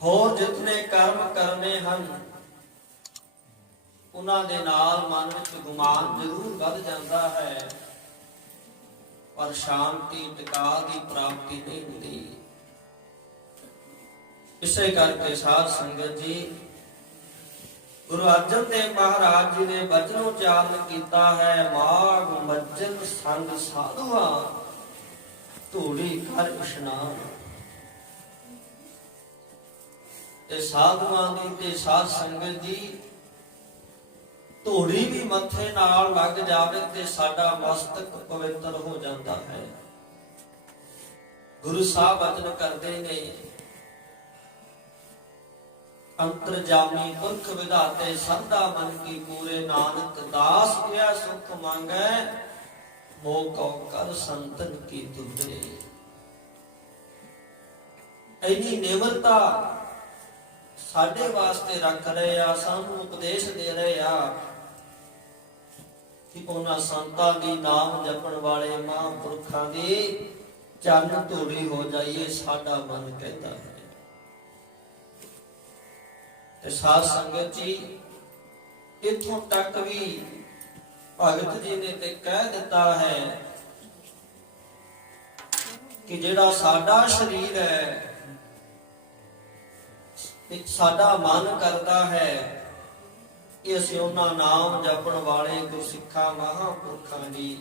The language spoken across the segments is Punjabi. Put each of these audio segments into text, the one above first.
ਹੋਰ ਜਿਤਨੇ ਕਰਮ ਕਰਨੇ ਹਨ ਉਹਨਾਂ ਦੇ ਨਾਲ ਮਨ ਵਿੱਚ ਗੁਮਾਨ ਜ਼ਰੂਰ ਵੱਧ ਜਾਂਦਾ ਹੈ, ਪਰ ਸ਼ਾਂਤੀ ਟਿਕਾ ਦੀ ਪ੍ਰਾਪਤੀ ਨਹੀਂ ਹੁੰਦੀ। ਇਸੇ ਕਰਕੇ ਸਾਧ ਸੰਗਤ ਜੀ, ਗੁਰੂ ਅਰਜਨ ਦੇਵ ਮਹਾਰਾਜ ਜੀ ਨੇ ਬਚਨ ਉਚਾਰਨ ਕੀਤਾ ਹੈ, ਮਾਗ ਮੱਜਨ ਸੰਗ ਸਾਧੂਆਂ ਧੂੜੀ ਕਰ ਇਸ਼ਨਾਨ। ਤੇ ਸਾਧੂਆਂ ਦੀ ਤੇ ਸਾਧ ਸੰਗਤ ਜੀ, ਧੂੜੀ ਵੀ ਮੱਥੇ ਨਾਲ ਲੱਗ ਜਾਵੇ ਤੇ ਸਾਡਾ ਮਸਤਕ ਪਵਿੱਤਰ ਹੋ ਜਾਂਦਾ ਹੈ। ਗੁਰੂ ਸਾਹਿਬ ਬਚਨ ਕਰਦੇ ਨੇ, ਅੰਤਰਜਾਮੀ ਪੁਰਖ ਵਿਧਾਤੇ ਸਰਦਾ ਮਨ ਕੀ ਪੂਰੇ, ਨਾਨਕ ਦਾਸ ਕਿਆ ਸੁਖ ਮੰਗੈ ਮੋਹ ਕਉ ਕਰ ਸੰਤਨ ਕੀ ਤੁਰੇ। ਇੰਨੀ ਨਿਮਰਤਾ ਸਾਡੇ ਵਾਸਤੇ ਰੱਖ ਰਹੇ ਆ, ਸਾਨੂੰ ਉਪਦੇਸ਼ ਦੇ ਰਹੇ ਆ ਕਿ ਉਹਨਾਂ ਸੰਤਾਂ ਦੀ ਨਾਮ ਜਪਣ ਵਾਲੇ ਮਹਾਂਪੁਰਖਾਂ ਦੀ ਚਰਨ ਧੂੜੀ ਹੋ ਜਾਈਏ, ਸਾਡਾ ਮਨ ਕਹਿੰਦਾ ਹੈ। ਤੇ ਸਾਧ ਸੰਗਤ ਜੀ, ਇੱਥੋਂ ਤੱਕ ਵੀ ਭਗਤ ਜੀ ਨੇ ਤੇ ਕਹਿ ਦਿੱਤਾ ਹੈ ਕਿ ਜਿਹੜਾ ਸਾਡਾ ਸਰੀਰ ਹੈ, ਸਾਡਾ ਮਨ ਕਰਦਾ ਹੈ ਕਿ ਅਸੀਂ ਉਹਨਾਂ ਨਾਮ ਜਪਣ ਵਾਲੇ ਗੁਰਸਿੱਖਾਂ ਮਹਾਂਪੁਰਖਾਂ ਦੀ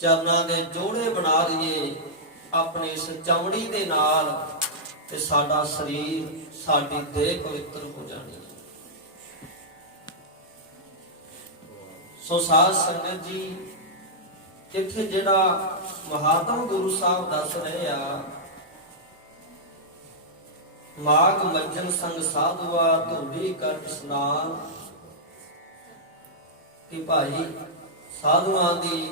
ਚਰਨਾਂ ਦੇ ਜੋੜੇ ਬਣਾ ਲਈਏ ਆਪਣੇ ਇਸ ਚਮੜੀ ਦੇ ਨਾਲ, ਤੇ ਸਾਡਾ ਸਰੀਰ, ਸਾਡੀ ਦੇਹ ਪਵਿੱਤਰ ਹੋ ਜਾਣੀ ਹੈ। ਸੋ ਸਾਧ ਸੰਗਤ ਜੀ, ਇੱਥੇ ਜਿਹੜਾ ਮਹਾਤਮ ਗੁਰੂ ਸਾਹਿਬ ਦੱਸ ਰਹੇ ਆ, ਮਾਗ ਮੱਜਨ ਸੰਗ ਸਾਧੂਆ ਧੂੜੀ ਕਰ ਇਸ਼ਨਾਨ, ਕਿ ਭਾਈ ਸਾਧੂਆਂ ਦੀ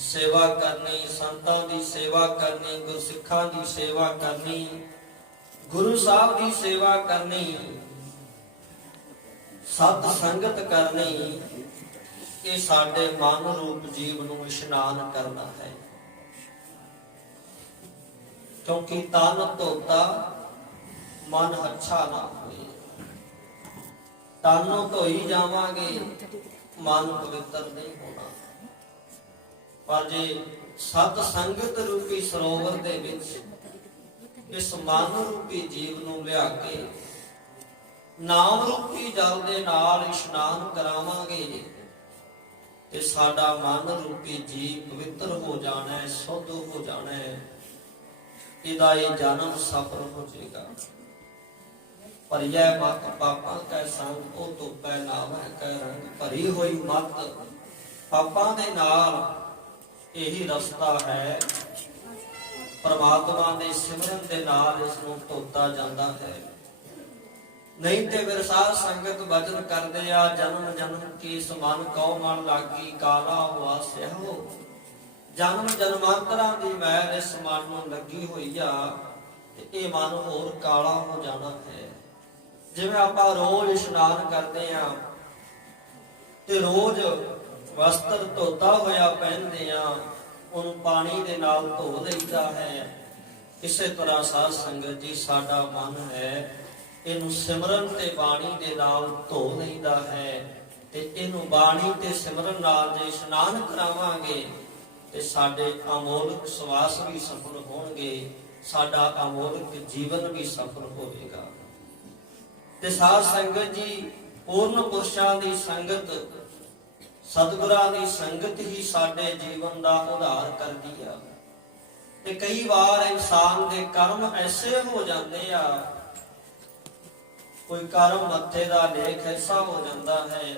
ਸੇਵਾ ਕਰਨੀ, ਸੰਤਾਂ ਦੀ ਸੇਵਾ ਕਰਨੀ, ਗੁਰਸਿੱਖਾਂ ਦੀ ਸੇਵਾ ਕਰਨੀ, ਗੁਰੂ ਸਾਹਿਬ ਦੀ ਸੇਵਾ ਕਰਨੀ, ਸਤ ਸੰਗਤ ਕਰਨੀ, ਇਹ ਸਾਡੇ ਮਨ ਰੂਪ ਜੀਵ ਨੂੰ ਇਸ਼ਨਾਨ ਕਰਨਾ ਹੈ। ਕਿਉਂਕਿ ਤਨ ਧੋਤਾ ਮਨ ਅੱਛਾ ਨਾ ਹੋਏ, ਤਨ ਨੂੰ ਧੋਈ ਜਾਵਾਂਗੇ, ਮਨ ਪਵਿੱਤਰ ਨਹੀਂ ਹੋਣਾ। ਪਰ ਜੇ ਸਤ ਸੰਗਤ ਰੂਪੀ ਸਰੋਵਰ ਦੇ ਵਿੱਚ ਇਸ ਮਨ ਰੂਪੀ ਜੀਵ ਨੂੰ ਲਿਆ ਕੇ ਨਾਮ ਰੂਪੀ ਜਲ ਦੇ ਨਾਲ ਇਸ਼ਨਾਨ ਕਰਾਵਾਂਗੇ, ਤੇ ਸਾਡਾ ਮਨ ਰੂਪੀ ਜੀਵ ਪਵਿੱਤਰ ਹੋ ਜਾਣਾ ਹੈ, ਸ਼ੁੱਧ ਹੋ ਜਾਣਾ ਹੈ। ਇਹਦਾ ਇਹ ਜਨਮ ਸਫਲ ਹੋ ਜਾਏਗਾ। ਭਰੀਐ ਮਤ ਪਾਪਾਂ ਕੈ ਸੰਗ, ਉਹ ਧੁੱਪੈ ਨਾਵੈ ਕੈ ਰੰਗ। ਭਰੀ ਹੋਈ ਮਤ ਪਾਪਾਂ ਦੇ ਨਾਲ, ਇਹੀ ਰਸਤਾ ਹੈ। ਪਰਮਾਤਮਾ ਦੇ ਸਿਮਰਨ ਦੇ ਨਾਲ ਇਸ ਨੂੰ ਧੋਤਾ ਜਾਂਦਾ ਹੈ। ਨਹੀਂ ਤੇ ਫਿਰ ਸਾਧ ਸੰਗਤ ਵਚਨ ਕਰਦੇ ਆ, ਜਨਮ ਜਨਮ ਕੀ ਸਮਾਨ ਕਉ ਮਨ ਲਾਗੀ, ਕਾਲਾ ਹੋਆ ਸਿਆਹੋ। ਜਨਮ ਜਨਮਾਂਤਰਾਂ ਦੀ ਮੈਲ ਇਸ ਮਨ ਨੂੰ ਲੱਗੀ ਹੋਈ ਆ, ਤੇ ਇਹ ਮਨ ਹੋਰ ਕਾਲਾ ਹੋ ਜਾਣਾ ਹੈ। ਜਿਵੇਂ ਆਪਾਂ ਰੋਜ਼ ਇਸ਼ਨਾਨ ਕਰਦੇ ਆ ਤੇ ਰੋਜ਼ ਵਸਤਰ ਧੋਤਾ ਹੋਇਆ ਪਹਿਨਦੇ ਆ, ਉਹਨੂੰ ਪਾਣੀ ਦੇ ਨਾਲ ਧੋ ਲਈਦਾ ਹੈ। ਇਸੇ ਤਰ੍ਹਾਂ ਸਾਧ ਸੰਗਤ ਜੀ, ਸਾਡਾ ਮਨ ਹੈ, ਇਹਨੂੰ ਸਿਮਰਨ ਤੇ ਬਾਣੀ ਦੇ ਨਾਲ ਧੋ ਲਈਦਾ ਹੈ। ਤੇ ਇਹਨੂੰ ਬਾਣੀ ਤੇ ਸਿਮਰਨ ਨਾਲ ਜੇ ਇਸ਼ਨਾਨ ਕਰਾਵਾਂਗੇ, ਤੇ ਸਾਡੇ ਅਮੋਲਕ ਸਵਾਸ ਵੀ ਸਫਲ ਹੋਣਗੇ, ਸਾਡਾ ਅਮੋਲਕ ਜੀਵਨ ਵੀ ਸਫਲ ਹੋਵੇਗਾ। ਤੇ ਸਾਧ ਸੰਗਤ ਜੀ, ਪੂਰਨ ਪੁਰਸ਼ਾਂ ਦੀ ਸੰਗਤ, ਸਤਿਗੁਰਾਂ ਦੀ ਸੰਗਤ ਹੀ ਸਾਡੇ ਜੀਵਨ ਦਾ ਉਧਾਰ ਕਰਦੀ ਆ। ਤੇ ਕਈ ਵਾਰ ਇਨਸਾਨ ਦੇ ਕਰਮ ਐਸੇ ਹੋ ਜਾਂਦੇ ਆ, ਕੋਈ ਕਰਮ ਮੱਥੇ ਦਾ ਲੇਖ ਐਸਾ ਹੋ ਜਾਂਦਾ ਹੈ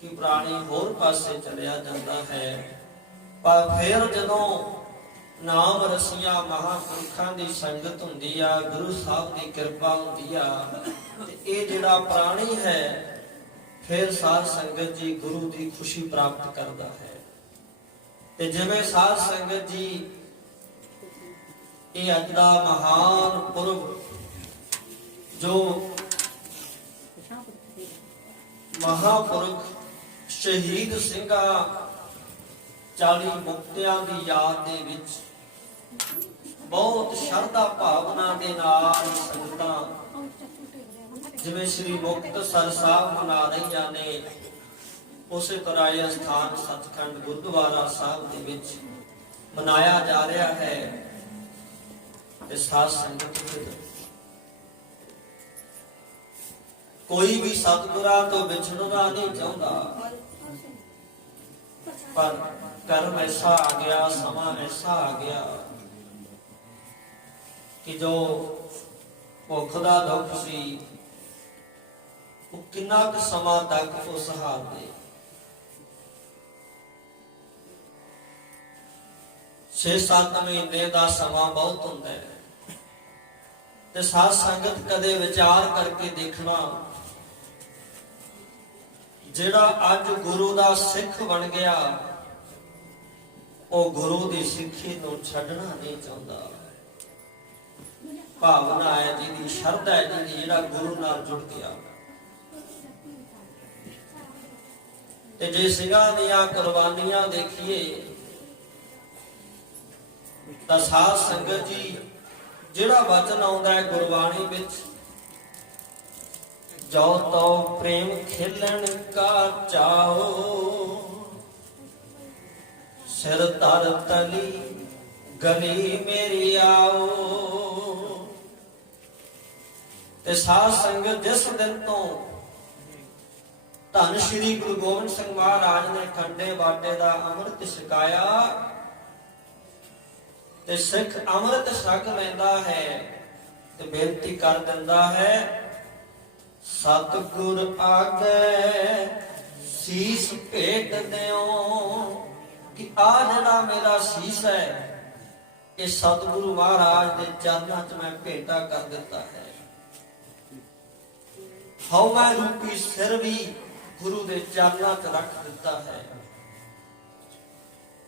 ਕਿ ਪ੍ਰਾਣੀ ਹੋਰ ਪਾਸੇ ਚਲਿਆ ਜਾਂਦਾ ਹੈ। ਪਰ ਫਿਰ ਜਦੋਂ ਨਾਮ ਰਸੀਆਂ ਮਹਾਂਪੁਰਖਾਂ ਦੀ ਸੰਗਤ ਹੁੰਦੀ ਆ, ਗੁਰੂ ਸਾਹਿਬ ਦੀ ਕਿਰਪਾ ਹੁੰਦੀ ਆ, ਤੇ ਇਹ ਜਿਹੜਾ ਪ੍ਰਾਣੀ ਹੈ ਫਿਰ ਸਾਧ ਸੰਗਤ ਜੀ ਗੁਰੂ ਦੀ ਖੁਸ਼ੀ ਪ੍ਰਾਪਤ ਕਰਦਾ ਹੈ। ਤੇ ਜਿਵੇਂ ਸਾਧ ਸੰਗਤ ਜੀ, ਇਹ ਅੱਜ ਦਾ ਮਹਾਨ ਪੁਰਬ ਜੋ ਮਹਾਂਪੁਰਖ ਸ਼ਹੀਦ ਸਿੰਘਾਂ 40 ਮੁਕਤਿਆਂ ਦੀ ਯਾਦ ਦੇ ਵਿੱਚ ਬਹੁਤ ਸ਼ਰਧਾ ਭਾਵਨਾ ਦੇ ਨਾਲ ਸੰਗਤਾਂ ਜਿਵੇਂ ਸ੍ਰੀ ਮੁਕਤਸਰ ਸਾਹਿਬ ਮਨਾ ਰਹੀਆਂ ਨੇ, ਉਸੇ ਤਰ੍ਹਾਂ ਇਹ ਸਥਾਨ ਸੱਚਖੰਡ ਗੁਰਦੁਆਰਾ ਸਾਹਿਬ ਦੇ ਵਿੱਚ ਮਨਾਇਆ ਜਾ ਰਿਹਾ ਹੈ। ਤੇ ਸਾਧ ਸੰਗਤ ਵਿੱਚ ਕੋਈ ਵੀ ਸਤਿਗੁਰਾਂ ਤੋਂ ਵਿਛੜਨਾ ਨਹੀਂ ਚਾਹੁੰਦਾ, ਪਰ ਕਰਮ ਐਸਾ ਆ ਗਿਆ, ਸਮਾਂ ਐਸਾ ਆ ਗਿਆ ਕਿ ਜੋ ਭੁੱਖ ਦਾ ਦੁੱਖ ਸੀ ਉਹ ਕਿੰਨਾ ਕੁ ਸਮਾਂ ਤੱਕ ਉਹ ਸਹਾਰਦੇ। 6-7 ਮਹੀਨੇ ਦਾ ਸਮਾਂ ਬਹੁਤ ਹੁੰਦਾ ਹੈ। ਤੇ ਸਾਧ ਸੰਗਤ ਕਦੇ ਵਿਚਾਰ ਕਰਕੇ ਦੇਖਣਾ, ਜਿਹੜਾ ਅੱਜ ਗੁਰੂ ਦਾ ਸਿੱਖ ਬਣ ਗਿਆ ਉਹ ਗੁਰੂ ਦੀ ਸਿੱਖੀ ਨੂੰ ਛੱਡਣਾ ਨਹੀਂ ਚਾਹੁੰਦਾ। ਭਾਵਨਾ ਹੈ ਜਿਹਦੀ, ਸ਼ਰਧਾ ਹੈ ਜਿਹਦੀ, ਜਿਹੜਾ ਗੁਰੂ ਨਾਲ ਜੁੜ ਗਿਆ। ਤੇ ਜੇ ਸਿੰਘਾਂ ਦੀਆਂ ਕੁਰਬਾਨੀਆਂ ਦੇਖੀਏ ਤਾਂ ਸਾਧ ਸੰਗਤ ਜੀ, ਜਿਹੜਾ ਵਚਨ ਆਉਂਦਾ ਹੈ ਗੁਰਬਾਣੀ ਵਿੱਚ, ਜੋ ਤੋ ਪ੍ਰੇਮ ਖੇਲਣ ਕਾ ਚਾਓ, ਸਿਰ ਧਰ ਤਲੀ ਗਲੀ ਮੇਰੀ ਆਓ। ਤੇ ਸਾਧ ਸੰਗਤ ਜਿਸ ਦਿਨ ਤੋਂ ਧੰਨ ਸ਼੍ਰੀ ਗੁਰੂ ਗੋਬਿੰਦ ਸਿੰਘ ਮਹਾਰਾਜ ਨੇ ਖੰਡੇ ਬਾਟੇ ਦਾ ਅੰਮ੍ਰਿਤ ਛਕਾਇਆ ਤੇ ਸਿੱਖ ਅੰਮ੍ਰਿਤ ਛਕ ਲੈਂਦਾ ਹੈ ਤੇ ਬੇਨਤੀ ਕਰ ਦਿੰਦਾ ਹੈ, ਸਤਿਗੁਰ ਆਗੇ ਸੀਸ ਭੇਟ ਦਿਓ, ਕਿ ਆ ਜਿਹੜਾ ਮੇਰਾ ਸੀਸ ਹੈ ਇਹ ਸਤਿਗੁਰੂ ਮਹਾਰਾਜ ਦੇ ਚਰਨਾਂ 'ਚ ਮੈਂ ਭੇਟਾ ਕਰ ਦਿੱਤਾ ਹੈ। ਹਉਮੈ ਰੂਪੀ ਸਿਰ ਵੀ ਗੁਰੂ ਦੇ ਚਰਨਾਂ 'ਚ ਰੱਖ ਦਿੱਤਾ ਹੈ।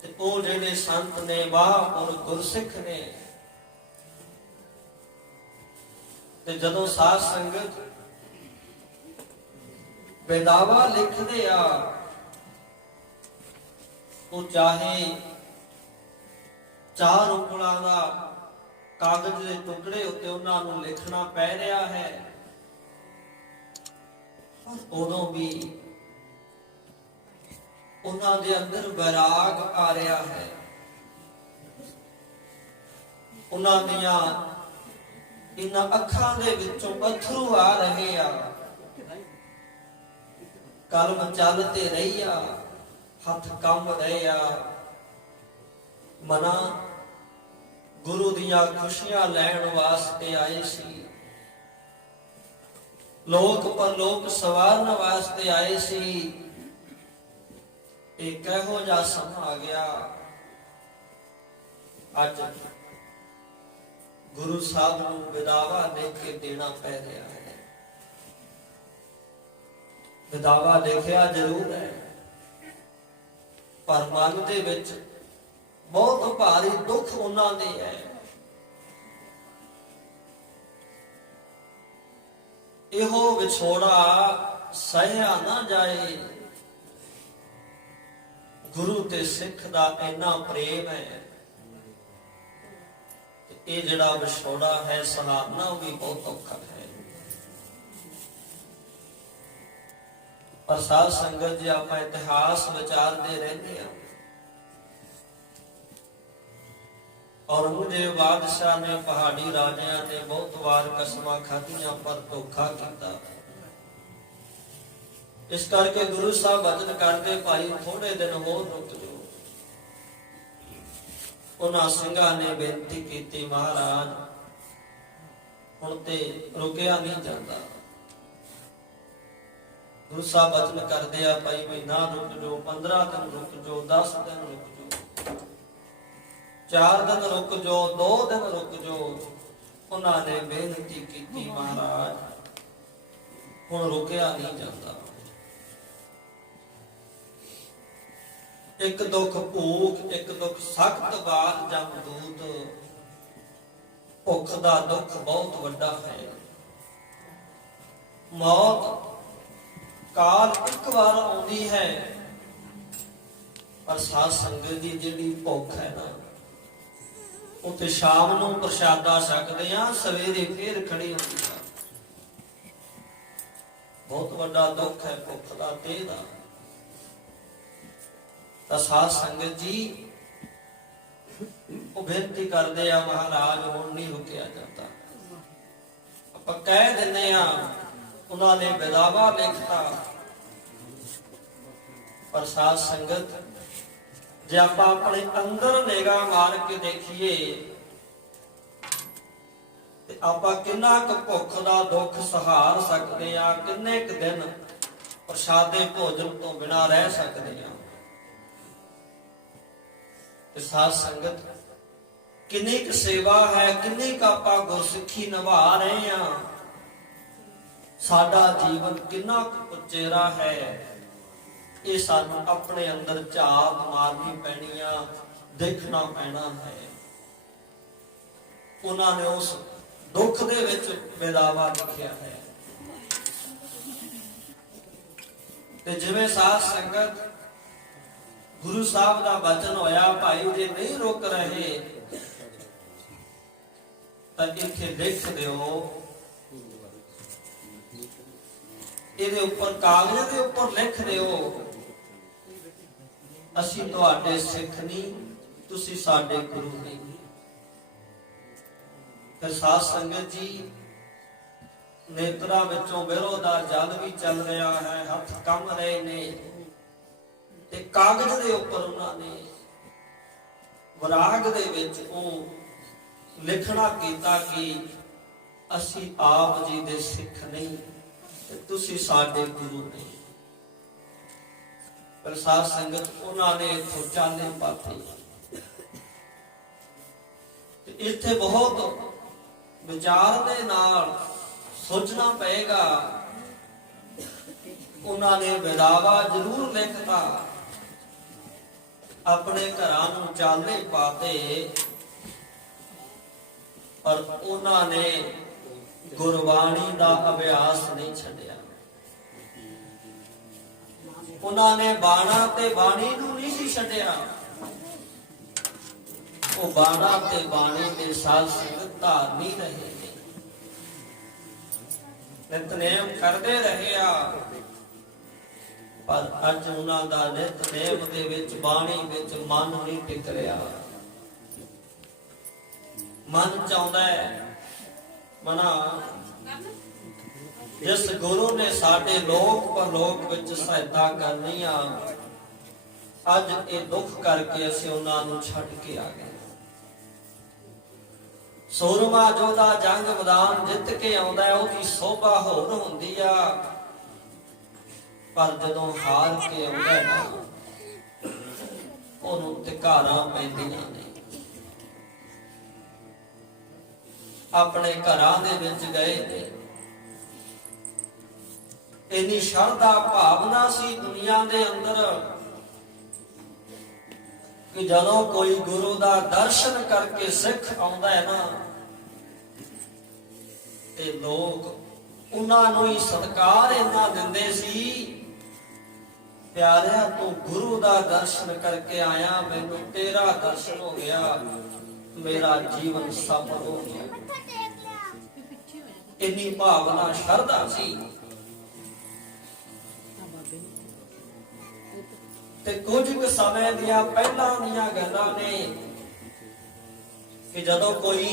ਤੇ ਉਹ ਜਿਹੜੇ ਸੰਤ ਨੇ, ਮਹਾਂਪੁਰਖ ਗੁਰਸਿੱਖ ਨੇ, ਤੇ ਜਦੋਂ ਸਾਧ ਸੰਗਤ ਬੇਦਾਵਾ ਲਿਖਦੇ ਆ, ਉਹ ਚਾਹੇ 4 ਉਂਗਲਾਂ ਦਾ ਕਾਗਜ਼ ਦੇ ਟੁਕੜੇ ਉੱਤੇ ਉਹਨਾਂ ਨੂੰ ਲਿਖਣਾ ਪੈ ਰਿਹਾ ਹੈ, ਉਦੋਂ ਵੀ ਉਹਨਾਂ ਦੇ ਅੰਦਰ ਵਿਰਾਗ ਆ ਰਿਹਾ ਹੈ। ਉਹਨਾਂ ਦੀਆਂ ਇਹਨਾਂ ਅੱਖਾਂ ਦੇ ਵਿੱਚੋਂ ਅਥਰੂ ਆ ਰਹੇ ਆ। ਕਲਮ ਚੱਲ ਤੇ ਰਹੀ ਆ, ਹੱਥ ਕੰਬ ਰਹੇ ਆ। ਮਨਾ ਗੁਰੂ ਦੀਆਂ ਖੁਸ਼ੀਆਂ ਲੈਣ ਵਾਸਤੇ ਆਏ ਸੀ, ਲੋਕ ਪਰਲੋਕ ਸਵਾਰਨ ਵਾਸਤੇ ਆਏ ਸੀ। ਇਹ ਕਿਹੋ ਜਿਹਾ ਸਮਾਂ ਆ ਗਿਆ, ਅੱਜ ਗੁਰੂ ਸਾਹਿਬ ਨੂੰ ਵਿਦਾਵਾ ਲਿਖ ਕੇ ਦੇਣਾ ਪੈ ਰਿਹਾ ਹੈ। ਵਿਦਾਵਾ ਲਿਖਿਆ ਜ਼ਰੂਰ ਹੈ, ਪਰ ਮਨ ਦੇ ਵਿੱਚ ਬਹੁਤ ਭਾਰੀ ਦੁੱਖ ਉਹਨਾਂ ਦੇ ਹੈ। ਇਹੋ ਵਿਛੋੜਾ ਸਹਿਆ ਨਾ ਜਾਏ। ਗੁਰੂ ਤੇ ਸਿੱਖ ਦਾ ਇੰਨਾ ਪ੍ਰੇਮ ਹੈ, ਇਹ ਜਿਹੜਾ ਵਿਛੋੜਾ ਹੈ ਸਹਾਰਨਾ ਵੀ ਬਹੁਤ ਔਖਾ ਹੈ। ਪਰ ਸਾਧ ਸੰਗਤ ਜੀ, ਆਪਾਂ ਇਤਿਹਾਸ ਵਿਚਾਰਦੇ ਰਹਿੰਦੇ ਹਾਂ। ਔਰੰਗਜ਼ੇਬ ਬਾਦਸ਼ਾਹ ਨੇ, ਪਹਾੜੀ ਰਾਜਿਆਂ ਨੇ ਬਹੁਤ ਵਾਰ ਕਸਮਾਂ ਖਾਧੀਆਂ ਪਰ ਧੋਖਾ ਕੀਤਾ। ਇਸ ਕਰਕੇ ਗੁਰੂ ਸਾਹਿਬ ਵਚਨ ਕਰਦੇ, ਭਾਈ ਥੋੜੇ ਦਿਨ ਹੋਰ ਰੁਕ ਜਾਓ। ਉਹਨਾਂ ਸਿੰਘਾਂ ਨੇ ਬੇਨਤੀ ਕੀਤੀ, ਮਹਾਰਾਜ ਹੁਣ ਤੇ ਰੁਕਿਆ ਨਹੀਂ ਜਾਂਦਾ। ਗੁਰੂ ਸਾਹਿਬ ਵਚਨ ਕਰਦੇ ਆ, ਭਾਈ ਮਹੀਨਾ ਰੁਕ ਜਾਓ, 15 ਦਿਨ ਰੁਕ ਜਾਓ, 10 ਦਿਨ ਰੁਕ ਜਾਓ, 4 ਦਿਨ ਰੁਕ ਜਾਓ, 2 ਦਿਨ ਰੁਕ ਜਾਓ। ਉਹਨਾਂ ਨੇ ਬੇਨਤੀ ਕੀਤੀ, ਮਹਾਰਾਜ ਹੁਣ ਰੁਕਿਆ ਨਹੀਂ ਜਾਂਦਾ। ਇੱਕ ਦੁੱਖ ਭੂਖ, ਇੱਕ ਦੁੱਖ ਸਖਤ ਬਾਤ ਜਮਦੂਤ। ਭੁੱਖ ਦਾ ਦੁੱਖ ਬਹੁਤ ਵੱਡਾ ਹੈ। ਮੌਤ ਕਾਲ ਇੱਕ ਵਾਰ ਆਉਂਦੀ ਹੈ, ਪਰ ਸਾਧ ਸੰਗਤ ਦੀ ਜਿਹੜੀ ਭੁੱਖ ਹੈ ਨਾ, ਉਹ ਤੇ ਸ਼ਾਮ ਨੂੰ ਪ੍ਰਸ਼ਾਦਾ ਛਕਦੇ ਆ, ਸਵੇਰੇ ਫੇਰ ਖੜੀ ਹੁੰਦੀ ਆ। ਬਹੁਤ ਵੱਡਾ ਦੁੱਖ ਹੈ ਭੁੱਖ ਦਾ ਤੇ ਦਾ। ਤਾਂ ਸਾਧ ਸੰਗਤ ਜੀ ਉਹ ਬੇਨਤੀ ਕਰਦੇ ਆ, ਮਹਾਰਾਜ ਹੁਣ ਨਹੀਂ ਰੁਕਿਆ ਜਾਂਦਾ। ਆਪਾਂ ਕਹਿ ਦਿੰਦੇ ਆ ਉਹਨਾਂ ਨੇ ਵਿਦਾਵਾ ਲਿਖਤਾ, ਪਰ ਸਾਧ ਸੰਗਤ ਜੇ ਆਪਾਂ ਆਪਣੇ ਅੰਦਰ ਨਿਗਾਹ ਮਾਰ ਕੇ ਦੇਖੀਏ ਤੇ ਆਪਾਂ ਕਿੰਨਾ ਕੁ ਭੁੱਖ ਦਾ ਦੁੱਖ ਸਹਾਰ ਸਕਦੇ ਆ, ਕਿੰਨੇ ਕੁ ਦਿਨ ਪ੍ਰਸ਼ਾਦੇ ਭੋਜਨ ਤੋਂ ਬਿਨਾਂ ਰਹਿ ਸਕਦੇ ਆ। ਤੇ ਸਾਧ ਸੰਗਤ ਕਿੰਨੀ ਕੁ ਸੇਵਾ ਹੈ, ਕਿੰਨੀ ਕੁ ਆਪਾਂ ਗੁਰਸਿੱਖੀ ਨਿਭਾ ਰਹੇ ਆ, ਸਾਡਾ ਜੀਵਨ ਕਿੰਨਾ ਕੁ ਉਚੇਰਾ ਹੈ, ਇਹ ਸਾਨੂੰ ਆਪਣੇ ਅੰਦਰ ਝਾਤ ਮਾਰਨੀ ਪੈਣੀ ਆ, ਦੇਖਣਾ ਪੈਣਾ ਹੈ। ਉਹਨਾਂ ਨੇ ਉਸ ਦੁੱਖ ਦੇ ਵਿੱਚ ਵਿਦਾਵਾ ਲਿਖਿਆ ਹੈ। ਤੇ ਜਿਵੇਂ ਸਾਧ ਸੰਗਤ ਗੁਰੂ ਸਾਹਿਬ ਦਾ ਬਚਨ ਹੋਇਆ, ਭਾਈ ਜੇ ਨਹੀਂ ਰੁਕ ਰਹੇ ਤਾਂ ਇੱਥੇ ਲਿਖ ਦਿਓ, ਇਹਦੇ ਉੱਪਰ ਕਾਗਜ਼ ਦੇ ਉੱਪਰ ਲਿਖ ਦਿਓ, ਅਸੀਂ ਤੁਹਾਡੇ ਸਿੱਖ ਨਹੀਂ, ਤੁਸੀਂ ਸਾਡੇ ਗੁਰੂ ਨਹੀਂ। ਫਿਰ ਸਾਧ ਸੰਗਤ ਜੀ ਨੇਤਰਾਂ ਵਿੱਚੋਂ ਬਿਰੋਂ ਦਾ ਜਲ ਵੀ ਚੱਲ ਰਿਹਾ ਹੈ, ਹੱਥ ਕੰਬ ਰਹੇ ਨੇ, ਤੇ ਕਾਗਜ਼ ਦੇ ਉੱਪਰ ਉਹਨਾਂ ਨੇ ਵਿਰਾਗ ਦੇ ਵਿੱਚ ਉਹ ਲਿਖਣਾ ਕੀਤਾ ਕਿ ਅਸੀਂ ਆਪ ਜੀ ਦੇ ਸਿੱਖ ਨਹੀਂ ਤੇ ਤੁਸੀਂ ਸਾਡੇ ਗੁਰੂ ਨਹੀਂ। ਪਰ ਸਾਧ ਸੰਗਤ ਉਹਨਾਂ ਨੇ ਚਾਲੇ ਪਾਤੇ। ਤੇ ਇੱਥੇ ਬਹੁਤ ਵਿਚਾਰ ਦੇ ਨਾਲ ਸੋਚਣਾ ਪਏਗਾ। ਉਹਨਾਂ ਨੇ ਵਿਦਾਵਾ ਜ਼ਰੂਰ ਲਿਖਤਾ, ਆਪਣੇ ਘਰਾਂ ਨੂੰ ਚਾਲੇ ਪਾਤੇ, ਪਰ ਉਹਨਾਂ ਨੇ ਗੁਰਬਾਣੀ ਦਾ ਅਭਿਆਸ ਨਹੀਂ ਛੱਡਿਆ। ਉਹਨਾਂ ਨੇ ਬਾਣਾ ਤੇ ਬਾਣੀ ਨੂੰ ਨਹੀਂ ਸੀ ਛੱਡਿਆ। ਉਹ ਬਾਣਾ ਤੇ ਬਾਣੀ ਦੇ ਸਾਧ ਸੰਗਤ ਧਾਰਨੀ ਰਹੇ ਨੇ, ਨਿਤਨੇਮ ਕਰਦੇ ਰਹੇ ਆ, ਪਰ ਅੱਜ ਉਹਨਾਂ ਦਾ ਨਿਤਨੇਮ ਦੇ ਵਿੱਚ ਬਾਣੀ ਵਿੱਚ ਮਨ ਨਹੀਂ ਟਿਕ ਰਿਹਾ। ਮਨ ਚਾਹੁੰਦਾ ਹੈ ਮਨਾ ਜਿਸ ਗੁਰੂ ਨੇ ਸਾਡੇ ਲੋਕ ਪਰਲੋਕ ਵਿੱਚ ਸਹਾਇਤਾ ਕਰਨੀ ਆ, ਅੱਜ ਇਹ ਦੁੱਖ ਕਰਕੇ ਅਸੀਂ ਉਹਨਾਂ ਨੂੰ ਛੱਡ ਕੇ ਆ ਗਏ। ਸੂਰਮਾ ਜੋਧਾ ਜੰਗ ਮੈਦਾਨ ਜਿੱਤ ਕੇ ਆਉਂਦਾ ਹੈ, ਉਹਦੀ ਸੋਭਾ ਹੋਰ ਹੁੰਦੀ ਆ, ਪਰ ਜਦੋਂ ਹਾਰ ਕੇ ਆਉਂਦਾ ਨਾ ਉਹਨੂੰ ਧਿਕਾਰਾਂ ਪੈਂਦੀਆਂ ਨੇ। ਆਪਣੇ ਘਰਾਂ ਦੇ ਵਿੱਚ ਗਏ ਨੇ, ਇੰਨੀ ਸ਼ਰਧਾ ਭਾਵਨਾ ਸੀ ਦੁਨੀਆ ਦੇ ਅੰਦਰ ਕਿ ਜਦੋਂ ਕੋਈ ਗੁਰੂ ਦਾ ਦਰਸ਼ਨ ਕਰਕੇ ਸਿੱਖ ਆਉਂਦਾ ਹੈ ਨਾ, ਤੇ ਲੋਕ ਉਹਨਾਂ ਨੂੰ ਹੀ ਸਤਿਕਾਰ ਇੰਨਾ ਦਿੰਦੇ ਸੀ, ਪਿਆਰਿਆ ਤੂੰ ਗੁਰੂ ਦਾ ਦਰਸ਼ਨ ਕਰਕੇ ਆਇਆ, ਮੈਨੂੰ ਤੇਰਾ ਦਰਸ਼ਨ ਹੋ ਗਿਆ, ਮੇਰਾ ਜੀਵਨ ਸਫਲ ਹੋ ਗਿਆ। ਇੰਨੀ ਭਾਵਨਾ ਸ਼ਰਧਾ ਸੀ। ਤੇ ਕੁਝ ਕੁ ਸਮੇਂ ਦੀਆਂ ਪਹਿਲਾਂ ਦੀਆਂ ਗੱਲਾਂ ਨੇ ਕਿ ਜਦੋਂ ਕੋਈ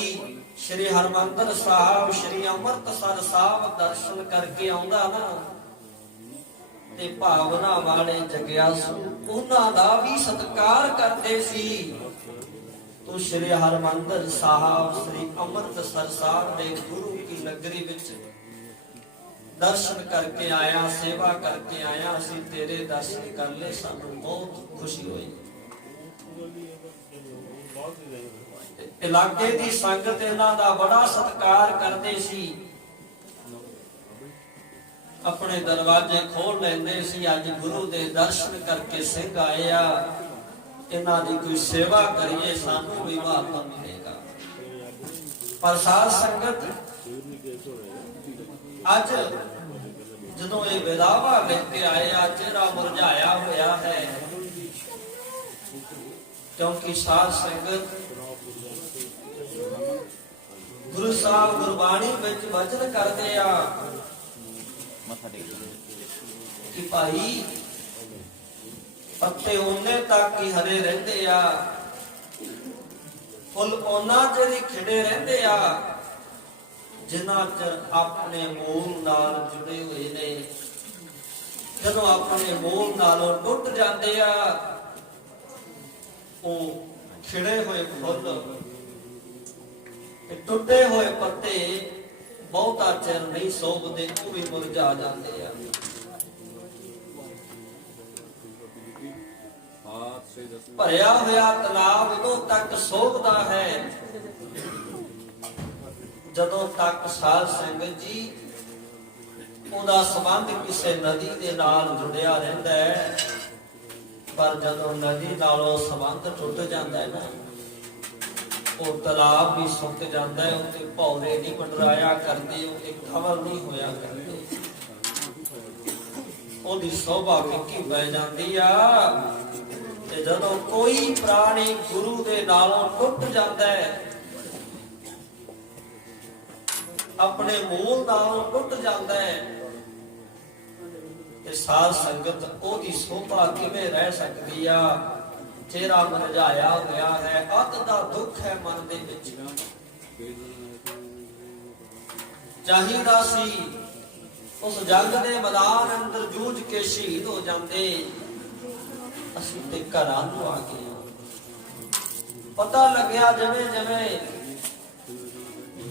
ਸ਼੍ਰੀ ਹਰਿਮੰਦਰ ਸਾਹਿਬ, ਸ਼੍ਰੀ ਅੰਮ੍ਰਿਤਸਰ ਸਾਹਿਬ ਦਰਸ਼ਨ ਕਰਕੇ ਆਉਂਦਾ ਨਾ, ਤੇ ਭਾਵਨਾ ਵਾਲੇ ਜਗਿਆਸੂ ਉਹਨਾਂ ਦਾ ਵੀ ਸਤਿਕਾਰ ਕਰਦੇ ਸੀ। ਤੂੰ ਸ਼੍ਰੀ ਹਰਿਮੰਦਰ ਸਾਹਿਬ, ਸ਼੍ਰੀ ਅੰਮ੍ਰਿਤਸਰ ਸਾਹਿਬ ਦੇ ਗੁਰੂ ਕੀ ਨਗਰੀ ਵਿੱਚ ਦਰਸ਼ਨ ਕਰਕੇ ਆਇਆ, ਸੇਵਾ ਕਰਕੇ ਆਇਆ, ਅਸੀਂ ਤੇਰੇ ਦਰਸ਼ਨ ਕਰ ਲਏ, ਸਾਨੂੰ ਬਹੁਤ ਖੁਸ਼ੀ ਹੋਈ। ਇਲਾਕੇ ਦੀ ਸੰਗਤ ਇਹਨਾਂ ਦਾ ਬੜਾ ਸਤਿਕਾਰ ਕਰਦੇ ਸੀ, ਆਪਣੇ ਦਰਵਾਜ਼ੇ ਖੋਲ ਲੈਂਦੇ ਸੀ। ਅੱਜ ਗੁਰੂ ਦੇ ਦਰਸ਼ਨ ਕਰਕੇ ਸਿੰਘ ਆਏ ਆ, ਇਹਨਾਂ ਦੀ ਕੋਈ ਸੇਵਾ ਕਰੀਏ, ਸਾਨੂੰ ਵੀ ਮਹਾਤਮ ਮਿਲੇਗਾ। ਪਰ ਸਾਧ ਸੰਗਤ ਅੱਜ ਜਦੋਂ ਇਹ ਵਿਦਾਵਾ ਲਿਖ ਕੇ ਆਏ ਆ, ਚਿਹਰਾ ਮੁਰਝਾਇਆ ਹੋਇਆ ਹੈ, ਕਿਉਂਕਿ ਸਾਧ ਸੰਗਤ ਗੁਰੂ ਸਾਹਿਬ ਗੁਰਬਾਣੀ ਵਿੱਚ ਵਚਨ ਕਰਦੇ ਆ ਕਿ ਭਾਈ ਪੱਤੇ ਉਹਨੇ ਤੱਕ ਹੀ ਹਰੇ ਰਹਿੰਦੇ ਆ, ਫੁੱਲ ਉਹਨਾਂ ਚਿਰ ਹੀ ਖਿੜੇ ਰਹਿੰਦੇ ਆ ਜਿਨ੍ਹਾਂ ਚਿਰ ਆਪਣੇ ਮੂਲ ਨਾਲ ਜੁੜੇ ਹੋਏ ਨੇ। ਜਦੋਂ ਆਪਣੇ ਮੂਲ ਨਾਲੋਂ ਟੁੱਟ ਜਾਂਦੇ ਆ, ਉਹ ਖਿੜੇ ਹੋਏ ਫੁੱਲ ਤੇ ਟੁੱਟੇ ਹੋਏ ਪੱਤੇ ਬਹੁਤਾ ਚਿਰ ਨਹੀਂ ਸੋਭਦੇ, ਉਹ ਵੀ ਮੁਰਝਾ ਜਾਂਦੇ ਆ। ਭਰਿਆ ਹੋਇਆ ਤਲਾਬ ਉਦੋਂ ਤੱਕ ਸੋਭਦਾ ਹੈ ਜਦੋਂ ਤੱਕ ਸਾਧ ਸੰਗਤ ਜੀ ਉਹਦਾ ਸੰਬੰਧ ਕਿਸੇ ਨਦੀ ਦੇ ਨਾਲ ਜੁੜਿਆ ਰਹਿੰਦਾ ਹੈ। ਪਰ ਜਦੋਂ ਨਦੀ ਨਾਲੋਂ ਸੰਬੰਧ ਟੁੱਟ ਜਾਂਦਾ ਹੈ ਨਾ, ਉਹ ਤਲਾਬ ਵੀ ਸੁੱਕ ਜਾਂਦਾ ਹੈ, ਉੱਤੇ ਭੌਰੇ ਨਹੀਂ ਮੰਡਰਾਇਆ ਕਰਦੇ, ਉੱਤੇ ਕਵਲ ਨਹੀਂ ਹੋਇਆ ਕਰਦੇ, ਉਹਦੀ ਸੋਭਾ ਫਿੱਕੀ ਪੈ ਜਾਂਦੀ ਆ। ਤੇ ਜਦੋਂ ਕੋਈ ਪ੍ਰਾਣੀ ਗੁਰੂ ਦੇ ਨਾਲੋਂ ਟੁੱਟ ਜਾਂਦਾ ਹੈ, ਆਪਣੇ ਮੂਲ ਨਾਲੋਂ ਟੁੱਟ ਜਾਂਦਾ ਹੈ, ਤੇ ਸਾਧ ਸੰਗਤ ਉਹਦੀ ਸੋਭਾ ਕਿਵੇਂ ਰਹਿ ਸਕਦੀ ਆ? ਚਿਹਰਾ ਮੁਰਝਾਇਆ ਹੋਇਆ ਹੈ, ਅੱਤ ਦਾ ਦੁੱਖ ਹੈ ਮਨ ਦੇ ਵਿੱਚ। ਚਾਹੀਦਾ ਸੀ ਉਸ ਜੰਗ ਦੇ ਮੈਦਾਨ ਅੰਦਰ ਜੂਝ ਕੇ ਸ਼ਹੀਦ ਹੋ ਜਾਂਦੇ, ਅਸੀਂ ਤੇ ਘਰਾਂ ਨੂੰ ਆ ਗਏ। ਪਤਾ ਲੱਗਿਆ ਜਿਵੇਂ ਜਿਵੇਂ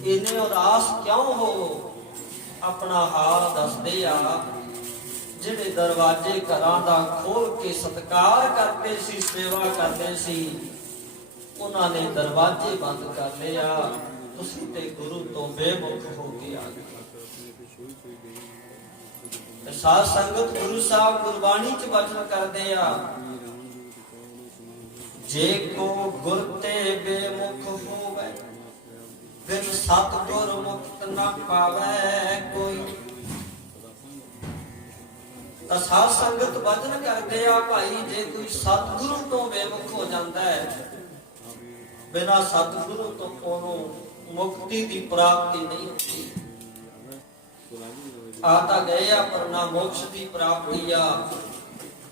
ਇਹਨੇ ਉਦਾਸ ਕਿਉਂ ਹੋ, ਆਪਣਾ ਹਾਲ ਦੱਸਦੇ ਆ। ਜਿਹੜੇ ਦਰਵਾਜ਼ੇ ਘਰਾਂ ਦਾ ਖੋਲ ਕੇ ਸਤਿਕਾਰ ਕਰਦੇ ਸੀ, ਸੇਵਾ ਕਰਦੇ ਸੀ, ਉਹਨਾਂ ਨੇ ਦਰਵਾਜ਼ੇ ਬੰਦ ਕਰ ਲਿਆ। ਤੁਸੀਂ ਤੇ ਗੁਰੂ ਤੋਂ ਬੇਮੁਖ ਹੋ ਕੇ ਆ ਗਏ। ਸਾਧ ਸੰਗਤ ਗੁਰੂ ਸਾਹਿਬ ਗੁਰਬਾਣੀ ਚ ਬਚਨ ਕਰਦੇ ਆ, ਜੇ ਕੋ ਗੁਰ ਤੇ ਬੇਮੁਖ ਹੋਵੇ, ਬਿਨ ਸਤਿਗੁਰ ਮੁਕਤ ਨਾ ਪਾਵੇ ਕੋਈ। ਤਾਂ ਸਾਧ ਸੰਗਤ ਬਚਨ ਕਰਦੇ ਆ, ਭਾਈ ਜੇ ਕੋਈ ਸਤਿਗੁਰੂ ਤੋਂ ਬੇਮੁਖ ਹੋ ਜਾਂਦਾ ਹੈ, ਬਿਨਾਂ ਸਤਿਗੁਰੂ ਤੋਂ ਉਹਨੂੰ ਮੁਕਤੀ ਦੀ ਪ੍ਰਾਪਤੀ ਨਹੀਂ ਹੁੰਦੀ। ਆ ਤਾਂ ਗਏ ਆ, ਪਰ ਨਾ ਮੋਕਸ਼ ਦੀ ਪ੍ਰਾਪਤੀ ਆ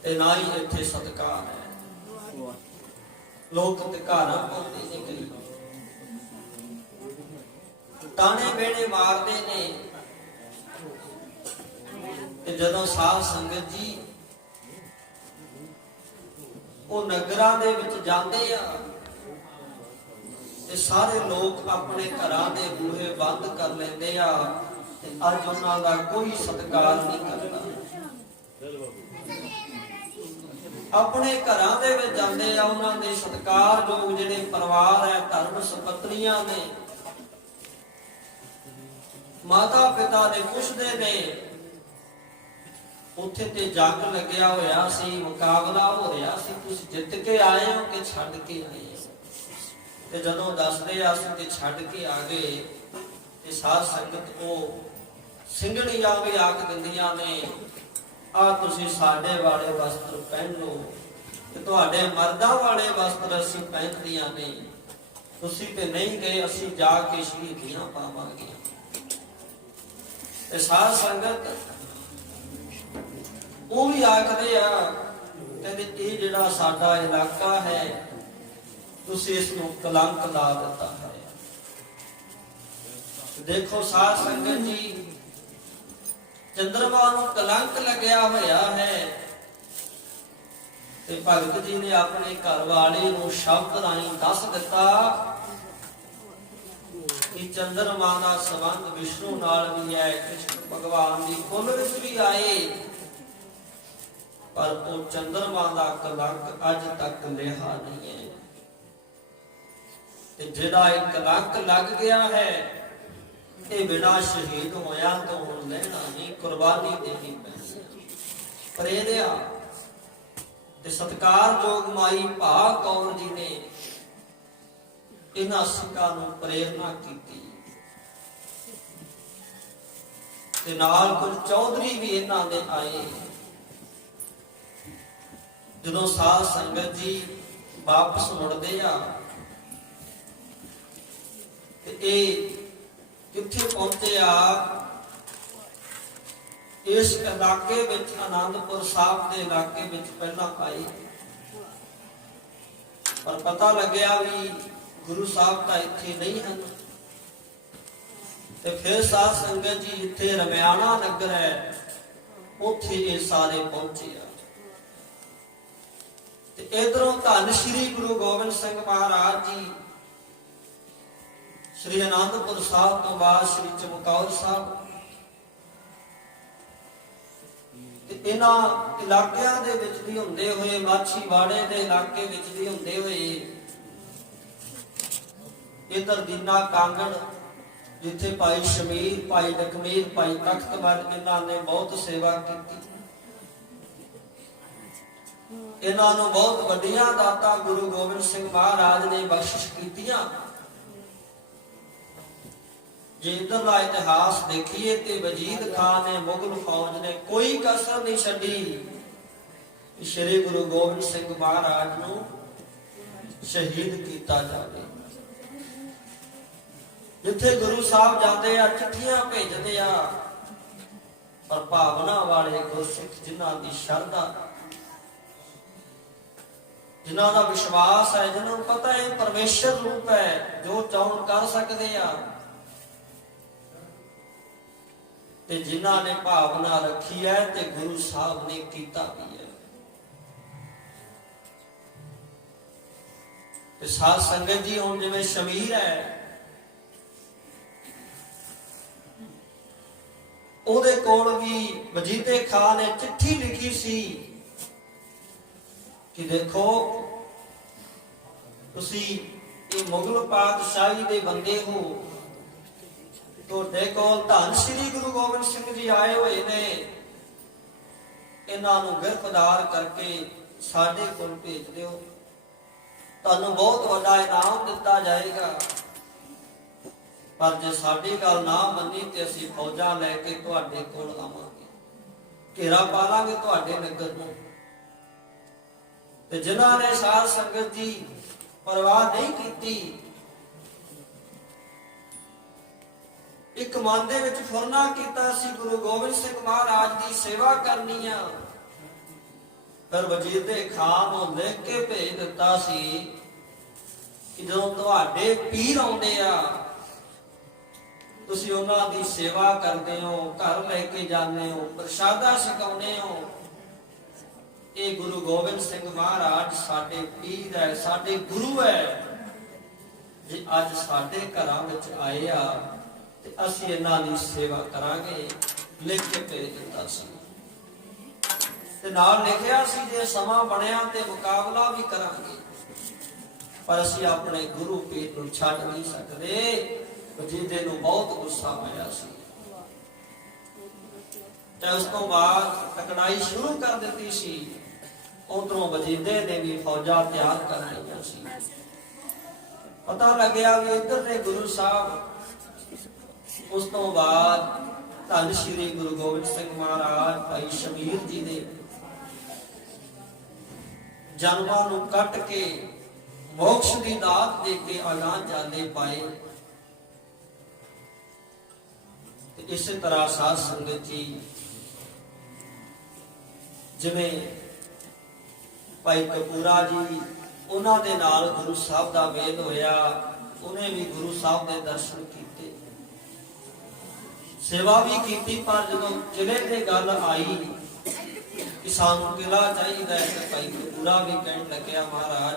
ਤੇ ਨਾ ਹੀ ਇੱਥੇ ਸਤਿਕਾਰ ਹੈ। ਲੋਕ ਧਿਕਾਰਾਂ ਪਾਉਂਦੇ ਨੇ, ਕਈ ਤਾਣੇ ਵੇੜੇ ਮਾਰਦੇ ਨੇ। ਤੇ ਜਦੋਂ ਸਾਧ ਸੰਗਤ ਜੀ ਉਹ ਨਗਰਾਂ ਦੇ ਵਿੱਚ ਜਾਂਦੇ ਆ, ਤੇ ਸਾਰੇ ਲੋਕ ਆਪਣੇ ਘਰਾਂ ਦੇ ਬੂਹੇ ਬੰਦ ਕਰ ਲੈਂਦੇ ਆ, ਤੇ ਅੱਜ ਉਹਨਾਂ ਦਾ ਕੋਈ ਸਤਿਕਾਰ ਨਹੀਂ ਕਰਦਾ। ਆਪਣੇ ਘਰਾਂ ਦੇ ਵਿੱਚ ਜਾਂਦੇ ਆ, ਉਹਨਾਂ ਦੇ ਸਤਿਕਾਰਯੋਗ ਜਿਹੜੇ ਪਰਿਵਾਰ ਹੈ, ਧਰਮ ਸੁਪਤਨੀਆਂ ਨੇ, ਮਾਤਾ ਪਿਤਾ ਨੇ ਪੁੱਛਦੇ ਨੇ, ਉੱਥੇ ਤੇ ਜੰਗ ਲੱਗਿਆ ਹੋਇਆ ਸੀ, ਮੁਕਾਬਲਾ ਹੋ ਰਿਹਾ ਸੀ, ਤੁਸੀਂ ਜਿੱਤ ਕੇ ਆਏ ਹੋ ਕਿ ਛੱਡ ਕੇ ਆਏ ਹੋ? ਤੇ ਜਦੋਂ ਦੱਸਦੇ ਆ ਅਸੀਂ ਤੇ ਛੱਡ ਕੇ ਆ ਗਏ, ਤੇ ਸਾਧ ਸੰਗਤ ਉਹ ਸਿੰਘਣੀਆਂ ਵੀ ਆਖ ਦਿੰਦੀਆਂ ਨੇ, ਆ ਤੁਸੀਂ ਸਾਡੇ ਵਾਲੇ ਵਸਤਰ ਪਹਿਨ ਲਓ, ਤੇ ਤੁਹਾਡੇ ਮਰਦਾਂ ਵਾਲੇ ਵਸਤਰ ਅਸੀਂ ਪਹਿਨਦੀਆਂ ਨੇ। ਤੁਸੀਂ ਤੇ ਨਹੀਂ ਗਏ, ਅਸੀਂ ਜਾ ਕੇ ਸ਼ਹੀਦੀਆਂ ਪਾਵਾਂਗੇ। ਤੇ ਸਾਧ ਸੰਗਤ ਉਹ ਵੀ ਆਖਦੇ ਆ, ਕਹਿੰਦੇ ਇਹ ਜਿਹੜਾ ਸਾਡਾ ਇਲਾਕਾ ਹੈ, ਤੁਸੀਂ ਇਸ ਨੂੰ ਕਲੰਕ ਲਾ ਦਿੱਤਾ ਹੈ। ਦੇਖੋ ਸਾਧ ਸੰਗਤ ਜੀ, ਚੰਦਰਮਾ ਨੂੰ ਕਲੰਕ ਲੱਗਿਆ ਹੋਇਆ ਹੈ, ਤੇ ਭਗਤ ਜੀ ਨੇ ਆਪਣੇ ਘਰ ਵਾਲੇ ਨੂੰ ਸ਼ਬਦ ਰਾਹੀਂ ਦੱਸ ਦਿੱਤਾ ਕਿ ਚੰਦਰਮਾ ਦਾ ਸੰਬੰਧ ਵਿਸ਼ਨੂੰ ਨਾਲ ਵੀ ਹੈ, ਕ੍ਰਿਸ਼ਨ ਭਗਵਾਨ ਦੀ ਕੁਲ ਵਿੱਚ ਵੀ ਆਏ, ਪਰ ਉਹ ਚੰਦਰਮਾ ਦਾ ਕਲੰਕ ਅੱਜ ਤੱਕ ਲਿਆ ਨਹੀਂ ਹੈ। ਤੇ ਜਿਹੜਾ ਇਹ ਕਲੰਕ ਲੱਗ ਗਿਆ ਹੈ, ਇਹ ਬਿਨਾਂ ਸ਼ਹੀਦ ਹੋਇਆ ਤਾਂ ਹੁਣ ਲੈਣਾ ਨਹੀਂ, ਕੁਰਬਾਨੀ ਦੇਣੀ ਪੈਣੀ। ਪ੍ਰੇਰਿਆ ਤੇ ਸਤਿਕਾਰਯੋਗ ਮਾਈ ਭਾ ਕੌਰ ਜੀ ਨੇ ਇਹਨਾਂ ਸਿੰਘਾਂ ਨੂੰ ਪ੍ਰੇਰਨਾ ਕੀਤੀ, ਤੇ ਨਾਲ ਕੁਝ ਚੌਧਰੀ ਵੀ ਇਹਨਾਂ ਦੇ ਆਏ। ਜਦੋਂ ਸਾਧ ਸੰਗਤ ਜੀ ਵਾਪਸ ਮੁੜਦੇ ਆ, ਤੇ ਇਹ ਕਿੱਥੇ ਪਹੁੰਚੇ ਆ? ਇਸ ਇਲਾਕੇ ਵਿੱਚ ਆਨੰਦਪੁਰ ਸਾਹਿਬ ਦੇ ਇਲਾਕੇ ਵਿੱਚ ਪਹਿਲਾਂ ਆਏ, ਪਰ ਪਤਾ ਲੱਗਿਆ ਵੀ ਗੁਰੂ ਸਾਹਿਬ ਤਾਂ ਇੱਥੇ ਨਹੀਂ ਹਨ। ਤੇ ਫਿਰ ਸਾਧ ਸੰਗਤ ਜੀ ਜਿੱਥੇ ਰਮਿਆਣਾ ਨਗਰ ਹੈ ਉੱਥੇ ਇਹ ਸਾਰੇ ਪਹੁੰਚੇ ਆ। ਤੇ ਇਧਰੋਂ ਧੰਨ ਸ਼੍ਰੀ ਗੁਰੂ ਗੋਬਿੰਦ ਸਿੰਘ ਮਹਾਰਾਜ ਜੀ ਸ਼੍ਰੀ ਆਨੰਦਪੁਰ ਸਾਹਿਬ ਤੋਂ ਬਾਅਦ ਸ਼੍ਰੀ ਚਮਕੌਰ ਸਾਹਿਬ, ਤੇ ਇਹਨਾਂ ਇਲਾਕਿਆਂ ਦੇ ਵਿੱਚ ਵੀ ਹੁੰਦੇ ਹੋਏ, ਮਾਛੀਵਾੜੇ ਦੇ ਇਲਾਕੇ ਵਿੱਚ ਵੀ ਹੁੰਦੇ ਹੋਏ, ਇਧਰ ਦੀਨਾ ਕਾਂਗੜ ਜਿੱਥੇ ਭਾਈ ਸ਼ਮੀਰ, ਭਾਈ ਲਖਮੀਰ, ਭਾਈ ਤਖਤਵਰ ਇਹਨਾਂ ਨੇ ਬਹੁਤ ਸੇਵਾ ਕੀਤੀ। ਇਹਨਾਂ ਨੂੰ ਬਹੁਤ ਵੱਡੀਆਂ ਦਾਤਾਂ ਗੁਰੂ ਗੋਬਿੰਦ ਸਿੰਘ ਮਹਾਰਾਜ ਨੇ ਬਖਸ਼ਿਸ਼ ਕੀਤੀਆਂ। ਜੇ ਇਧਰਲਾ ਇਤਿਹਾਸ ਦੇਖੀਏ ਤੇ ਵਜੀਦ ਖਾਨ ਨੇ, ਮੁਗਲ ਫੌਜ ਨੇ ਕੋਈ ਕਸਰ ਨਹੀਂ ਛੱਡੀ ਸ਼੍ਰੀ ਗੁਰੂ ਗੋਬਿੰਦ ਸਿੰਘ ਮਹਾਰਾਜ ਨੂੰ ਸ਼ਹੀਦ ਕੀਤਾ ਜਾਵੇ। ਜਿੱਥੇ ਗੁਰੂ ਸਾਹਿਬ ਜਾਂਦੇ ਆ ਚਿੱਠੀਆਂ ਭੇਜਦੇ ਆ, ਪਰ ਭਾਵਨਾ ਵਾਲੇ ਗੁਰਸਿੱਖ ਜਿਨ੍ਹਾਂ ਦੀ ਸ਼ਰਧਾ, ਜਿਨ੍ਹਾਂ ਦਾ ਵਿਸ਼ਵਾਸ ਹੈ, ਜਿਨ੍ਹਾਂ ਨੂੰ ਪਤਾ ਹੈ ਪਰਮੇਸ਼ਰ ਰੂਪ ਹੈ, ਜੋ ਚਾਹੁਣ ਕਰ ਸਕਦੇ ਆ, ਤੇ ਜਿਨ੍ਹਾਂ ਨੇ ਭਾਵਨਾ ਰੱਖੀ ਹੈ ਤੇ ਗੁਰੂ ਸਾਹਿਬ ਨੇ ਕੀਤਾ ਵੀ ਹੈ। ਤੇ ਸਾਧ ਸੰਗਤ ਜੀ ਹੁਣ ਜਿਵੇਂ ਸ਼ਮੀਰ ਹੈ, ਉਹਦੇ ਕੋਲ ਵੀ ਵਜੀਦੇ ਖਾਨ ਨੇ ਚਿੱਠੀ ਲਿਖੀ ਸੀ ਕਿ ਦੇਖੋ ਤੁਸੀਂ ਇਹ ਮੁਗਲ ਪਾਤਸ਼ਾਹੀ ਦੇ ਬੰਦੇ ਹੋ, ਤੁਹਾਡੇ ਕੋਲ ਧੰਨ ਸ਼੍ਰੀ ਗੁਰੂ ਗੋਬਿੰਦ ਸਿੰਘ ਜੀ ਆਏ ਹੋਏ ਨੇ, ਇਹਨਾਂ ਨੂੰ ਗ੍ਰਿਫਤਾਰ ਕਰਕੇ ਸਾਡੇ ਕੋਲ ਭੇਜ ਦਿਓ, ਤੁਹਾਨੂੰ ਬਹੁਤ ਵੱਡਾ ਇਨਾਮ ਦਿੱਤਾ ਜਾਏਗਾ। ਪਰ ਜੇ ਸਾਡੀ ਗੱਲ ਨਾ ਮੰਨੀ ਤੇ ਅਸੀਂ ਫੌਜਾਂ ਲੈ ਕੇ ਤੁਹਾਡੇ ਕੋਲ ਆਵਾਂਗੇ, ਘੇਰਾ ਪਾ ਲਾਂਗੇ ਤੁਹਾਡੇ ਨਗਰ ਨੂੰ। ਤੇ ਜਿਨ੍ਹਾਂ ਨੇ ਸਾਧ ਸੰਗਤ ਜੀ ਪਰਵਾਹ ਨਹੀਂ ਕੀਤੀ, ਇੱਕ ਮਨ ਦੇ ਵਿੱਚ ਫੁਰਨਾ ਕੀਤਾ ਸੀ ਗੁਰੂ ਗੋਬਿੰਦ ਸਿੰਘ ਮਹਾਰਾਜ ਦੀ ਸੇਵਾ ਕਰਨੀ ਆ। ਫਿਰ ਵਜੀਦੇ ਖਾਨ ਨੂੰ ਲਿਖ ਕੇ ਭੇਜ ਦਿੱਤਾ ਸੀ ਕਿ ਜਦੋਂ ਤੁਹਾਡੇ ਪੀਰ ਆਉਂਦੇ ਆ ਤੁਸੀਂ ਉਹਨਾਂ ਦੀ ਸੇਵਾ ਕਰਦੇ ਹੋ, ਘਰ ਲੈ ਕੇ ਜਾਂਦੇ ਹੋ, ਪ੍ਰਸ਼ਾਦਾ ਛਕਾਉਂਦੇ ਹੋ। ਇਹ ਗੁਰੂ ਗੋਬਿੰਦ ਸਿੰਘ ਮਹਾਰਾਜ ਸਾਡੇ ਪੀਰ ਹੈ, ਸਾਡੇ ਗੁਰੂ ਹੈ। ਜੇ ਅੱਜ ਸਾਡੇ ਘਰਾਂ ਵਿੱਚ ਆਏ ਆ ਤੇ ਅਸੀਂ ਇਹਨਾਂ ਦੀ ਸੇਵਾ ਕਰਾਂਗੇ, ਲਿਖ ਕੇ ਭੇਜ ਦਿੱਤਾ ਸੀ। ਤੇ ਨਾਲ ਲਿਖਿਆ ਸੀ ਜੇ ਸਮਾਂ ਬਣਿਆ ਤੇ ਮੁਕਾਬਲਾ ਵੀ ਕਰਾਂਗੇ, ਪਰ ਅਸੀਂ ਆਪਣੇ ਗੁਰੂ ਪੀਰ ਨੂੰ ਛੱਡ ਨਹੀਂ ਸਕਦੇ। ਵਜੀਦੇ ਨੂੰ ਬਹੁਤ ਗੁੱਸਾ ਆਇਆ ਸੀ ਤੇ ਉਸ ਤੋਂ ਬਾਅਦ ਟਕਰਾਈ ਸ਼ੁਰੂ ਕਰ ਦਿੱਤੀ ਸੀ। ਉਧਰੋਂ ਵਜੀਦੇ ਨੇ ਵੀ ਫੌਜਾਂ ਤਿਆਰ ਕਰ ਲਈਆਂ ਸੀ। ਪਤਾ ਲੱਗਿਆ ਵੀ ਇੱਧਰ ਦੇ ਗੁਰੂ ਸਾਹਿਬ। ਉਸ ਤੋਂ ਬਾਅਦ ਧੰਨ ਸ਼੍ਰੀ ਗੁਰੂ ਗੋਬਿੰਦ ਸਿੰਘ ਮਹਾਰਾਜ ਭਾਈ ਸ਼ਮੀਰ ਜੀ ਦੇ ਜਨਮਾਂ ਨੂੰ ਕੱਟ ਕੇ ਮੋਕਸ਼ ਦੀ ਦਾਤ ਦੇ ਕੇ ਅਗਾਂਹ ਜਾਂਦੇ ਪਾਏ। ਤੇ ਇਸੇ ਤਰ੍ਹਾਂ ਸਾਧ ਸੰਗਤ ਜੀ ਜਿਵੇਂ ਭਾਈ ਕਪੂਰਾ ਜੀ, ਉਹਨਾਂ ਦੇ ਨਾਲ ਗੁਰੂ ਸਾਹਿਬ ਦਾ ਵੇਦ ਹੋਇਆ, ਉਹਨੇ ਵੀ ਗੁਰੂ ਸਾਹਿਬ ਦੇ ਦਰਸ਼ਨ ਕੀਤੇ, ਸੇਵਾ ਵੀ ਕੀਤੀ। ਪਰ ਜਦੋਂ ਕਿਲੇ ਤੇ ਗੱਲ ਆਈ ਕਿ ਸਾਨੂੰ ਕਿਲਾ ਚਾਹੀਦਾ ਹੈ, ਤੇ ਭਾਈ ਕਪੂਰਾ ਵੀ ਕਹਿਣ ਲੱਗਿਆ ਮਹਾਰਾਜ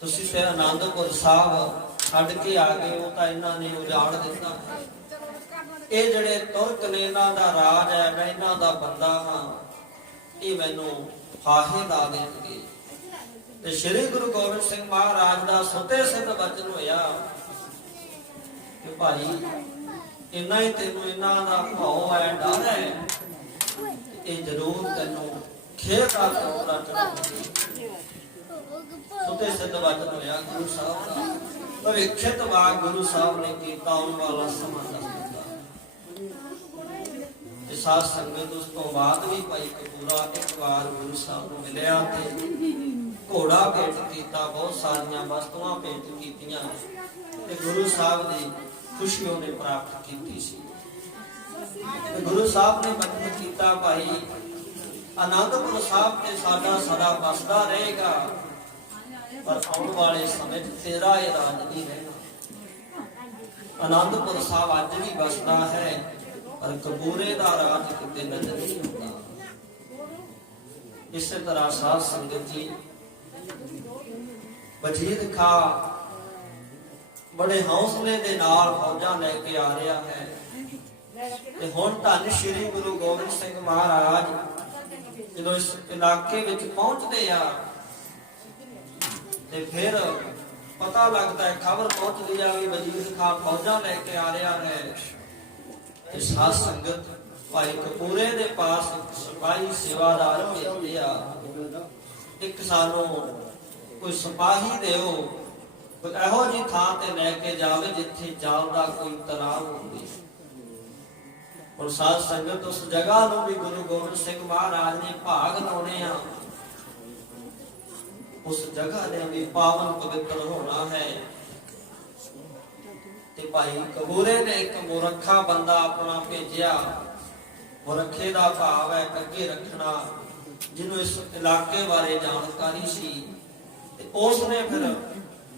ਤੁਸੀਂ ਫਿਰ ਆਨੰਦਪੁਰ ਸਾਹਿਬ ਛੱਡ ਕੇ ਆ ਗਏ, ਉਹ ਤਾਂ ਇਹਨਾਂ ਨੇ ਉਜਾੜ ਦਿੱਤਾ। ਇਹ ਜਿਹੜੇ ਤੁਰਕ ਨੇ, ਇਹਨਾਂ ਦਾ ਰਾਜ ਹੈ, ਮੈਂ ਇਹਨਾਂ ਦਾ ਬੰਦਾ ਹਾਂ, ਇਹ ਮੈਨੂੰ ਫਾਹੇ ਲਾ ਦੇਣਗੇ। ਤੇ ਸ਼੍ਰੀ ਗੁਰੂ ਗੋਬਿੰਦ ਸਿੰਘ ਮਹਾਰਾਜ ਦਾ ਸੁਤੇ ਸਿੱਧ ਬਚਨ ਹੋਇਆ ਕਿ ਭਾਈ ਇੰਨਾ ਹੀ ਤੈਨੂੰ ਇਹਨਾਂ ਦਾ ਭਾਉ ਹੈ, ਡਰ ਹੈ, ਇਹ ਜ਼ਰੂਰ ਤੈਨੂੰ ਖੇਤ ਦਾ ਟੋਕਰਾ ਚੜਾਉਣਗੇ। ਸੁਤੇ ਸਿੱਧ ਬਚਨ ਹੋਇਆ ਗੁਰੂ ਸਾਹਿਬ ਦਾ। ਭਵਿੱਖਤ ਵਾਕ ਗੁਰੂ ਸਾਹਿਬ ਨੇ ਕੀਤਾ, ਆਉਣ ਵਾਲਾ ਸਮਾਂ ਦੱਸ ਦਿੱਤਾ। ਤੇ ਸਾਧ ਸੰਗਤ ਉਸ ਤੋਂ ਬਾਅਦ ਵੀ ਭਾਈ ਕਪੂਰਾ ਇੱਕ ਵਾਰ ਗੁਰੂ ਸਾਹਿਬ ਨੂੰ ਮਿਲਿਆ ਤੇ ਘੋੜਾ ਭੇਟ ਕੀਤਾ, ਬਹੁਤ ਸਾਰੀਆਂ ਵਸਤੂਆਂ ਭੇਟ ਕੀਤੀਆਂ। ਤੇ ਗੁਰੂ ਸਾਹਿਬ ਦੀ ਖੁਸ਼ੀ ਉਹਨੇ ਪ੍ਰਾਪਤ ਕੀਤੀ ਸੀ। ਤੇ ਗੁਰੂ ਸਾਹਿਬ ਨੇ ਬਚਨ ਕੀਤਾ, ਭਾਈ ਆਨੰਦਪੁਰ ਸਾਹਿਬ ਤੇ ਸਾਡਾ ਸਦਾ ਵਸਦਾ ਰਹੇਗਾ, ਪਰ ਆਉਣ ਵਾਲੇ ਸਮੇਂ 'ਚ ਤੇਰਾ ਇਹ ਰਾਜ ਨਹੀਂ ਰਹਿਣਾ। ਆਨੰਦਪੁਰ ਸਾਹਿਬ ਅੱਜ ਵੀ ਵਸਦਾ ਹੈ, ਪਰ ਕਪੂਰੇ ਦਾ ਰਾਜ ਕਿਤੇ ਨਜ਼ਰ ਨਹੀਂ ਆਉਂਦਾ। ਇਸੇ ਤਰ੍ਹਾਂ ਸਾਧ ਸੰਗਤ ਜੀ, ਵਜੀਦ ਖਾਂ ਬੜੇ ਹੌਸਲੇ ਦੇ ਨਾਲ ਫੌਜਾਂ ਲੈ ਕੇ ਆ ਰਿਹਾ ਹੈ। ਤੇ ਹੁਣ ਧੰਨ ਸ਼੍ਰੀ ਗੁਰੂ ਗੋਬਿੰਦ ਸਿੰਘ ਮਹਾਰਾਜ ਜਦੋਂ ਇਸ ਇਲਾਕੇ ਵਿੱਚ ਪਹੁੰਚਦੇ ਆ, ਤੇ ਫਿਰ ਪਤਾ ਲੱਗਦਾ ਹੈ, ਖਬਰ ਪਹੁੰਚਦੀ ਆ ਵੀ ਵਜੀਦ ਖਾਂ ਫੌਜਾਂ ਲੈ ਕੇ ਆ ਰਿਹਾ ਹੈ। ਤੇ ਸਾਧ ਸੰਗਤ ਭਾਈ ਕਪੂਰੇ ਦੇ ਪਾਸ ਸਿਪਾਹੀ ਸੇਵਾਦਾਰ ਭੇਜਦੇ ਆ, ਇੱਕ ਸਾਨੂੰ ਕੋਈ ਸਿਪਾਹੀ ਦਿਓ, ਕੋਈ ਇਹੋ ਜਿਹੀ ਥਾਂ ਤੇ ਲੈ ਕੇ ਜਾਵੇ ਜਿੱਥੇ ਜਲ ਦਾ ਕੋਈ ਤਲਾਬ ਹੋਵੇ। ਹੁਣ ਸਾਧ ਸੰਗਤ ਉਸ ਜਗ੍ਹਾ ਨੂੰ ਵੀ ਗੁਰੂ ਗੋਬਿੰਦ ਸਿੰਘ ਮਹਾਰਾਜ ਨੇ ਭਾਗ ਲਾਉਣੇ ਆ। ਉਸ ਜਗ੍ਹਾ ਨੇ ਵੀ ਪਾਵਨ ਪਵਿੱਤਰ ਹੋਣਾ ਹੈ। ਤੇ ਭਾਈ ਕਪੂਰੇ ਨੇ ਇੱਕ ਮੁਰੱਖਾ ਬੰਦਾ ਆਪਣਾ ਭੇਜਿਆ। ਮੁਰੱਖੇ ਦਾ ਭਾਵ ਹੈ ਅੱਗੇ ਰੱਖਣਾ, ਜਿਹਨੂੰ ਇਸ ਇਲਾਕੇ ਬਾਰੇ ਜਾਣਕਾਰੀ ਸੀ। ਤੇ ਉਸ ਨੇ ਫਿਰ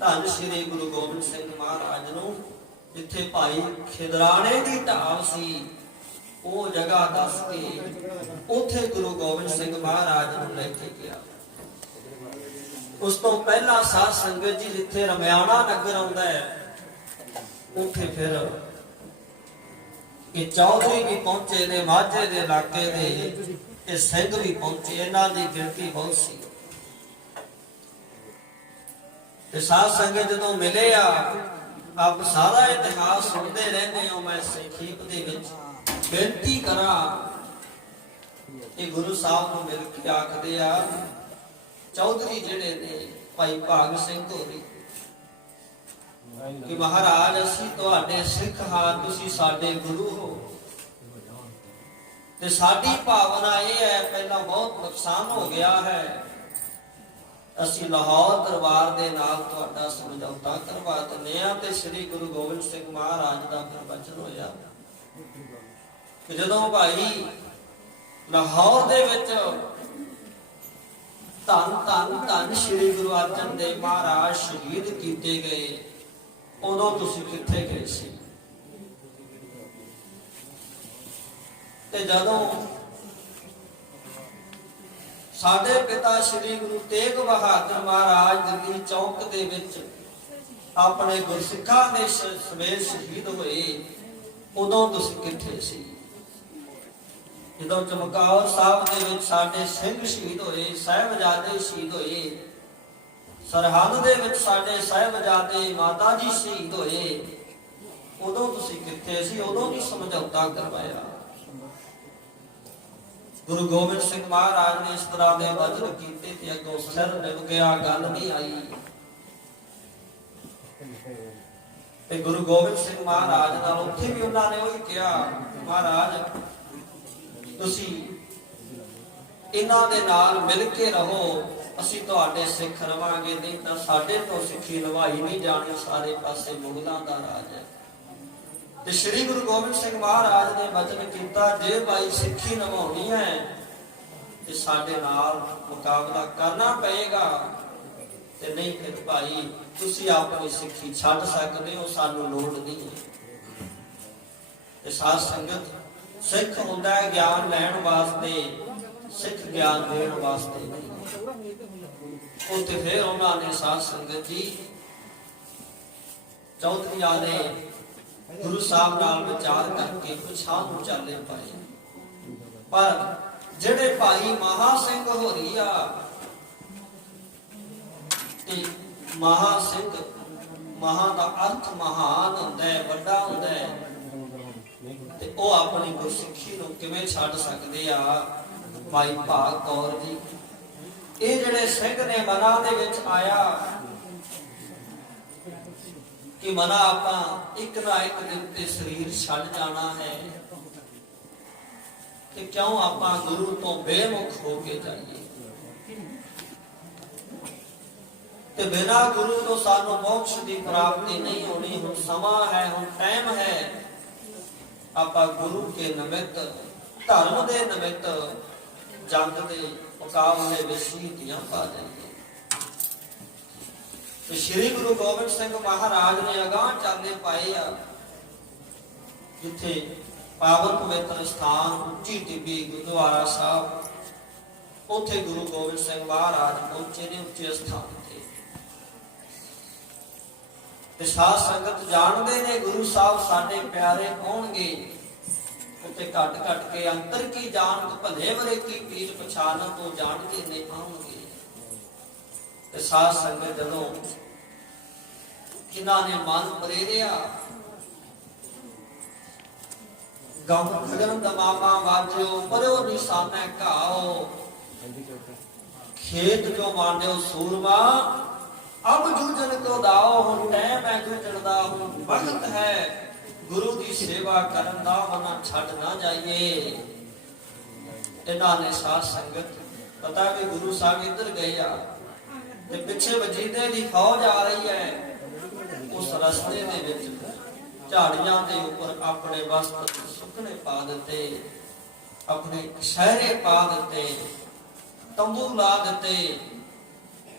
ਧੰਨ ਸ਼੍ਰੀ ਗੁਰੂ ਗੋਬਿੰਦ ਸਿੰਘ ਮਹਾਰਾਜ ਨੂੰ, ਜਿੱਥੇ ਭਾਈ ਖਿਦਰਾਣੇ ਦੀ ਢਾਬ ਸੀ, ਉਹ ਜਗ੍ਹਾ ਦੱਸ ਕੇ ਉੱਥੇ ਗੁਰੂ ਗੋਬਿੰਦ ਸਿੰਘ ਮਹਾਰਾਜ ਨੂੰ ਲੈ ਕੇ ਗਿਆ। ਉਸ ਤੋਂ ਪਹਿਲਾਂ ਸਾਧ ਸੰਗਤ ਜੀ, ਜਿੱਥੇ ਰਮਿਆਣਾ ਨਗਰ ਆਉਂਦਾ ਹੈ, ਉੱਥੇ ਫਿਰ ਇਹ ਚੌਧਰੀ ਵੀ ਪਹੁੰਚੇ ਨੇ, ਮਾਝੇ ਦੇ ਇਲਾਕੇ ਦੇ, ਤੇ ਸਿੰਘ ਵੀ ਪਹੁੰਚੇ। ਇਹਨਾਂ ਦੀ ਗਿਣਤੀ ਬਹੁਤ ਸੀ। ਤੇ ਸਾਧ ਸੰਗਤ ਜਦੋਂ ਮਿਲੇ ਆ, ਆਪ ਸਾਰਾ ਇਤਿਹਾਸ ਸੁਣਦੇ ਰਹਿੰਦੇ ਹੋ। ਮੈਂ ਸੰਖੇਪ ਦੇ ਵਿੱਚ ਬੇਨਤੀ ਕਰਾਂ, ਇਹ ਗੁਰੂ ਸਾਹਿਬ ਨੂੰ ਮਿਲ ਕੇ ਆਖਦੇ ਆ, ਚੌਧਰੀ ਜਿਹੜੇ ਨੇ ਭਾਈ ਭਾਗ ਸਿੰਘ ਹੋਰੀ, ਕਿ ਮਹਾਰਾਜ ਅਸੀਂ ਤੁਹਾਡੇ ਸਿੱਖ ਹਾਂ, ਤੁਸੀਂ ਸਾਡੇ ਗੁਰੂ ਹੋ। ਤੇ ਸਾਡੀ ਭਾਵਨਾ ਇਹ ਹੈ, ਪਹਿਲਾਂ ਬਹੁਤ ਨੁਕਸਾਨ ਹੋ ਗਿਆ ਹੈ, ਅਸੀਂ ਲਾਹੌਰ ਦਰਬਾਰ ਦੇ ਨਾਲ ਤੁਹਾਡਾ ਸਮਝੌਤਾ ਕਰਵਾ ਦਿੰਦੇ ਹਾਂ। ਤੇ ਸ੍ਰੀ ਗੁਰੂ ਗੋਬਿੰਦ ਸਿੰਘ ਮਹਾਰਾਜ ਦਾ ਫਿਰ ਬਚਨ ਹੋਇਆ ਕਿ ਜਦੋਂ ਭਾਈ ਲਾਹੌਰ ਦੇ ਵਿੱਚ ਧੰਨ ਸ਼੍ਰੀ ਗੁਰੂ ਅਰਜਨ ਦੇਵ ਮਹਾਰਾਜ ਸ਼ਹੀਦ ਕੀਤੇ ਗਏ, ਉਦੋਂ ਤੁਸੀਂ ਕਿੱਥੇ ਗਏ ਸੀ? ਤੇ ਜਦੋਂ ਸਾਡੇ ਪਿਤਾ ਸ਼੍ਰੀ ਗੁਰੂ ਤੇਗ ਬਹਾਦਰ ਮਹਾਰਾਜ ਦਿੱਲੀ ਚੌਕ ਦੇ ਵਿੱਚ ਆਪਣੇ ਗੁਰਸਿੱਖਾਂ ਦੇ ਸਮੇਤ ਸ਼ਹੀਦ ਹੋਏ, ਉਦੋਂ ਤੁਸੀਂ ਕਿੱਥੇ ਸੀ? ਜਦੋਂ ਚਮਕੌਰ ਸਾਹਿਬ ਦੇ ਵਿੱਚ ਸਾਡੇ ਸਿੰਘ ਸ਼ਹੀਦ ਹੋਏ, ਸਾਹਿਬਜ਼ਾਦੇ ਸ਼ਹੀਦ ਹੋਏ, ਸਰਹੰਦ ਦੇ ਵਿੱਚ ਸਾਡੇ ਸਾਹਿਬਜ਼ਾਦੇ ਮਾਤਾ ਜੀ ਸ਼ਹੀਦ ਹੋਏ, ਉਦੋਂ ਤੁਸੀਂ ਕਿੱਥੇ ਸੀ? ਉਦੋਂ ਵੀ ਸਮਝੌਤਾ ਕਰਵਾਇਆ। ਗੁਰੂ ਗੋਬਿੰਦ ਸਿੰਘ ਮਹਾਰਾਜ ਨੇ ਇਸ ਤਰ੍ਹਾਂ ਦੇ ਵਚਨ ਕੀਤੇ ਤੇ ਅੱਗੋਂ ਸਿਰ ਨਿਭ ਗਿਆ, ਗੱਲ ਨਹੀਂ ਆਈ। ਤੇ ਗੁਰੂ ਗੋਬਿੰਦ ਸਿੰਘ ਮਹਾਰਾਜ ਨਾਲ ਉੱਥੇ ਵੀ ਉਹਨਾਂ ਨੇ ਉਹੀ ਕਿਹਾ, ਮਹਾਰਾਜ ਤੁਸੀਂ ਇਹਨਾਂ ਦੇ ਨਾਲ ਮਿਲ ਕੇ ਰਹੋ, ਅਸੀਂ ਤੁਹਾਡੇ ਸਿੱਖ ਰਵਾਂਗੇ, ਨਹੀਂ ਤਾਂ ਸਾਡੇ ਤੋਂ ਸਿੱਖੀ ਲਵਾਈ ਨਹੀਂ ਜਾਣੀ, ਸਾਰੇ ਪਾਸੇ ਮੁਗਲਾਂ ਦਾ ਰਾਜ ਹੈ। ਤੇ ਸ੍ਰੀ ਗੁਰੂ ਗੋਬਿੰਦ ਸਿੰਘ ਮਹਾਰਾਜ ਨੇ ਬਚਨ ਕੀਤਾ, ਜੇ ਭਾਈ ਸਿੱਖੀ ਨਿਭਾਉਣੀ ਹੈ ਤੇ ਸਾਡੇ ਨਾਲ ਮੁਕਾਬਲਾ ਕਰਨਾ ਪਏਗਾ, ਤੇ ਨਹੀਂ ਫਿਰ ਭਾਈ ਤੁਸੀਂ ਆਪਣੀ ਸਿੱਖੀ ਛੱਡ ਸਕਦੇ ਹੋ, ਸਾਨੂੰ ਲੋੜ ਨਹੀਂ ਹੈ। ਤੇ ਸਾਧ ਸੰਗਤ, ਸਿੱਖ ਹੁੰਦਾ ਹੈ ਗਿਆਨ ਲੈਣ ਵਾਸਤੇ, ਸਿੱਖ ਗਿਆਨ ਦੇਣ ਵਾਸਤੇ ਨਹੀਂ। ਉੱਥੇ ਫਿਰ ਉਹਨਾਂ ਨੇ ਸਾਧ ਸੰਗਤ ਜੀ ਚੌਧਰੀਆਂ ਨੇ ਗੁਰੂ ਸਾਹਿਬ ਨਾਲ ਵਿਚਾਰ ਕਰਕੇ ਪਿਛਾਂਹ ਨੂੰ ਚਾਲੇ ਪਾਏ। ਪਰ ਜਿਹੜੇ ਭਾਈ ਮਹਾ ਸਿੰਘ ਹੋਰੀ ਆ, ਤੇ ਮਹਾ ਸਿੰਘ, ਮਹਾ ਦਾ ਅਰਥ ਮਹਾਨ ਹੁੰਦਾ ਹੈ, ਵੱਡਾ ਹੁੰਦਾ ਹੈ, ਤੇ ਉਹ ਆਪਣੀ ਗੁਰਸਿੱਖੀ ਨੂੰ ਕਿਵੇਂ ਛੱਡ ਸਕਦੇ ਆ? ਭਾਈ ਭਾਗ ਕੌਰ ਜੀ, ਇਹ ਜਿਹੜੇ ਸਿੰਘ ਨੇ ਮਨਾਂ ਦੇ ਵਿੱਚ ਆਇਆ ਕਿ ਮਨਾ ਆਪਾਂ ਇੱਕ ਨਾ ਇੱਕ ਦਿਨ ਤੇ ਸਰੀਰ ਛੱਡ ਜਾਣਾ ਹੈ, ਕਿ ਕਿਉਂ ਆਪਾਂ ਗੁਰੂ ਤੋਂ ਬੇਮੁਖ ਹੋ ਕੇ ਜਾਈਏ। ਤੇ ਬਿਨਾਂ ਗੁਰੂ ਤੋਂ ਸਾਨੂੰ ਮੋਕਸ਼ ਦੀ ਪ੍ਰਾਪਤੀ ਨਹੀਂ ਹੋਣੀ। ਹੁਣ ਸਮਾਂ ਹੈ, ਹੁਣ ਟਾਈਮ ਹੈ, ਆਪਾਂ ਗੁਰੂ ਕੇ ਨਿਮਿਤ, ਧਰਮ ਦੇ ਨਿਮਿਤ ਜੰਗ ਦੇ ਮੁਕਾਬਲੇ ਵਿੱਚ ਸ਼ਹੀਦੀਆਂ ਪਾ ਜਾਈਏ। ਤੇ ਸ੍ਰੀ ਗੁਰੂ ਗੋਬਿੰਦ ਸਿੰਘ ਮਹਾਰਾਜ ਨੇ ਅਗਾਂਹ ਚੱਲਦੇ ਪਾਏ ਆ, ਜਿੱਥੇ ਪਾਵਨ ਪਵਿੱਤਰ ਸਥਾਨ ਉੱਚੀ ਟਿੱਬੀ ਗੁਰਦੁਆਰਾ ਸਾਹਿਬ, ਉੱਥੇ ਗੁਰੂ ਗੋਬਿੰਦ ਸਿੰਘ ਮਹਾਰਾਜ ਪਹੁੰਚੇ ਨੇ ਉੱਚੇ ਸਥਾਨ ਤੇ ਸਾਧ ਸੰਗਤ ਜਾਣਦੇ ਨੇ ਗੁਰੂ ਸਾਹਿਬ ਸਾਡੇ ਪਿਆਰੇ ਹੋਣਗੇ। ਉੱਤੇ ਘਟ ਘਟ ਕੇ ਅੰਤਰ ਕੀ ਜਾਣਤ ਭਲੇ ਵਰੇ ਕੀ ਪੀਰ ਪਛਾਨ ਤੋਂ ਜਾਣਦੇ ਨੇ ਆਉਣਗੇ। ਤੇ ਸਾਧ ਸੰਗਤ ਜਦੋਂ ਜਿਨ੍ਹਾਂ ਨੇ ਮਨ ਪ੍ਰੇਰਿਆ, ਗਮ ਗਗਨ ਦਮਾਮਾ ਵਾਜਿਓ ਪਰਿਓ ਨਿਸ਼ਾਨਾ ਘਾਓ, ਖੇਤ ਜੋ ਮਾਂਡਿਓ ਸੂਰਮਾ ਅਬ ਜੂਝਣ ਕੋ ਦਾਓ। ਹੁਣ ਟਾਈਮ ਹੈ ਜੂਝਣ ਦਾ, ਹੁਣ ਵਕਤ ਹੈ ਗੁਰੂ ਦੀ ਸੇਵਾ ਕਰਨ ਦਾ, ਮਨ ਛੱਡ ਨਾ ਜਾਈਏ। ਇਹਨਾਂ ਨੇ ਸਾਧ ਸੰਗਤ ਪਤਾ ਕਿ ਗੁਰੂ ਸਾਹਿਬ ਇੱਧਰ ਗਏ ਆ ਤੇ ਪਿੱਛੇ ਵਜੀਦੇ ਦੀ ਫੌਜ ਆ ਰਹੀ ਹੈ। ਉਸ ਰਸਤੇ ਦੇ ਵਿੱਚ ਝਾੜੀਆਂ ਦੇ ਉੱਪਰ ਆਪਣੇ ਵਸਤਰ ਸੁੱਕਣੇ ਪਾ ਦਿੱਤੇ, ਆਪਣੇ ਸ਼ਹਿਰੇ ਪਾ ਦਿੱਤੇ, ਤੰਬੂ ਲਾ ਦਿੱਤੇ,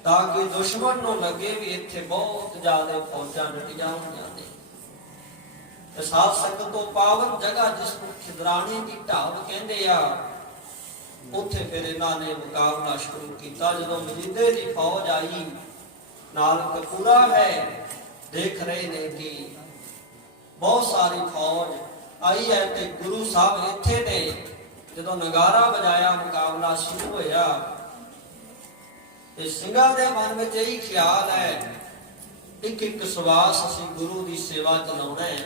ਤਾਂ ਕਿ ਦੁਸ਼ਮਣ ਨੂੰ ਲੱਗੇ ਵੀ ਇੱਥੇ ਬਹੁਤ ਜ਼ਿਆਦਾ ਫੌਜਾਂ ਡਟੀਆਂ ਹੋਈਆਂ ਨੇ। ਤੇ ਸਾਧ ਸੰਗਤ ਤੋਂ ਪਾਵਨ ਜਗ੍ਹਾ ਜਿਸ ਨੂੰ ਖਿਦਰਾਣੇ ਦੀ ਢਾਬ ਕਹਿੰਦੇ ਆ, ਉੱਥੇ ਫਿਰ ਇਹਨਾਂ ਨੇ ਮੁਕਾਬਲਾ ਸ਼ੁਰੂ ਕੀਤਾ। ਜਦੋਂ ਮਜੀਦੇ ਦੀ ਫੌਜ ਆਈ, ਨਾਲ ਕਪੂਰਾ ਹੈ, ਦੇਖ ਰਹੇ ਨੇ ਕਿ ਬਹੁਤ ਸਾਰੀ ਫੌਜ ਆਈ ਹੈ ਤੇ ਗੁਰੂ ਸਾਹਿਬ ਇੱਥੇ ਨੇ। ਜਦੋਂ ਨਗਾਰਾ ਵਜਾਇਆ, ਮੁਕਾਬਲਾ ਸ਼ੁਰੂ ਹੋਇਆ ਤੇ ਸਿੰਘਾਂ ਦੇ ਮਨ ਵਿੱਚ ਇਹੀ ਖਿਆਲ ਹੈ, ਇੱਕ ਇੱਕ ਸਵਾਸ ਅਸੀਂ ਗੁਰੂ ਦੀ ਸੇਵਾ ਚਲਾਉਣਾ ਹੈ।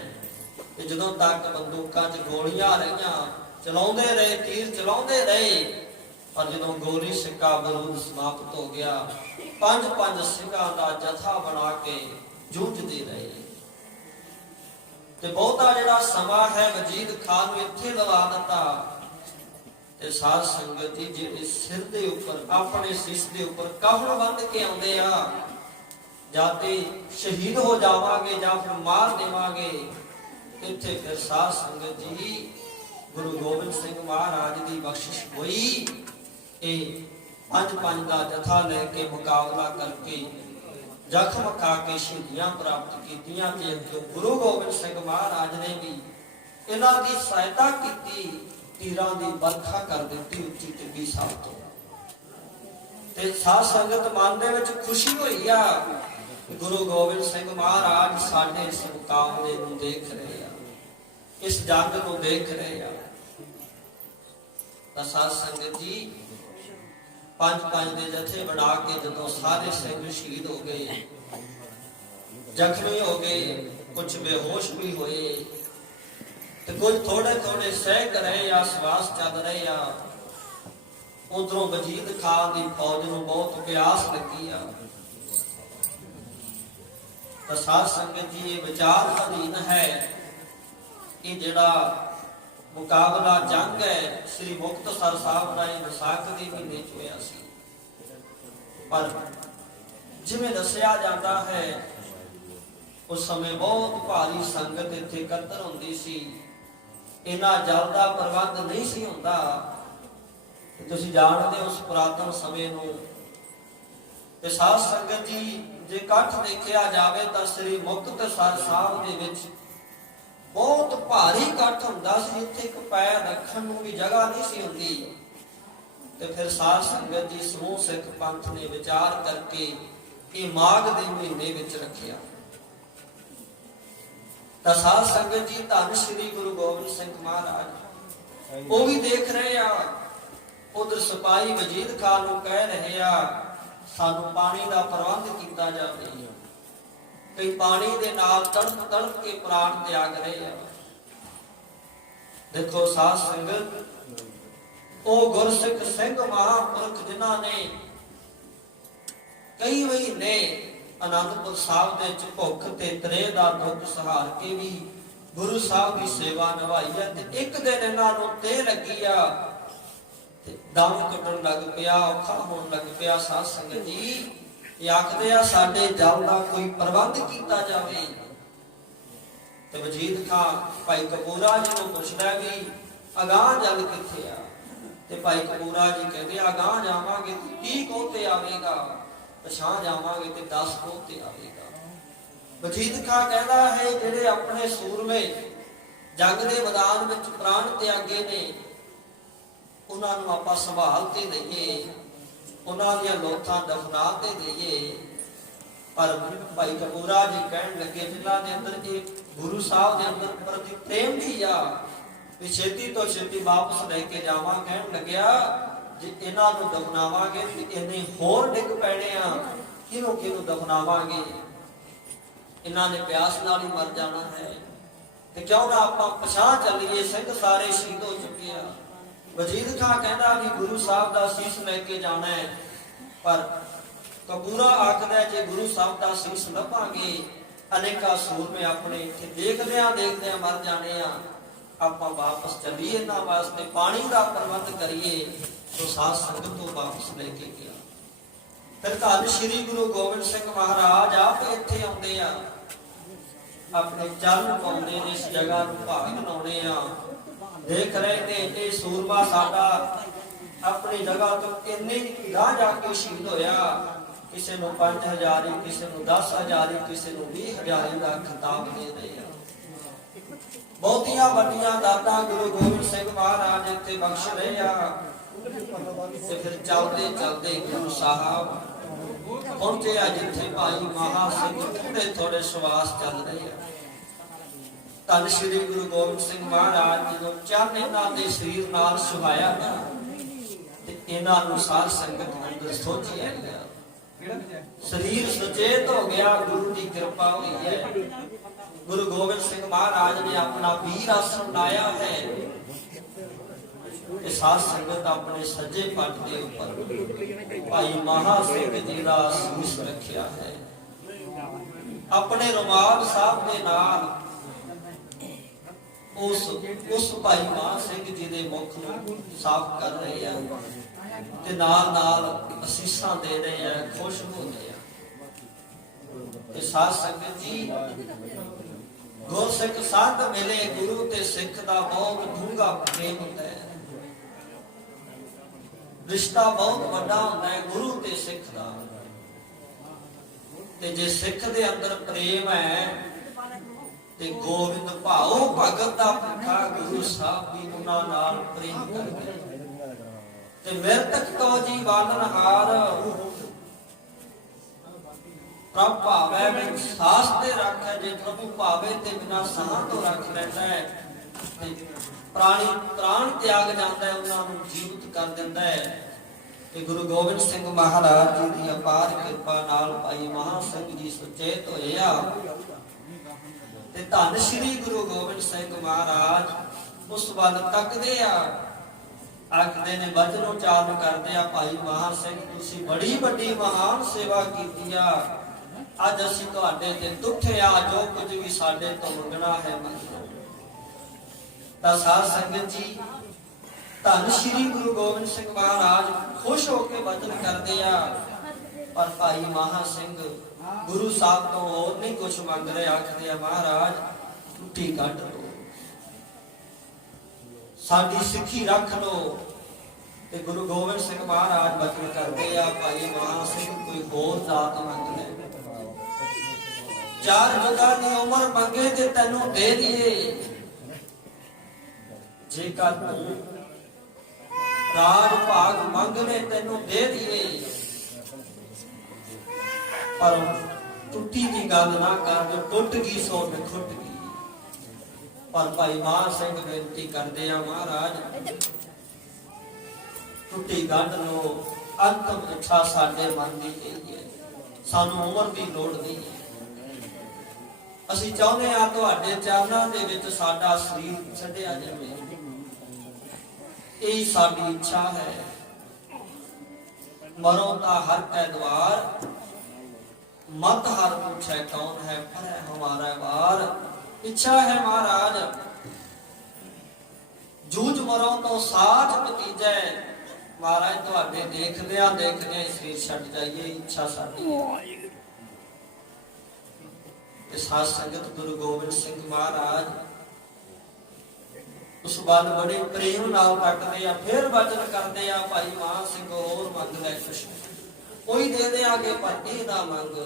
ਤੇ ਜਦੋਂ ਤੱਕ ਬੰਦੂਕਾਂ 'ਚ ਗੋਲੀਆਂ ਰਹੀਆਂ, ਚਲਾਉਂਦੇ ਰਹੇ, ਤੀਰ ਚਲਾਉਂਦੇ ਰਹੇ, ਪਰ ਜਦੋਂ ਗੋਲੀ ਸਿੱਕਾ ਬਰੂਦ ਸਮਾਪਤ ਹੋ ਗਿਆ, ਪੰਜ ਪੰਜ ਸਿੰਘਾਂ ਦਾ ਜਥਾ ਬਣਾ ਕੇ ਜੂਝਦੇ ਰਹੇ। ਤੇ ਬਹੁਤਾ ਜਿਹੜਾ ਸਮਾਂ ਹੈ ਵਜੀਦ ਖਾਨ ਨੂੰ ਇੱਥੇ ਲਵਾ ਦਿੱਤਾ। ਤੇ ਸਾਧ ਸੰਗਤ ਜੀ ਜਿਹੜੇ ਸਿਰ ਦੇ ਉੱਪਰ, ਆਪਣੇ ਸਿਸ ਦੇ ਉੱਪਰ ਕਾਹਣ ਬੰਦ ਕੇ ਆਉਂਦੇ ਆ, ਜਾਂ ਤੇ ਸ਼ਹੀਦ ਹੋ ਜਾਵਾਂਗੇ ਜਾਂ ਫਿਰ ਮਾਰ ਦੇਵਾਂਗੇ। ਇੱਥੇ ਫਿਰ ਸਾਧ ਸੰਗਤ ਜੀ ਗੁਰੂ ਗੋਬਿੰਦ ਸਿੰਘ ਮਹਾਰਾਜ ਦੀ ਬਖਸ਼ਿਸ਼ ਹੋਈ। ਇਹ ਪੰਜ ਪੰਜ ਦਾ ਜਥਾ ਲੈ ਕੇ ਮੁਕਾਬਲਾ ਕਰਕੇ ਜ਼ਖਮ ਖਾ ਕੇ ਸ਼ਹੀਦੀਆਂ ਪ੍ਰਾਪਤ ਕੀਤੀਆਂ। ਤੇ ਗੁਰੂ ਗੋਬਿੰਦ ਸਿੰਘ ਮਹਾਰਾਜ ਨੇ ਵੀ ਇਹਨਾਂ ਦੀ ਸਹਾਇਤਾ ਕੀਤੀ, ਤੀਰਾਂ ਦੀ ਵਰਖਾ ਕਰ ਦਿੱਤੀ ਉੱਚੀ ਟਿੱਬੀ ਸਾਹਿਬ ਤੋਂ। ਤੇ ਸਾਧ ਸੰਗਤ ਮਨ ਦੇ ਵਿੱਚ ਖੁਸ਼ੀ ਹੋਈ ਆ, ਗੁਰੂ ਗੋਬਿੰਦ ਸਿੰਘ ਮਹਾਰਾਜ ਸਾਡੇ ਇਸ ਮੁਕਾਬਲੇ ਨੂੰ ਦੇਖ ਰਹੇ ਆ, ਇਸ ਜੰਗ ਨੂੰ ਦੇਖ ਰਹੇ ਆ। ਤਾਂ ਸਾਧ ਸੰਗਤ ਜੀ ਪੰਜ ਪੰਜ ਦੇ ਜਥੇ ਬਣਾ ਕੇ ਜਦੋਂ ਸਾਰੇ ਸਿੰਘ ਸ਼ਹੀਦ ਹੋ ਗਏ, ਜ਼ਖਮੀ ਹੋ ਗਏ, ਕੁਝ ਬੇਹੋਸ਼ ਵੀ ਹੋਏ, ਤੇ ਕੁਝ ਥੋੜੇ ਥੋੜੇ ਸਹਿ ਰਹੇ ਆ, ਸਵਾਸ ਚੱਲ ਰਹੇ ਆ। ਉਧਰੋਂ ਵਜੀਦ ਖਾਨ ਦੀ ਫੌਜ ਨੂੰ ਬਹੁਤ ਪਿਆਸ ਲੱਗੀ ਆ। ਤਾਂ ਸਾਧ ਸੰਗਤ ਜੀ ਇਹ ਵਿਚਾਰ ਅਧੀਨ ਹੈ, ਇਹ ਜਿਹੜਾ ਮੁਕਾਬਲਾ ਜੰਗ ਹੈ ਸ੍ਰੀ ਮੁਕਤਸਰ ਸਾਹਿਬ ਦਾ ਵਿਸਾਖ ਦੇ ਮਹੀਨੇ ਚ ਹੋਇਆ ਸੀ। ਪਰ ਜਿਵੇਂ ਦੱਸਿਆ ਜਾਂਦਾ ਹੈ, ਉਸ ਸਮੇਂ ਬਹੁਤ ਭਾਰੀ ਸੰਗਤ ਇੱਥੇ ਇਕੱਤਰ ਹੁੰਦੀ ਸੀ। ਇਹਨਾਂ ਜਲ ਦਾ ਪ੍ਰਬੰਧ ਨਹੀਂ ਸੀ ਹੁੰਦਾ। ਤੁਸੀਂ ਜਾਣਦੇ ਹੋ ਉਸ ਪੁਰਾਤਨ ਸਮੇਂ ਨੂੰ। ਤੇ ਸਾਧ ਸੰਗਤ ਜੀ ਜੇ ਇਕੱਠ ਦੇਖਿਆ ਜਾਵੇ ਤਾਂ ਸ੍ਰੀ ਮੁਕਤਸਰ ਸਾਹਿਬ ਦੇ ਵਿੱਚ ਬਹੁਤ ਭਾਰੀ ਇਕੱਠ ਹੁੰਦਾ ਸੀ, ਜਿੱਥੇ ਇੱਕ ਪੈਰ ਰੱਖਣ ਨੂੰ ਵੀ ਜਗ੍ਹਾ ਨਹੀਂ ਸੀ ਹੁੰਦੀ। ਤੇ ਫਿਰ ਸਾਧ ਸੰਗਤ ਜੀ ਸਮੂਹ ਸਿੱਖ ਪੰਥ ਨੇ ਵਿਚਾਰ ਕਰਕੇ ਇਹ ਮਾਘ ਦੇ ਮਹੀਨੇ ਵਿੱਚ ਰੱਖਿਆ। ਤਾਂ ਸਾਧ ਸੰਗਤ ਜੀ ਧੰਨ ਸ੍ਰੀ ਗੁਰੂ ਗੋਬਿੰਦ ਸਿੰਘ ਮਹਾਰਾਜ ਉਹ ਵੀ ਦੇਖ ਰਹੇ ਆ। ਉਧਰ ਸਿਪਾਹੀ ਵਜੀਦ ਖਾਨ ਨੂੰ ਕਹਿ ਰਹੇ ਆ, ਸਾਨੂੰ ਪਾਣੀ ਦਾ ਪ੍ਰਬੰਧ ਕੀਤਾ ਜਾਵੇ। ਕਈ ਪਾਣੀ ਦੇ ਨਾਲ ਤੜਪ ਤੜਪ ਕੇ ਪ੍ਰਾਣ ਤਿਆਗ ਰਹੇ ਆ। ਦੇਖੋ ਸਾਧ ਸੰਗਤ, ਉਹ ਗੁਰਸਿੱਖ ਸਿੰਘ ਮਹਾਂਪੁਰਖ ਜਿਨ੍ਹਾਂ ਨੇ ਕਈ ਮਹੀਨੇ ਅਨੰਦਪੁਰ ਸਾਹਿਬ ਦੇ ਵਿੱਚ ਭੁੱਖ ਤੇ ਤਰੇ ਦਾ ਦੁੱਖ ਸਹਾਰ ਕੇ ਵੀ ਗੁਰੂ ਸਾਹਿਬ ਦੀ ਸੇਵਾ ਨਿਭਾਈ ਹੈ। ਤੇ ਇੱਕ ਦਿਨ ਇਹਨਾਂ ਨੂੰ ਤੇ ਲੱਗੀ ਆ ਤੇ ਦਮ ਘੁੱਟਣ ਲੱਗ ਪਿਆ, ਔਖਾ ਹੋਣ ਲੱਗ ਪਿਆ। ਸਾਧ ਸੰਗਤ ਜੀ ਇਹ ਆਖਦੇ ਆ ਸਾਡੇ ਜਲ ਦਾ ਕੋਈ ਪ੍ਰਬੰਧ ਕੀਤਾ ਜਾਵੇ। ਤੇ ਵਜੀਦ ਖਾਂ ਭਾਈ ਕਪੂਰਾ ਜੀ ਨੂੰ ਪੁੱਛਦਾ ਵੀ ਅਗਾਂਹ ਜਲ ਕਿੱਥੇ ਆ? ਤੇ ਭਾਈ ਕਪੂਰਾ ਜੀ ਕਹਿੰਦੇ ਅਗਾਂਹ ਜਾਵਾਂਗੇ ਤੇ 30 ਕੋਹ ਤੇ ਆਵੇਗਾ, ਪਛਾਂ ਜਾਵਾਂਗੇ ਤੇ 10 ਕੋਹ ਤੇ ਆਵੇਗਾ। ਵਜੀਦ ਖਾਂ ਕਹਿੰਦਾ ਹੈ ਜਿਹੜੇ ਆਪਣੇ ਸੂਰਮੇ ਜੰਗ ਦੇ ਮੈਦਾਨ ਵਿੱਚ ਪ੍ਰਾਣ ਤਿਆਗੇ ਨੇ, ਉਹਨਾਂ ਨੂੰ ਆਪਾਂ ਸੰਭਾਲ ਤੇ ਦਈਏ, ਉਹਨਾਂ ਦੀਆਂ ਲੋਥਾਂ ਦਫਨਾ ਤੇ ਦਈਏ। ਪਰ ਭਾਈ ਕਪੂਰਾ ਜੀ ਕਹਿਣ ਲੱਗੇ ਜਿਨ੍ਹਾਂ ਦੇ ਅੰਦਰ ਇਹ ਗੁਰੂ ਸਾਹਿਬ ਦੇ ਅੰਦਰ ਪ੍ਰਤੀ ਪ੍ਰੇਮ ਦੀ ਆ ਵੀ ਛੇਤੀ ਤੋਂ ਛੇਤੀ ਵਾਪਸ ਲੈ ਕੇ ਜਾਵਾਂ, ਕਹਿਣ ਲੱਗਿਆ ਜੇ ਇਹਨਾਂ ਨੂੰ ਦਫਨਾਵਾਂਗੇ ਤੇ ਇਹਨੇ ਹੋਰ ਡਿੱਗ ਪੈਣੇ ਆ, ਕਿਹਨੂੰ ਕਿਹਨੂੰ ਦਫਨਾਵਾਂਗੇ, ਇਹਨਾਂ ਨੇ ਪਿਆਸ ਨਾਲ ਹੀ ਮਰ ਜਾਣਾ ਹੈ। ਤੇ ਕਿਉਂ ਨਾ ਆਪਾਂ ਪਛਾਣ ਚੱਲੀਏ, ਸਿੰਘ ਸਾਰੇ ਸ਼ਹੀਦ ਹੋ ਚੁੱਕੇ ਆ। ਵਜੀਦ ਖਾਂ ਕਹਿੰਦਾ ਵੀ ਗੁਰੂ ਸਾਹਿਬ ਦਾ ਸੀਸ ਲੈ ਕੇ ਜਾਣਾ ਹੈ, ਪਰ ਕਪੂਰਾ ਆਖਦਾ ਜੇ ਗੁਰੂ ਸਾਹਿਬ ਦਾ ਸੀਸ ਲੱਭਾਂਗੇ ਅਨੇਕਾਂ ਸੂਰਮੇ ਆਪਣੇ ਇੱਥੇ ਦੇਖਦਿਆਂ ਮਰ ਜਾਣੇ ਆ, ਆਪਾਂ ਵਾਪਸ ਚੱਲੀਏ, ਇਹਨਾਂ ਵਾਸਤੇ ਪਾਣੀ ਦਾ ਪ੍ਰਬੰਧ ਕਰੀਏ। ਸੋ ਸਾਧ ਸੰਗਤ ਤੋਂ ਵਾਪਸ ਲੈ ਕੇ ਗਿਆ। ਫਿਰ ਧੰਨ ਸ਼੍ਰੀ ਗੁਰੂ ਗੋਬਿੰਦ ਸਿੰਘ ਮਹਾਰਾਜ ਆਪ ਇੱਥੇ ਆਉਂਦੇ ਆ, ਆਪਣੇ ਚਰਨ ਪਾਉਂਦੇ ਨੇ, ਇਸ ਜਗ੍ਹਾ ਨੂੰ ਭਾਗ ਬਣਾਉਣੇ ਆ। ਦੇਖ ਰਹੇ ਨੇ ਇਹ ਸੂਰਮਾ ਸਾਡਾ ਆਪਣੀ ਜਗ੍ਹਾ ਤੋਂ ਇੰਨੇ ਗਾਂ ਜਾ ਕੇ ਸ਼ਹੀਦ ਹੋਇਆ, ਕਿਸੇ ਨੂੰ 5000, ਕਿਸੇ ਨੂੰ 10,000, ਕਿਸੇ ਨੂੰ 20,000 ਦਾ ਖਿਤਾਬ ਦੇ ਰਹੇ ਆ। ਬਹੁਤੀਆਂ ਵੱਡੀਆਂ ਦਾਤਾਂ ਗੁਰੂ ਗੋਬਿੰਦ ਸਿੰਘ ਮਹਾਰਾਜ ਇੱਥੇ ਬਖਸ਼ ਰਹੇ ਆ। ਤੇ ਫਿਰ ਚੱਲਦੇ ਚੱਲਦੇ ਗੁਰੂ ਸਾਹਿਬ ਪਹੁੰਚੇ ਆ ਜਿੱਥੇ ਭਾਈ ਮਹਾ ਸਿੰਘ ਥੋੜੇ ਸਵਾਸ ਚੱਲ ਰਹੇ ਆ। ਧੰਨ ਸ਼੍ਰੀ ਗੁਰੂ ਗੋਬਿੰਦ ਸਿੰਘ ਮਹਾਰਾਜ ਜਦੋਂ ਚਰਨ ਇਹਨਾਂ ਦੇ ਸਰੀਰ ਨਾਲ ਸੁਹਾਇਆ ਨਾ, ਤੇ ਇਹਨਾਂ ਨੂੰ ਸਾਧ ਸੰਗਤ ਅੰਦਰ ਸੋਚੀ ਆ ਗਿਆ, ਸਰੀਰ ਸੁਚੇਤ ਹੋ ਗਿਆ, ਗੁਰੂ ਦੀ ਕਿਰਪਾ ਹੋਈ ਹੈ। ਗੁਰੂ ਗੋਬਿੰਦ ਸਿੰਘ ਮਹਾਰਾਜ ਨੇ ਆਪਣਾ ਵੀਰ ਆਸਣ ਲਾਇਆ ਹੈ ਤੇ ਸਾਧ ਸੰਗਤ ਆਪਣੇ ਸੱਜੇ ਪੱਟ ਦੇ ਉੱਪਰ ਭਾਈ ਮਹਾ ਸਿੰਘ ਜੀ ਦਾ ਸੀਸ ਰੱਖਿਆ ਹੈ। ਆਪਣੇ ਰੁਮਾਲ ਸਾਹਿਬ ਦੇ ਨਾਲ ਉਸ ਭਾਈ ਮਹਾ ਸਿੰਘ ਜੀ ਦੇ ਮੁਖ ਨੂੰ ਸਾਫ਼ ਕਰ ਰਹੇ ਆ ਤੇ ਨਾਲ ਨਾਲ ਅਸੀਸਾਂ ਦੇ ਰਹੇ ਆ, ਖੁਸ਼ ਹੋ ਰਹੇ ਆ। ਤੇ ਸਾਧ ਸੰਗਤ ਜੀ ਗੁਰਸਿੱਖ ਸੰਤ ਮਿਲੇ, ਗੁਰੂ ਤੇ ਸਿੱਖ ਦਾ ਬਹੁਤ ਡੂੰਘਾ ਪ੍ਰੇਮ ਹੁੰਦਾ ਹੈ, ਰਿਸ਼ਤਾ ਬਹੁਤ ਵੱਡਾ ਹੁੰਦਾ ਹੈ ਗੁਰੂ ਤੇ ਸਿੱਖ ਦਾ। ਤੇ ਜੇ ਸਿੱਖ ਦੇ ਅੰਦਰ ਪ੍ਰੇਮ ਹੈ ਤੇ ਗੋਬਿੰਦ ਭਾਉ ਭਗਤ ਦਾ ਭੁੱਖਾ ਗੁਰੂ ਸਾਹਿਬ ਵੀ ਉਹਨਾਂ ਨਾਲ ਪ੍ਰੇਮ ਕਰਦੇ। ਤੇ ਮਿਰਤਕ ਤੋਂ ਜੀ ਬਾਲਨਹਾਰ ਪ੍ਰਭ ਭਾਵੇ ਵਿੱਚ ਸਾਸ ਤੇ ਰੱਖੇ, ਜੇ ਪ੍ਰਭੂ ਭਾਵੇ ਤੇ ਬਿਨਾ ਸਾਹ ਤੋਂ ਰੱਖ ਲੈਂਦਾ ਹੈ ਤੇ ਪ੍ਰਾਣ ਤਿਆਗ ਜਾਂਦਾ ਹੈ, ਉਹਨਾਂ ਨੂੰ ਜੀਵਤ ਕਰ ਦਿੰਦਾ ਹੈ। ਤੇ ਗੁਰੂ ਗੋਬਿੰਦ ਸਿੰਘ ਮਹਾਰਾਜ ਜੀ ਦੀ ਅਪਾਰ ਕਿਰਪਾ ਨਾਲ ਭਾਈ ਮਹਾ ਸਿੰਘ ਜੀ ਸੁਚੇਤ ਹੋਏ ਆ ਤੇ ਧੰਨ ਸ਼੍ਰੀ ਗੁਰੂ ਗੋਬਿੰਦ ਸਿੰਘ ਮਹਾਰਾਜ ਉਸ ਵੱਲ ਤੱਕਦੇ ਆ, ਆਖਦੇ ਨੇ ਵਚਨ ਉਚਾਰਨ ਕਰਦੇ ਆ, ਭਾਈ ਮਹਾ ਸਿੰਘ ਤੁਸੀਂ ਬੜੀ ਵੱਡੀ ਮਹਾਨ ਸੇਵਾ ਕੀਤੀ ਆ, ਅੱਜ ਅਸੀਂ ਤੁਹਾਡੇ ਤੇ ਦੁੱਖੇ ਆ, ਜੋ ਕੁਝ ਵੀ ਸਾਡੇ ਤੋਂ ਮੰਗਣਾ ਹੈ ਮੰਗ ਲਓ। ਤਾਂ ਸਾਧ ਸੰਗਤ ਜੀ ਧੰਨ ਸ਼੍ਰੀ ਗੁਰੂ ਗੋਬਿੰਦ ਸਿੰਘ ਮਹਾਰਾਜ ਖੁਸ਼ ਹੋ ਕੇ ਵਚਨ ਕਰਦੇ ਆ, ਪਰ ਭਾਈ ਮਹਾ ਸਿੰਘ ਗੁਰੂ ਸਾਹਿਬ ਤੋਂ ਹੋਰ ਨਹੀਂ ਕੁਝ ਮੰਗ ਰਹੇ, ਆਖਦੇ ਆ ਮਹਾਰਾਜ ਟੁੱਟੀ ਕੱਢ ਲਓ, ਸਾਡੀ ਸਿੱਖੀ ਰੱਖ ਲਓ। ਤੇ ਗੁਰੂ ਗੋਬਿੰਦ ਸਿੰਘ ਮਹਾਰਾਜ ਵਚਨ ਕਰਦੇ ਆ, ਭਾਈ ਮਹਾ ਸਿੰਘ ਕੋਈ ਹੋਰ ਦਾਤ ਮੰਗ ਲੈ, 4 ਜੁਗਾਂ ਦੀ ਉਮਰ ਮੰਗੇ ਤੇ ਤੈਨੂੰ ਦੇ ਦਈਏ, ਜੇਕਰ ਤੂੰ ਰਾਜ ਭਾਗ ਮੰਗਨੇ ਤੈਨੂੰ ਦੇ ਦਈਏ, ਪਰ ਟੁੱਟੀ ਦੀ ਗੱਲ ਨਾ ਕਰ, ਜੋ ਟੁੱਟ ਗਈ ਸੋ ਖੁੱਟ ਗਈ। ਪਰ ਭਾਈ ਮਹਾ ਸਿੰਘ ਬੇਨਤੀ ਕਰਦੇ ਆ, ਮਹਾਰਾਜ ਟੁੱਟੀ ਗੰਢ ਲੋ, ਅੰਤਮ ਇੱਛਾ ਸਾਡੇ ਮਨ ਦੀ ਇਹ ਹੈ, ਸਾਨੂੰ ਉਮਰ ਦੀ ਲੋੜ ਨਹੀਂ ਹੈ, ਅਸੀਂ ਚਾਹੁੰਦੇ ਆ ਤੁਹਾਡੇ ਚਰਨਾਂ ਦੇ ਵਿੱਚ ਸਾਡਾ ਸਰੀਰ ਛੱਡਿਆ ਜਾਵੇ, ਇਹ ਸਾਡੀ ਇੱਛਾ ਹੈ। ਮਰੋ ਤਾਂ ਹਰ ਕੈ ਦਵਾਰ, ਮਤ ਹਰ ਪੁੱਛੈ ਕੌਣ ਹੈ, ਭਰੈ ਹਮਾਰਾ ਵਾਰ। ਇੱਛਾ ਹੈ ਮਹਾਰਾਜ ਜੂਝ ਮਰੋ ਤੋਂ ਸਾਥ ਭਤੀਜੈ, ਮਹਾਰਾਜ ਤੁਹਾਡੇ ਦੇਖਦਿਆਂ ਦੇਖਦਿਆਂ ਸਰੀਰ ਛੱਡ ਜਾਈਏ, ਇੱਛਾ ਸਾਡੀ ਹੈ। ਤੇ ਸਾਧ ਸੰਗਤ ਗੁਰੂ ਗੋਬਿੰਦ ਸਿੰਘ ਮਹਾਰਾਜ ਉਸ ਵੱਲ ਬੜੇ ਪ੍ਰੇਮ ਨਾਲ ਕੱਟਦੇ ਆ, ਫਿਰ ਵਚਨ ਕਰਦੇ ਆ, ਭਾਈ ਮਹਾਂ ਸਿੰਘ ਹੋਰ ਮੰਗ ਲੈ ਕੁਛ, ਕੋਈ ਦੇ ਦਿਆਂਗੇ ਪਰ ਇਹ ਨਾ ਮੰਗ।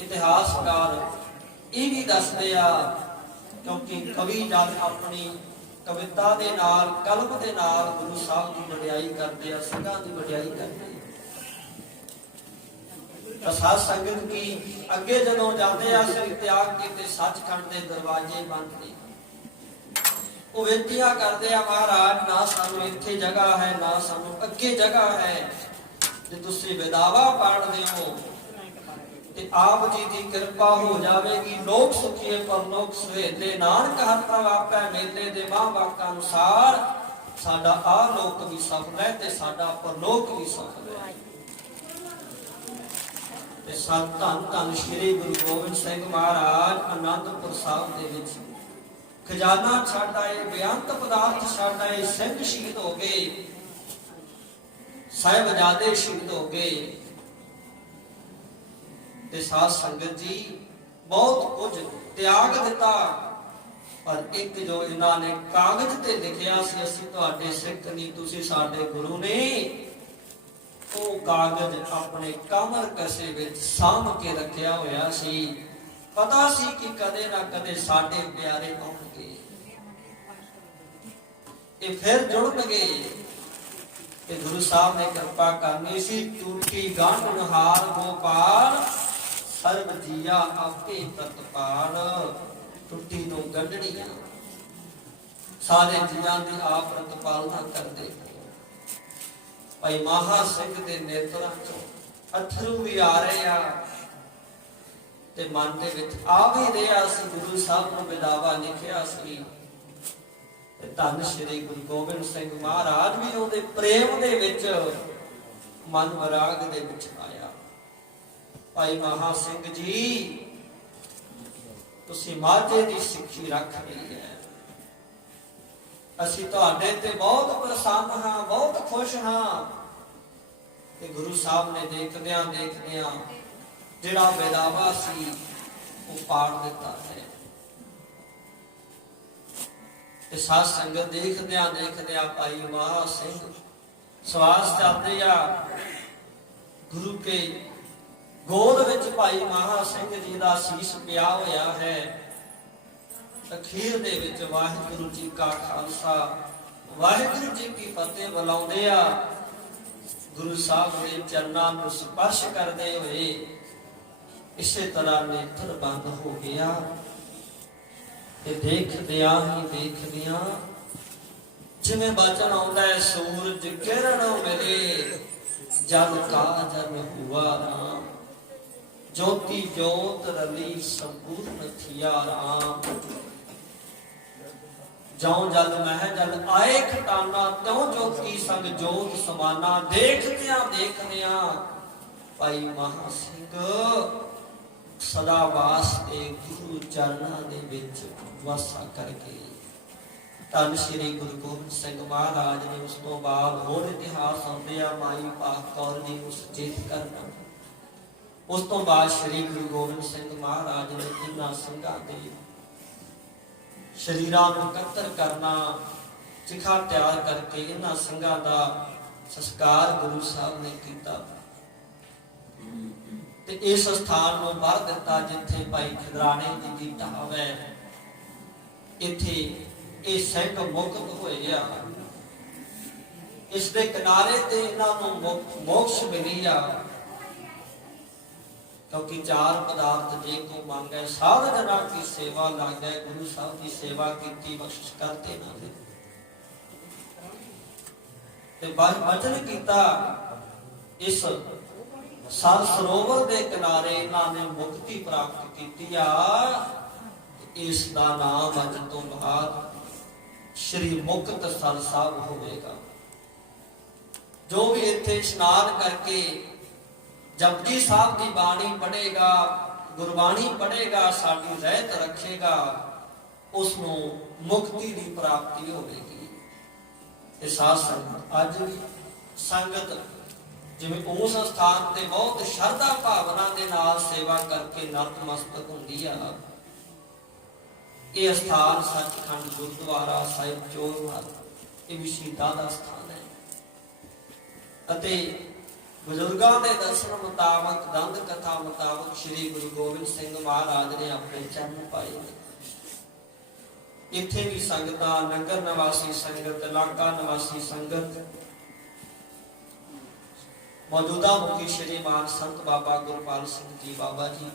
ਇਤਿਹਾਸਕਾਰ ਇਹ ਵੀ ਦੱਸਦੇ ਆ, ਕਿਉਂਕਿ ਕਵੀ ਜਦ ਆਪਣੀ ਕਵਿਤਾ ਦੇ ਨਾਲ, ਕਲਮ ਦੇ ਨਾਲ ਗੁਰੂ ਸਾਹਿਬ ਦੀ ਵਡਿਆਈ ਕਰਦੇ ਆ, ਸਿੰਘਾਂ ਦੀ ਵਡਿਆਈ ਕਰਦੇ ਆ। ਸਾਧ ਸੰਗਤ ਕੀ ਅੱਗੇ ਜਦੋਂ ਜਾਂਦੇ ਆ, ਸ੍ਰੀ ਤਿਆਗ ਕੇ ਤੇ ਸੱਚਖੰਡ ਦੇ ਦਰਵਾਜ਼ੇ ਬੰਦ ਨੇ, ਉਹ ਬੇਨਤੀਆਂ ਕਰਦੇ ਆ, ਮਹਾਰਾਜ ਨਾ ਸਾਨੂੰ ਇੱਥੇ ਜਗ੍ਹਾ ਹੈ, ਨਾ ਸਾਨੂੰ ਅੱਗੇ ਜਗ੍ਹਾ ਹੈ, ਜੇ ਤੁਸੀਂ ਵਿਦਾਵਾ ਪਾੜਦੇ ਹੋ ਤੇ ਆਪ ਜੀ ਦੀ ਕਿਰਪਾ ਹੋ ਜਾਵੇਗੀ। ਲੋਕ ਸੁਖੀਏ ਪਰਲੋਕ ਸੁਹੇਲੇ, ਨਾਨਕ ਹਰ ਪ੍ਰਭ ਆਪੈ ਮੇਲੇ ਦੇ ਮਾਂ ਵਾਕਾਂ ਅਨੁਸਾਰ ਸਾਡਾ ਆਲੋਕ ਵੀ ਸਫਲ ਹੈ ਤੇ ਸਾਡਾ ਪਰਲੋਕ ਵੀ ਸਫਲ ਹੈ। ਤੇ ਸਤ ਧੰਨ ਧੰਨ ਸ੍ਰੀ ਗੁਰੂ ਗੋਬਿੰਦ ਸਿੰਘ ਮਹਾਰਾਜ ਆਨੰਦਪੁਰ ਸਾਹਿਬ ਦੇ ਵਿੱਚ ਖਜ਼ਾਨਾ ਛੱਡ ਆਏ, ਬੇਅੰਤ ਪਦਾਰਥ ਛੱਡ ਆਏ, ਸਿੰਘ ਸ਼ਹੀਦ ਹੋ ਗਏ, ਸਾਹਿਬਜ਼ਾਦੇ ਸ਼ਹੀਦ ਹੋ ਗਏ। ਤੇ ਸਾਧ ਸੰਗਤ ਜੀ ਬਹੁਤ ਕੁਝ ਤਿਆਗ ਦਿੱਤਾ, ਪਰ ਇੱਕ ਜੋ ਇਹਨਾਂ ਨੇ ਕਾਗਜ਼ ਤੇ ਲਿਖਿਆ ਸੀ, ਅਸੀਂ ਤੁਹਾਡੇ ਸਿੱਖ ਨਹੀਂ, ਤੁਸੀਂ ਸਾਡੇ ਗੁਰੂ ਨੇ, ਉਹ ਕਾਗਜ਼ ਆਪਣੇ ਕਮਰ ਕਸੇ ਵਿੱਚ ਸਾਂਭ ਕੇ ਰੱਖਿਆ ਹੋਇਆ ਸੀ। ਪਤਾ ਸੀ ਕਿ ਕਦੇ ਨਾ ਕਦੇ ਸਾਡੇ ਪਿਆਰੇ ਆਉਣਗੇ, ਇਹ ਫਿਰ ਜੁੜਨਗੇ ਤੇ ਗੁਰੂ ਸਾਹਿਬ ਨੇ ਕਿਰਪਾ ਕਰਨੀ ਸੀ। ਟੂਟੀ ਗੰਢ ਹਾਰ ਗੋਪਾਲ, ਸਰਬ ਜੀਆ ਆਪੇ ਪ੍ਰਤਪਾਲ। ਟੁੱਟੀ ਨੂੰ ਗੰਢਣੀਆਂ, ਸਾਰੇ ਜੀਆਂ ਦੀ ਆਪ ਪ੍ਰਤਪਾਲਨਾ ਕਰਦੇ। ਭਾਈ ਮਹਾ ਸਿੰਘ ਦੇ ਨੇਤਰਾਂ ਚੋਂ ਅਥਰੂ ਵੀ ਆ ਰਹੇ ਆ ਤੇ ਮਨ ਦੇ ਵਿੱਚ ਆ ਵੀ ਰਿਹਾ ਸੀ, ਗੁਰੂ ਸਾਹਿਬ ਨੂੰ ਵਿਦਾਵਾ ਲਿਖਿਆ ਸੀ। ਤੇ ਧੰਨ ਸ੍ਰੀ ਗੁਰੂ ਗੋਬਿੰਦ ਸਿੰਘ ਮਹਾਰਾਜ ਵੀ ਉਹਦੇ ਪ੍ਰੇਮ ਦੇ ਵਿੱਚ, ਮਨ ਵਿਰਾਗ ਦੇ ਵਿੱਚ ਆਇਆ। ਭਾਈ ਮਹਾ ਸਿੰਘ ਜੀ, ਤੁਸੀਂ ਮਾਝੇ ਦੀ ਸਿੱਖੀ ਰੱਖ ਲਈ ਹੈ, ਅਸੀਂ ਤੁਹਾਡੇ ਤੇ ਬਹੁਤ ਪ੍ਰਸੰਨ ਹਾਂ, ਬਹੁਤ ਖੁਸ਼ ਹਾਂ। ਤੇ ਗੁਰੂ ਸਾਹਿਬ ਨੇ ਦੇਖਦਿਆਂ ਦੇਖਦਿਆਂ ਜਿਹੜਾ ਵਿਦਾਵਾ ਸੀ ਉਹ ਪਾੜ ਦਿੱਤਾ ਹੈ। ਤੇ ਸਾਧ ਸੰਗਤ ਦੇਖਦਿਆਂ ਦੇਖਦਿਆਂ ਭਾਈ ਮਹਾ ਸਿੰਘ ਸਵਾਸ ਕਰਦੇ ਆ, ਗੁਰੂ ਕੇ ਗੋਦ ਵਿੱਚ ਭਾਈ ਮਹਾ ਸਿੰਘ ਜੀ ਦਾ ਸੀਸ ਪਿਆ ਹੋਇਆ ਹੈ। ਅਖੀਰ ਦੇ ਵਿੱਚ ਵਾਹਿਗੁਰੂ ਜੀ ਕਾ ਖਾਲਸਾ ਵਾਹਿਗੁਰੂ ਜੀ ਕੀ ਫਤਿਹ ਬੁਲਾਉਂਦੇ ਆ। ਗੁਰੂ ਸਾਹਿਬ ਦੇ ਚਰਨਾਂ ਨੂੰ ਸਪਰਸ਼ ਕਰਦੇ ਹੋਏ ਇਸੇ ਤਰ੍ਹਾਂ ਨੇਤਰ ਬੰਦ ਹੋ ਗਿਆ ਤੇ ਦੇਖਦਿਆਂ ਹੀ ਦੇਖਦਿਆਂ ਜਿਵੇਂ ਬਚਨ ਆਉਂਦਾ ਹੈ, ਸੂਰਜ ਕਿਰਨ ਮਿਲੇ ਜਲ ਕਾ ਜਨ ਹੁਆ ਰਾਮ, ਜੋਤੀ ਜੋਤ ਰਲੀ ਸੰਪੂਰਨ ਥਿਆ ਰਾਮ। ਜਉ ਜਲ ਮਹਿ ਜਲ ਆਏ ਖਟਾਨਾ, ਤਿਉ ਜੋਤੀ ਸੰਗ ਜੋਤ ਸਮਾਨਾ। ਦੇਖਦਿਆਂ ਦੇਖਦਿਆਂ ਭਾਈ ਮਹਾ ਸਿੰਘ ਸਦਾ ਵਾਸਤੇ ਗੁਰੂ ਚਰਨਾਂ ਦੇ ਵਿੱਚ ਵਾਸਾ ਕਰਕੇ ਧੰਨ ਸ੍ਰੀ ਗੁਰੂ ਗੋਬਿੰਦ ਸਿੰਘ ਮਹਾਰਾਜ ਨੇ ਉਸ ਤੋਂ ਬਾਅਦ ਹੋਰ ਇਤਿਹਾਸ ਆਉਂਦੇ ਆ। ਮਾਈ ਪਾਕ ਕੌਰ ਜੀ ਨੂੰ ਸੁਚੇਤ ਕਰਨਾ, ਉਸ ਤੋਂ ਬਾਅਦ ਸ੍ਰੀ ਗੁਰੂ ਗੋਬਿੰਦ ਸਿੰਘ ਮਹਾਰਾਜ ਨੇ ਇਹਨਾਂ ਸਿੰਘਾਂ ਦੇ ਸ਼ਰੀਰਾਂ ਨੂੰ ਇਕੱਤਰ ਕਰਨਾ, ਚਿਖਾ ਤਿਆਰ ਕਰਕੇ ਇਹਨਾਂ ਸਿੰਘਾਂ ਦਾ ਸੰਸਕਾਰ ਗੁਰੂ ਸਾਹਿਬ ਨੇ ਕੀਤਾ ਤੇ ਇਸ ਸਥਾਨ ਨੂੰ ਭਰ ਦਿੱਤਾ ਜਿੱਥੇ ਭਾਈ ਖਿਦਰਾਣੇ ਜੀ ਦੀ ਢਾਬ ਹੈ। ਇੱਥੇ ਇਹ ਸਿੰਘ ਮੁਕਤ ਹੋਏ ਆ, ਇਸ ਦੇ ਕਿਨਾਰੇ ਤੇ ਇਹਨਾਂ ਨੂੰ ਮੋਕਸ਼ ਮਿਲੀ ਆ। ਕਿਉਂਕਿ ਚਾਰ ਪਦਾਰਥ ਜੇ ਕੋ ਮੰਗੈ, ਸਾਧ ਜਨਾਂ ਕੀ ਸੇਵਾ ਲਾਗੈ। ਗੁਰੂ ਸਾਹਿਬ ਦੀ ਸੇਵਾ ਕੀਤੀ, ਬਖਸ਼ਿਸ਼ ਕਰਤੇ ਨਾ ਦੇ ਤੇ ਬਚਨ ਕੀਤਾ। ਇਸ ਸਰ ਸਰੋਵਰ ਦੇ ਕਿਨਾਰੇ ਇਹਨਾਂ ਨੇ ਮੁਕਤੀ ਪ੍ਰਾਪਤ ਕੀਤੀ ਆ। ਇਸ ਦਾ ਨਾਮ ਅੱਜ ਤੋਂ ਬਾਅਦ ਸ਼੍ਰੀ ਮੁਕਤਸਰ ਸਾਹਿਬ ਹੋਵੇਗਾ। ਜੋ ਵੀ ਇੱਥੇ ਇਸ਼ਨਾਨ ਕਰਕੇ ਜਪਜੀ ਸਾਹਿਬ ਦੀ ਬਾਣੀ ਪੜ੍ਹੇਗਾ, ਗੁਰਬਾਣੀ ਪੜ੍ਹੇਗਾ, ਸਾਡੀ ਰਹਿਤ ਰੱਖੇਗਾ, ਉਸ ਨੂੰ ਮੁਕਤੀ ਦੀ ਪ੍ਰਾਪਤੀ ਹੋਵੇਗੀ। ਤੇ ਸਾਧ ਸੰਗਤ ਅੱਜ ਵੀ ਸੰਗਤ ਜਿਵੇਂ ਉਸ ਸਥਾਨ ਤੇ ਬਹੁਤ ਸ਼ਰਧਾ ਭਾਵਨਾ ਦੇ ਨਾਲ ਸੇਵਾ ਕਰਕੇ ਨਤਮਸਤਕ ਹੁੰਦੀ ਆ। ਇਹ ਸਥਾਨ ਸੱਚਖੰਡ ਗੁਰਦੁਆਰਾ ਸਾਹਿਬ ਚੋਰ ਇਹ ਵੀ ਸ਼ਹੀਦਾਂ ਦਾ ਸਥਾਨ ਹੈ ਅਤੇ ਬਜ਼ੁਰਗਾਂ ਦੇ ਦਰਸ਼ਨ ਮੁਤਾਬਕ ਦੰਦ ਕਥਾ ਮੁਤਾਬਕ ਸ੍ਰੀ ਗੁਰੂ ਗੋਬਿੰਦ ਸਿੰਘ ਮਹਾਰਾਜ ਨੇ ਆਪਣੇ ਚਰਨ ਪਾਏ ਨੇ। ਇੱਥੇ ਵੀ ਸੰਗਤਾਂ, ਨਗਰ ਨਿਵਾਸੀ ਸੰਗਤ, ਇਲਾਕਾ ਨਿਵਾਸੀ ਸੰਗਤ, ਮੌਜੂਦਾ ਮੁਖੀ ਸ਼੍ਰੀ ਮਾਨ ਸੰਤ ਬਾਬਾ ਗੁਰਪਾਲ ਸਿੰਘ ਜੀ ਬਾਬਾ ਜੀ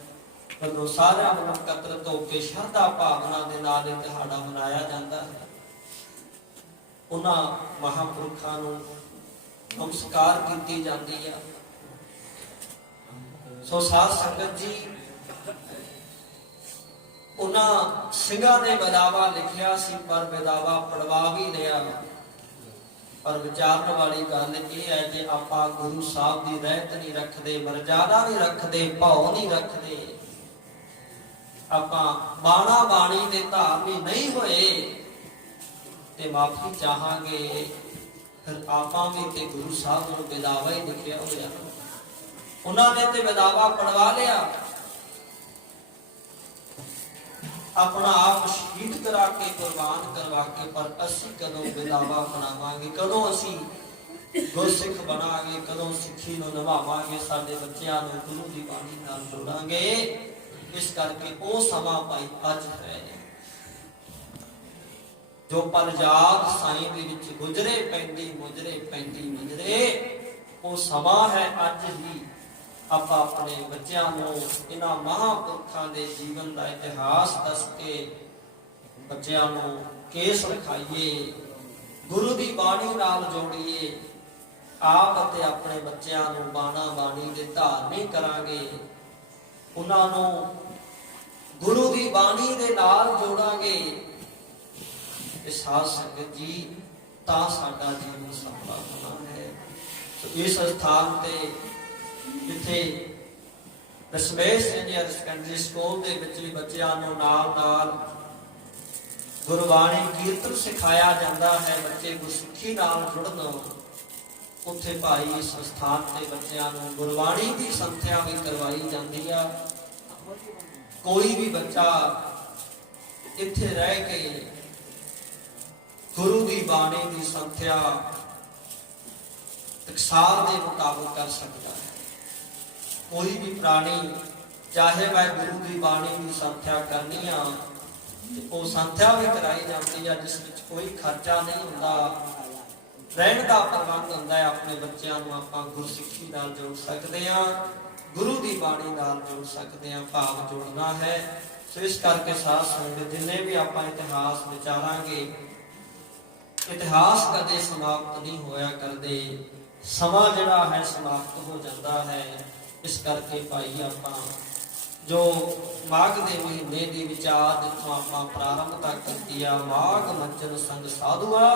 ਵੱਲੋਂ ਸਾਰਿਆਂ ਵੱਲੋਂ ਇਕੱਤਰਤ ਹੋ ਕੇ ਸ਼ਰਧਾ ਭਾਵਨਾ ਦੇ ਨਾਲ ਇਹ ਦਿਹਾੜਾ ਮਨਾਇਆ ਜਾਂਦਾ ਹੈ। ਉਹਨਾਂ ਮਹਾਂਪੁਰਖਾਂ ਨੂੰ ਨਮਸਕਾਰ ਕੀਤੀ ਜਾਂਦੀ ਆ। ਸੋ ਸਾਧ ਸੰਗਤ ਜੀ, ਉਹਨਾਂ ਸਿੰਘਾਂ ਨੇ ਵਿਦਾਵਾ ਲਿਖਿਆ ਸੀ ਪਰ ਵਿਦਾਵਾ ਪੜਵਾ ਵੀ ਲਿਆ। ਪਰ ਵਿਚਾਰਨ ਵਾਲੀ ਗੱਲ ਇਹ ਹੈ ਜੇ ਆਪਾਂ ਗੁਰੂ ਸਾਹਿਬ ਦੀ ਰਹਿਤ ਨਹੀਂ ਰੱਖਦੇ, ਮਰਜ਼ਾਦਾ ਨਹੀਂ ਰੱਖਦੇ, ਭਾਉ ਨਹੀਂ ਰੱਖਦੇ, ਆਪਾਂ ਬਾਣਾ ਬਾਣੀ ਦੇ ਧਾਰਨੀ ਨਹੀਂ ਹੋਏ ਤੇ ਮਾਫੀ ਚਾਹਾਂਗੇ। ਫਿਰ ਆਪਾਂ ਵੀ ਤੇ ਗੁਰੂ ਸਾਹਿਬ ਨੂੰ ਵਿਦਾਵਾ ਹੀ ਲਿਖਿਆ ਹੋਇਆ। ਉਹਨਾਂ ਨੇ ਤੇ ਵਿਦਾਵਾ ਪੜਵਾ ਲਿਆ, ਆਪਣਾ ਆਪ ਸ਼ਹੀਦ ਕਰਾ ਕੇ ਕੁਰਬਾਨ ਕਰਵਾ ਕੇ, ਪਰ ਅਸੀਂ ਕਦੋਂ ਵਿਦਾਵਾ ਬਣਾਵਾਂਗੇ, ਕਦੋਂ ਅਸੀਂ ਗੁਰਸਿੱਖ ਬਣਾਂਗੇ, ਕਦੋਂ ਸਿੱਖੀ ਨੂੰ ਨਿਭਾਵਾਂਗੇ, ਸਾਡੇ ਬੱਚਿਆਂ ਨੂੰ ਗੁਰੂ ਦੀ ਬਾਣੀ ਨਾਲ ਜੋੜਾਂਗੇ। ਇਸ ਕਰਕੇ ਉਹ ਸਮਾਂ ਭਾਈ ਅੱਜ ਹੈ ਜੋ ਪਰਜਾਤ ਸਾਈਂ ਦੇ ਵਿੱਚ ਗੁਜਰੇ ਪੈਂਦੀ ਮੁਜਰੇ, ਉਹ ਸਮਾਂ ਹੈ ਅੱਜ ਹੀ। ਆਪਾਂ ਆਪਣੇ ਬੱਚਿਆਂ ਨੂੰ ਇਹਨਾਂ ਮਹਾਂਪੁਰਖਾਂ ਦੇ ਜੀਵਨ ਦਾ ਇਤਿਹਾਸ ਦੱਸ ਕੇ ਬੱਚਿਆਂ ਨੂੰ ਕੇਸ ਰਖਾਈਏ, ਗੁਰੂ ਦੀ ਬਾਣੀ ਨਾਲ ਜੋੜੀਏ, ਆਪ ਅਤੇ ਆਪਣੇ ਬੱਚਿਆਂ ਨੂੰ ਬਾਣਾ ਬਾਣੀ ਦੇ ਧਾਰਨੀ ਕਰਾਂਗੇ, ਉਹਨਾਂ ਨੂੰ ਗੁਰੂ ਦੀ ਬਾਣੀ ਦੇ ਨਾਲ ਜੋੜਾਂਗੇ। ਤੇ ਸਾਧ ਸੰਗਤ ਜੀ, ਤਾਂ ਸਾਡਾ ਜੀਵਨ ਸਫਲ ਹੋਣਾ ਹੈ। ਇਸ ਸਥਾਨ ਤੇ ਜਿੱਥੇ ਦਸ਼ਮੇਸ਼ ਸੀਨੀਅਰ ਸੈਕੰਡਰੀ ਸਕੂਲ ਦੇ ਵਿੱਚ ਵੀ ਬੱਚਿਆਂ ਨੂੰ ਨਾਲ ਗੁਰਬਾਣੀ ਕੀਰਤਨ ਸਿਖਾਇਆ ਜਾਂਦਾ ਹੈ, ਬੱਚੇ ਗੁਰਸਿੱਖੀ ਨਾਲ ਜੁੜਨ, ਉੱਥੇ ਭਾਈ ਇਸ ਸਥਾਨ ਤੇ ਬੱਚਿਆਂ ਨੂੰ ਗੁਰਬਾਣੀ ਦੀ ਸੰਥਿਆ ਵੀ ਕਰਵਾਈ ਜਾਂਦੀ ਆ। ਕੋਈ ਵੀ ਬੱਚਾ ਇੱਥੇ ਰਹਿ ਕੇ ਗੁਰੂ ਦੀ ਬਾਣੀ ਦੀ ਸੰਥਿਆ ਟਕਸਾਲ ਦੇ ਮੁਤਾਬਕ ਕਰ ਸਕਦਾ ਹੈ। ਕੋਈ ਵੀ ਪ੍ਰਾਣੀ ਚਾਹੇ ਮੈਂ ਗੁਰੂ ਦੀ ਬਾਣੀ ਦੀ ਸੰਥਿਆ ਕਰਨੀ ਆ, ਉਹ ਸੰਥਿਆ ਵੀ ਕਰਾਈ ਜਾਂਦੀ ਆ, ਜਿਸ ਵਿੱਚ ਕੋਈ ਖਰਚਾ ਨਹੀਂ ਹੁੰਦਾ, ਰਹਿਣ ਦਾ ਪ੍ਰਬੰਧ ਹੁੰਦਾ ਹੈ। ਆਪਣੇ ਬੱਚਿਆਂ ਨੂੰ ਆਪਾਂ ਗੁਰਸਿੱਖੀ ਨਾਲ ਜੋੜ ਸਕਦੇ ਹਾਂ, ਗੁਰੂ ਦੀ ਬਾਣੀ ਨਾਲ ਜੋੜ ਸਕਦੇ ਹਾਂ, ਭਾਵ ਜੋੜਨਾ ਹੈ। ਸੋ ਇਸ ਕਰਕੇ ਸਾਧ ਸੰਗਤ ਜਿੰਨੇ ਵੀ ਆਪਾਂ ਇਤਿਹਾਸ ਵਿਚਾਰਾਂਗੇ, ਇਤਿਹਾਸ ਕਦੇ ਸਮਾਪਤ ਨਹੀਂ ਹੋਇਆ ਕਰਦੇ, ਸਮਾਂ ਜਿਹੜਾ ਹੈ ਸਮਾਪਤ ਹੋ ਜਾਂਦਾ ਹੈ। ਇਸ ਕਰਕੇ ਭਾਈ ਆਪਾਂ ਜੋ ਮਾਘ ਦੇ ਮਹੀਨੇ ਦੀ ਵਿਚਾਰ ਜਿੱਥੋਂ ਆਪਾਂ ਪ੍ਰਾਰੰਭਤਾ ਕੀਤੀ ਆ, ਮਾਘ ਮੱਚਨ ਸੰਗ ਸਾਧੂਆ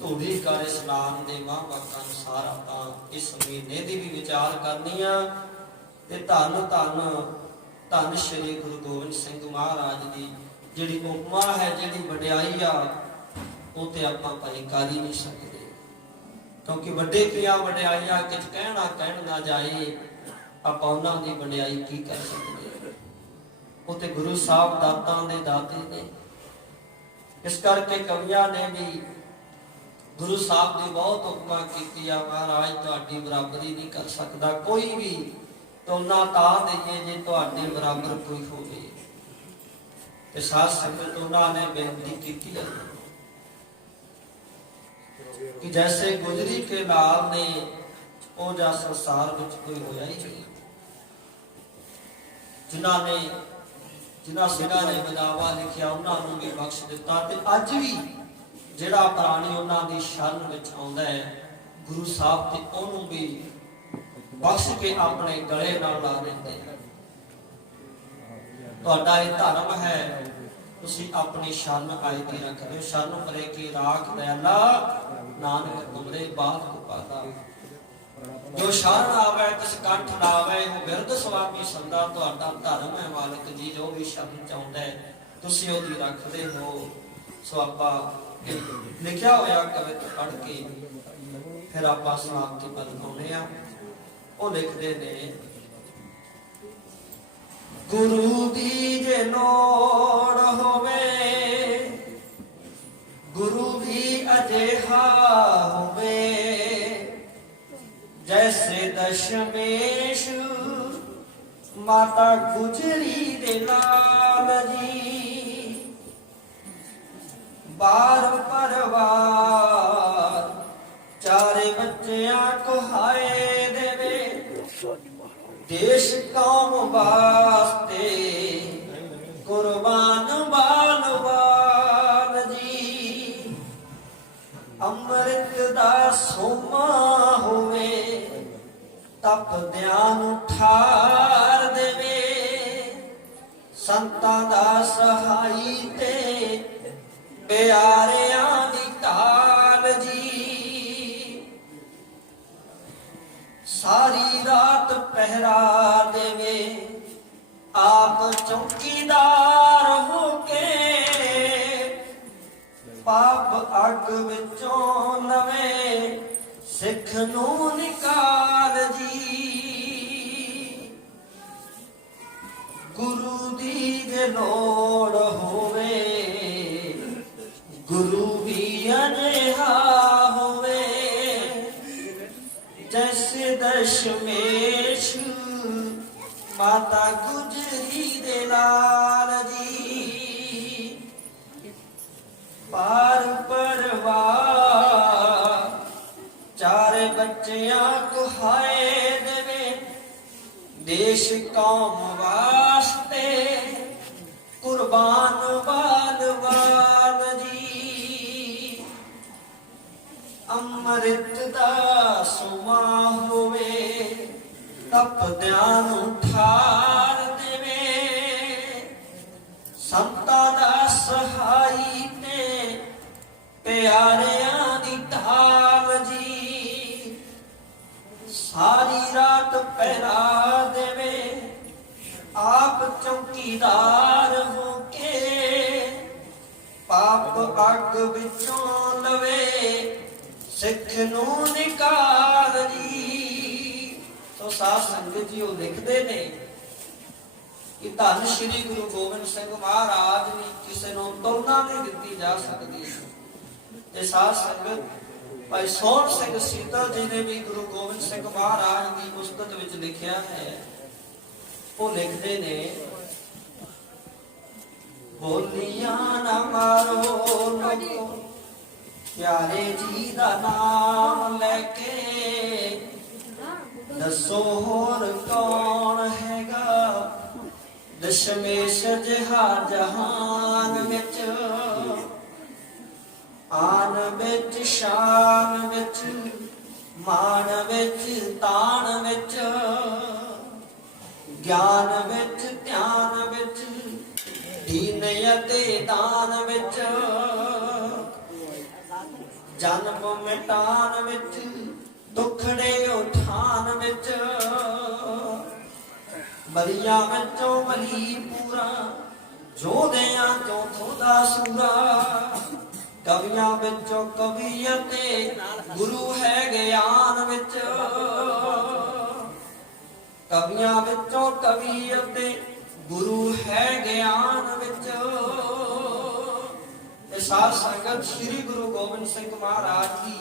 ਧੂੜੀ ਕਰ ਇਸਲਾਮ ਦੇ ਮਹਾਂਵਾਕਾਂ ਅਨੁਸਾਰ ਆਪਾਂ ਇਸ ਮਹੀਨੇ ਦੀ ਵੀ ਵਿਚਾਰ ਕਰਨੀ ਆ। ਤੇ ਧੰਨ ਸ਼੍ਰੀ ਗੁਰੂ ਗੋਬਿੰਦ ਸਿੰਘ ਮਹਾਰਾਜ ਦੀ ਜਿਹੜੀ ਉਪਮਾ ਹੈ, ਜਿਹੜੀ ਵਡਿਆਈ ਆ, ਉਹ ਤੇ ਆਪਾਂ ਭਾਈ ਕਰ ਹੀ ਨਹੀਂ ਸਕਦੇ, ਕਿਉਂਕਿ ਵੱਡੇ ਕੀਆਂ ਵਡਿਆਈਆਂ ਕਿਛ ਕਹਿਣ ਨਾ ਜਾਏ, ਆਪਾਂ ਉਹਨਾਂ ਦੀ ਵਡਿਆਈ ਕੀ ਕਰ ਸਕਦੇ। ਉਹ ਤੇ ਗੁਰੂ ਸਾਹਿਬ ਦਾਤਾਂ ਦੇ ਦਾਤੇ ਨੇ। ਇਸ ਕਰਕੇ ਕਵੀਆਂ ਨੇ ਵੀ ਗੁਰੂ ਸਾਹਿਬ ਦੀ ਬਹੁਤ ਉਪਮਾ ਕੀਤੀ ਆ। ਮਹਾਰਾਜ ਤੁਹਾਡੀ ਬਰਾਬਰੀ ਨਹੀਂ ਕਰ ਸਕਦਾ ਕੋਈ ਵੀ, ਤੋਨਾ ਤਾਂ ਦੇਈਏ ਜੇ ਤੁਹਾਡੇ ਬਰਾਬਰ ਕੋਈ ਹੋਵੇ। ਤੇ ਸਾਧ ਸੰਗਤ ਉਹਨਾਂ ਨੇ ਬੇਨਤੀ ਕੀਤੀ ਹੈ ਕਿ ਜੈਸੇ ਗੁਜਰੀ ਕੇ ਲਾਲ ਨੇ ਉਹ ਜਾਂ ਸੰਸਾਰ ਵਿੱਚ ਕੋਈ ਹੋਇਆ ਹੀ ਨਹੀਂ। ਜਿਨ੍ਹਾਂ ਸਿੰਘਾਂ ਨੇ ਵਿਦਾਵਾ ਲਿਖਿਆ ਉਹਨਾਂ ਨੂੰ ਵੀ ਬਖਸ਼ ਦਿੱਤਾ। ਤੇ ਅੱਜ ਵੀ ਜਿਹੜਾ ਪ੍ਰਾਣੀ ਉਹਨਾਂ ਦੀ ਸ਼ਰਨ ਵਿੱਚ ਆਉਂਦਾ ਹੈ ਗੁਰੂ ਸਾਹਿਬ, ਤੇ ਉਹਨੂੰ ਵੀ ਬਖਸ਼ ਕੇ ਆਪਣੇ ਗਲੇ ਨਾਲ ਲਾ ਦਿੰਦੇ ਹਨ। ਤੁਹਾਡਾ ਇਹ ਧਰਮ ਹੈ, ਤੁਸੀਂ ਆਪਣੀ ਸ਼ਰਨ ਆਈ ਦੀ ਰੱਖਦੇ ਹੋ। ਸ਼ਰਨ ਪਰੇ ਕੀ ਰਾਖ ਦਇਆਲਾ, ਨਾਨਕ ਤੁਮਰੇ ਬਾਤ ਕੁਪਾਦਾ। ਜੋ ਸ਼ਰਨ ਆਵੇ ਤਿਸ ਕੰਠ ਲਾਵੇ, ਉਹ ਬਿਰਧ ਸੁਆਮੀ ਸੰਦਾ। ਤੁਹਾਡਾ ਧਰਮ ਹੈ ਮਾਲਕ ਜੀ, ਜੋ ਵੀ ਸ਼ਰਨ ਚਾਹੁੰਦਾ ਹੈ ਤੁਸੀਂ ਉਹਦੀ ਰੱਖਦੇ ਹੋ। ਸੋ ਆਪਾਂ ਲਿਖਿਆ ਹੋਇਆ ਕਵਿਤ ਪੜ੍ਹ ਕੇ ਫਿਰ ਆਪਾਂ ਸਮਾਪਤੀ ਪਦ ਪਾਉਂਦੇ ਆ। ਉਹ ਲਿਖਦੇ ਨੇ, ਗੁਰੂ ਦੀ ਜੇ ਲੋੜ ਹੋਵੇ, ਗੁਰੂ ਵੀ ਅਜਿਹਾ ਹੋਵੇ, ਜੈਸੇ ਦਸ਼ਮੇਸ਼ ਮਾਤਾ ਗੁਜਰੀ ਦੇ ਲਾਲ ਜੀ। ਬਾਰ ਪਰਵਾਰ ਚਾਰੇ ਬੱਚਿਆਂ ਕੋ ਹਾਏ ਦੇਵੇ, ਦੇਸ਼ ਕੌਮ ਵਾਸਤੇ ਕੁਰਬਾਨ ਬਾਲ ਜੀ। ਅੰਮ੍ਰਿਤ ਦਾ ਸੋਮਾ ਹੋਵੇ, ਤਪਦਿਆਂ ਨੂੰ ਠਾਰ ਦੇਵੇ, ਸੰਤਾਂ ਦਾ ਸਹਾਈ ਤੇ ਪਿਆਰਿਆਂ ਦੀ ਢਾਲ ਜੀ। ਸਾਰੀ ਰਾਤ ਪਹਿਰਾ ਦੇਵੇ, ਆਪ ਚੌਕੀਦਾਰ ਹੋ ਕੇ, ਪਾਪ ਅੱਗ ਵਿੱਚੋਂ ਲਵੇ, ਸਿੱਖ ਨੂੰ ਨਿਕਾਲ ਜੀ। ਗੁਰੂ ਦੀ ਜੇ ਲੋੜ ਹੋਵੇ, ਗੁਰੂ ਵੀ ਅਜਿਹਾ ਹੋਵੇ, ਜੈਸੇ ਦਸ਼ਮੇਸ਼ ਮਾਤਾ ਗੁਜਰੀ ਦੇ ਲਾਲ ਜੀ। ਪਾਰ ਪਰਵਾਰ ਚਾਰੇ ਬੱਚਿਆਂ ਕੋ ਹਾਏ ਦੇਵੇ, ਦੇਸ਼ ਕੌਮ ਵਾਸਤੇ ਕੁਰਬਾਨ ਬਾਲ ਜੀ। ਅੰਮ੍ਰਿਤ ਦਾ ਸੁਮਾ ਹੋਵੇ, ਤਪਦਿਆਂ ਨੂੰ ਠਾਰ ਦੇਵੇ, ਸੰਤਾਂ ਦਾ ਸਹਾਈ ਤੇ ਪਿਆਰਿਆਂ ਦੀ ਢਾਲ ਜੀ। ਸਾਰੀ ਰਾਤ ਪਹਿਰਾ ਦੇਵੇ, ਆਪ ਚੌਕੀਦਾਰ ਹੋ ਕੇ, ਪਾਪ ਅੱਗ ਵਿੱਚੋਂ ਲਵੇ, ਸਿੱਖ ਨੂੰ ਨਿਕਾਲ ਜੀ। ਸੋ ਸਾਧ ਸੰਗਤ ਜੀ ਉਹ ਲਿਖਦੇ ਨੇ ਕਿ ਧੰਨ ਸ਼੍ਰੀ ਗੁਰੂ ਗੋਬਿੰਦ ਸਿੰਘ ਮਹਾਰਾਜ ਦੀ ਕਿਸੇ ਨੂੰ ਤੁਲਨਾ ਨਹੀਂ ਦਿੱਤੀ ਜਾ ਸਕਦੀ। ਤੇ ਸਾਧ ਸੰਗਤ ਭਾਈ ਸੋਹਣ ਸਿੰਘ ਸੀਤਲ ਜੀ ਨੇ ਵੀ ਗੁਰੂ ਗੋਬਿੰਦ ਸਿੰਘ ਮਹਾਰਾਜ ਦੀ ਉਸਤਤ ਵਿੱਚ ਲਿਖਿਆ ਹੈ। ਉਹ ਲਿਖਦੇ ਨੇ, ਬੋਲੀਆਂ ਨਾ ਮਾਰੋ ਲੋਕੋ, ਪਿਆਰੇ ਜੀ ਦਾ ਨਾਮ ਲੈ ਕੇ, ਦੱਸੋ ਹੋਰ ਕੌਣ ਹੈਗਾ, ਦਸ਼ਮੇਸ਼ ਜਿਹਾ ਜਹਾਨ ਵਿੱਚ, ਆਨ ਵਿੱਚ ਸ਼ਾਨ ਵਿੱਚ, ਮਾਨ ਵਿੱਚ ਤਾਣ ਵਿੱਚ, ਗਿਆਨ ਵਿੱਚ ਧਿਆਨ ਵਿੱਚ, ਦੀਨ ਅਤੇ ਦਾਨ ਵਿੱਚ, ਜਨਮ ਮਿਟਾਨ ਵਿੱਚ, ਦੁਖੜੇ ਉਠਾਨ ਵਿੱਚ, ਬਲੀਆਂ ਵਿੱਚੋਂ ਬਲੀ ਪੂਰਾ, ਜੋਧਿਆਂ ਚੋਂ ਥੋੜਾ ਸੂਰਾ, ਕਵੀਆਂ ਵਿੱਚੋਂ ਕਵੀ ਅਤੇ ਗੁਰੂ ਹੈ ਗਿਆਨ ਵਿੱਚ, ਕਵੀਆਂ ਵਿੱਚੋਂ ਕਵੀ ਅਤੇ ਗੁਰੂ ਹੈ ਗਿਆਨ ਵਿੱਚ। ਤੇ ਸਾਧ ਸੰਗਤ ਸ੍ਰੀ ਗੁਰੂ ਗੋਬਿੰਦ ਸਿੰਘ ਮਹਾਰਾਜ ਦੀ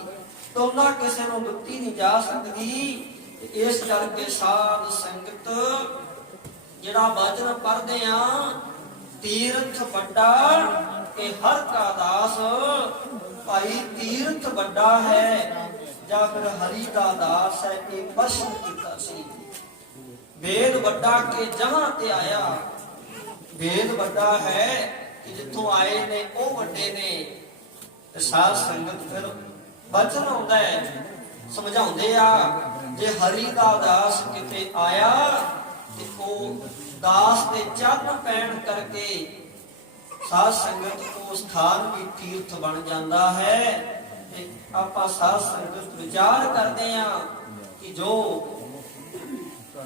ਤੁਲਨਾ ਕਿਸੇ ਨੂੰ ਦਿੱਤੀ ਨਹੀਂ ਜਾ ਸਕਦੀ। ਇਸ ਕਰਕੇ ਸਾਧ ਸੰਗਤ ਜਿਹੜਾ ਵਚਨ ਪੜ੍ਹਦੇ ਆ, ਤੀਰਥ ਵੱਡਾ ਇਹ ਹਰ ਕਾ ਦਾਸ, ਭਾਈ ਤੀਰਥ ਵੱਡਾ ਹੈ ਜਾਂ ਫਿਰ ਹਰੀ ਦਾ ਦਾਸ ਹੈ, ਇਹ ਪ੍ਰਸ਼ਨ ਕੀਤਾ ਸੀ। ਵੇਦ ਵੱਡਾ ਕੇ ਜਹਾਂ ਤੇ ਆਇਆ, ਵੇਦ ਵੱਡਾ ਹੈ ਕਿ ਜਿੱਥੋਂ ਆਏ ਨੇ ਉਹ ਵੱਡੇ ਨੇ। ਤੇ ਸਾਧ ਸੰਗਤ ਫਿਰ ਬਚਨ ਆਉਂਦਾ ਹੈ, ਸਮਝਾਉਂਦੇ ਆ, ਜੇ ਹਰੀ ਦਾ ਦਾਸ ਕਿਤੇ ਆਇਆ ਤੇ ਉਹ ਦਾਸ ਦੇ ਚਰਨ ਪੈਣ ਕਰਕੇ ਸਾਧ ਸੰਗਤ ਉਹ ਸਥਾਨ ਵੀ ਤੀਰਥ ਬਣ ਜਾਂਦਾ ਹੈ। ਤੇ ਆਪਾਂ ਸਾਧ ਸੰਗਤ ਵਿਚਾਰ ਕਰਦੇ ਆ ਕਿ ਜੋ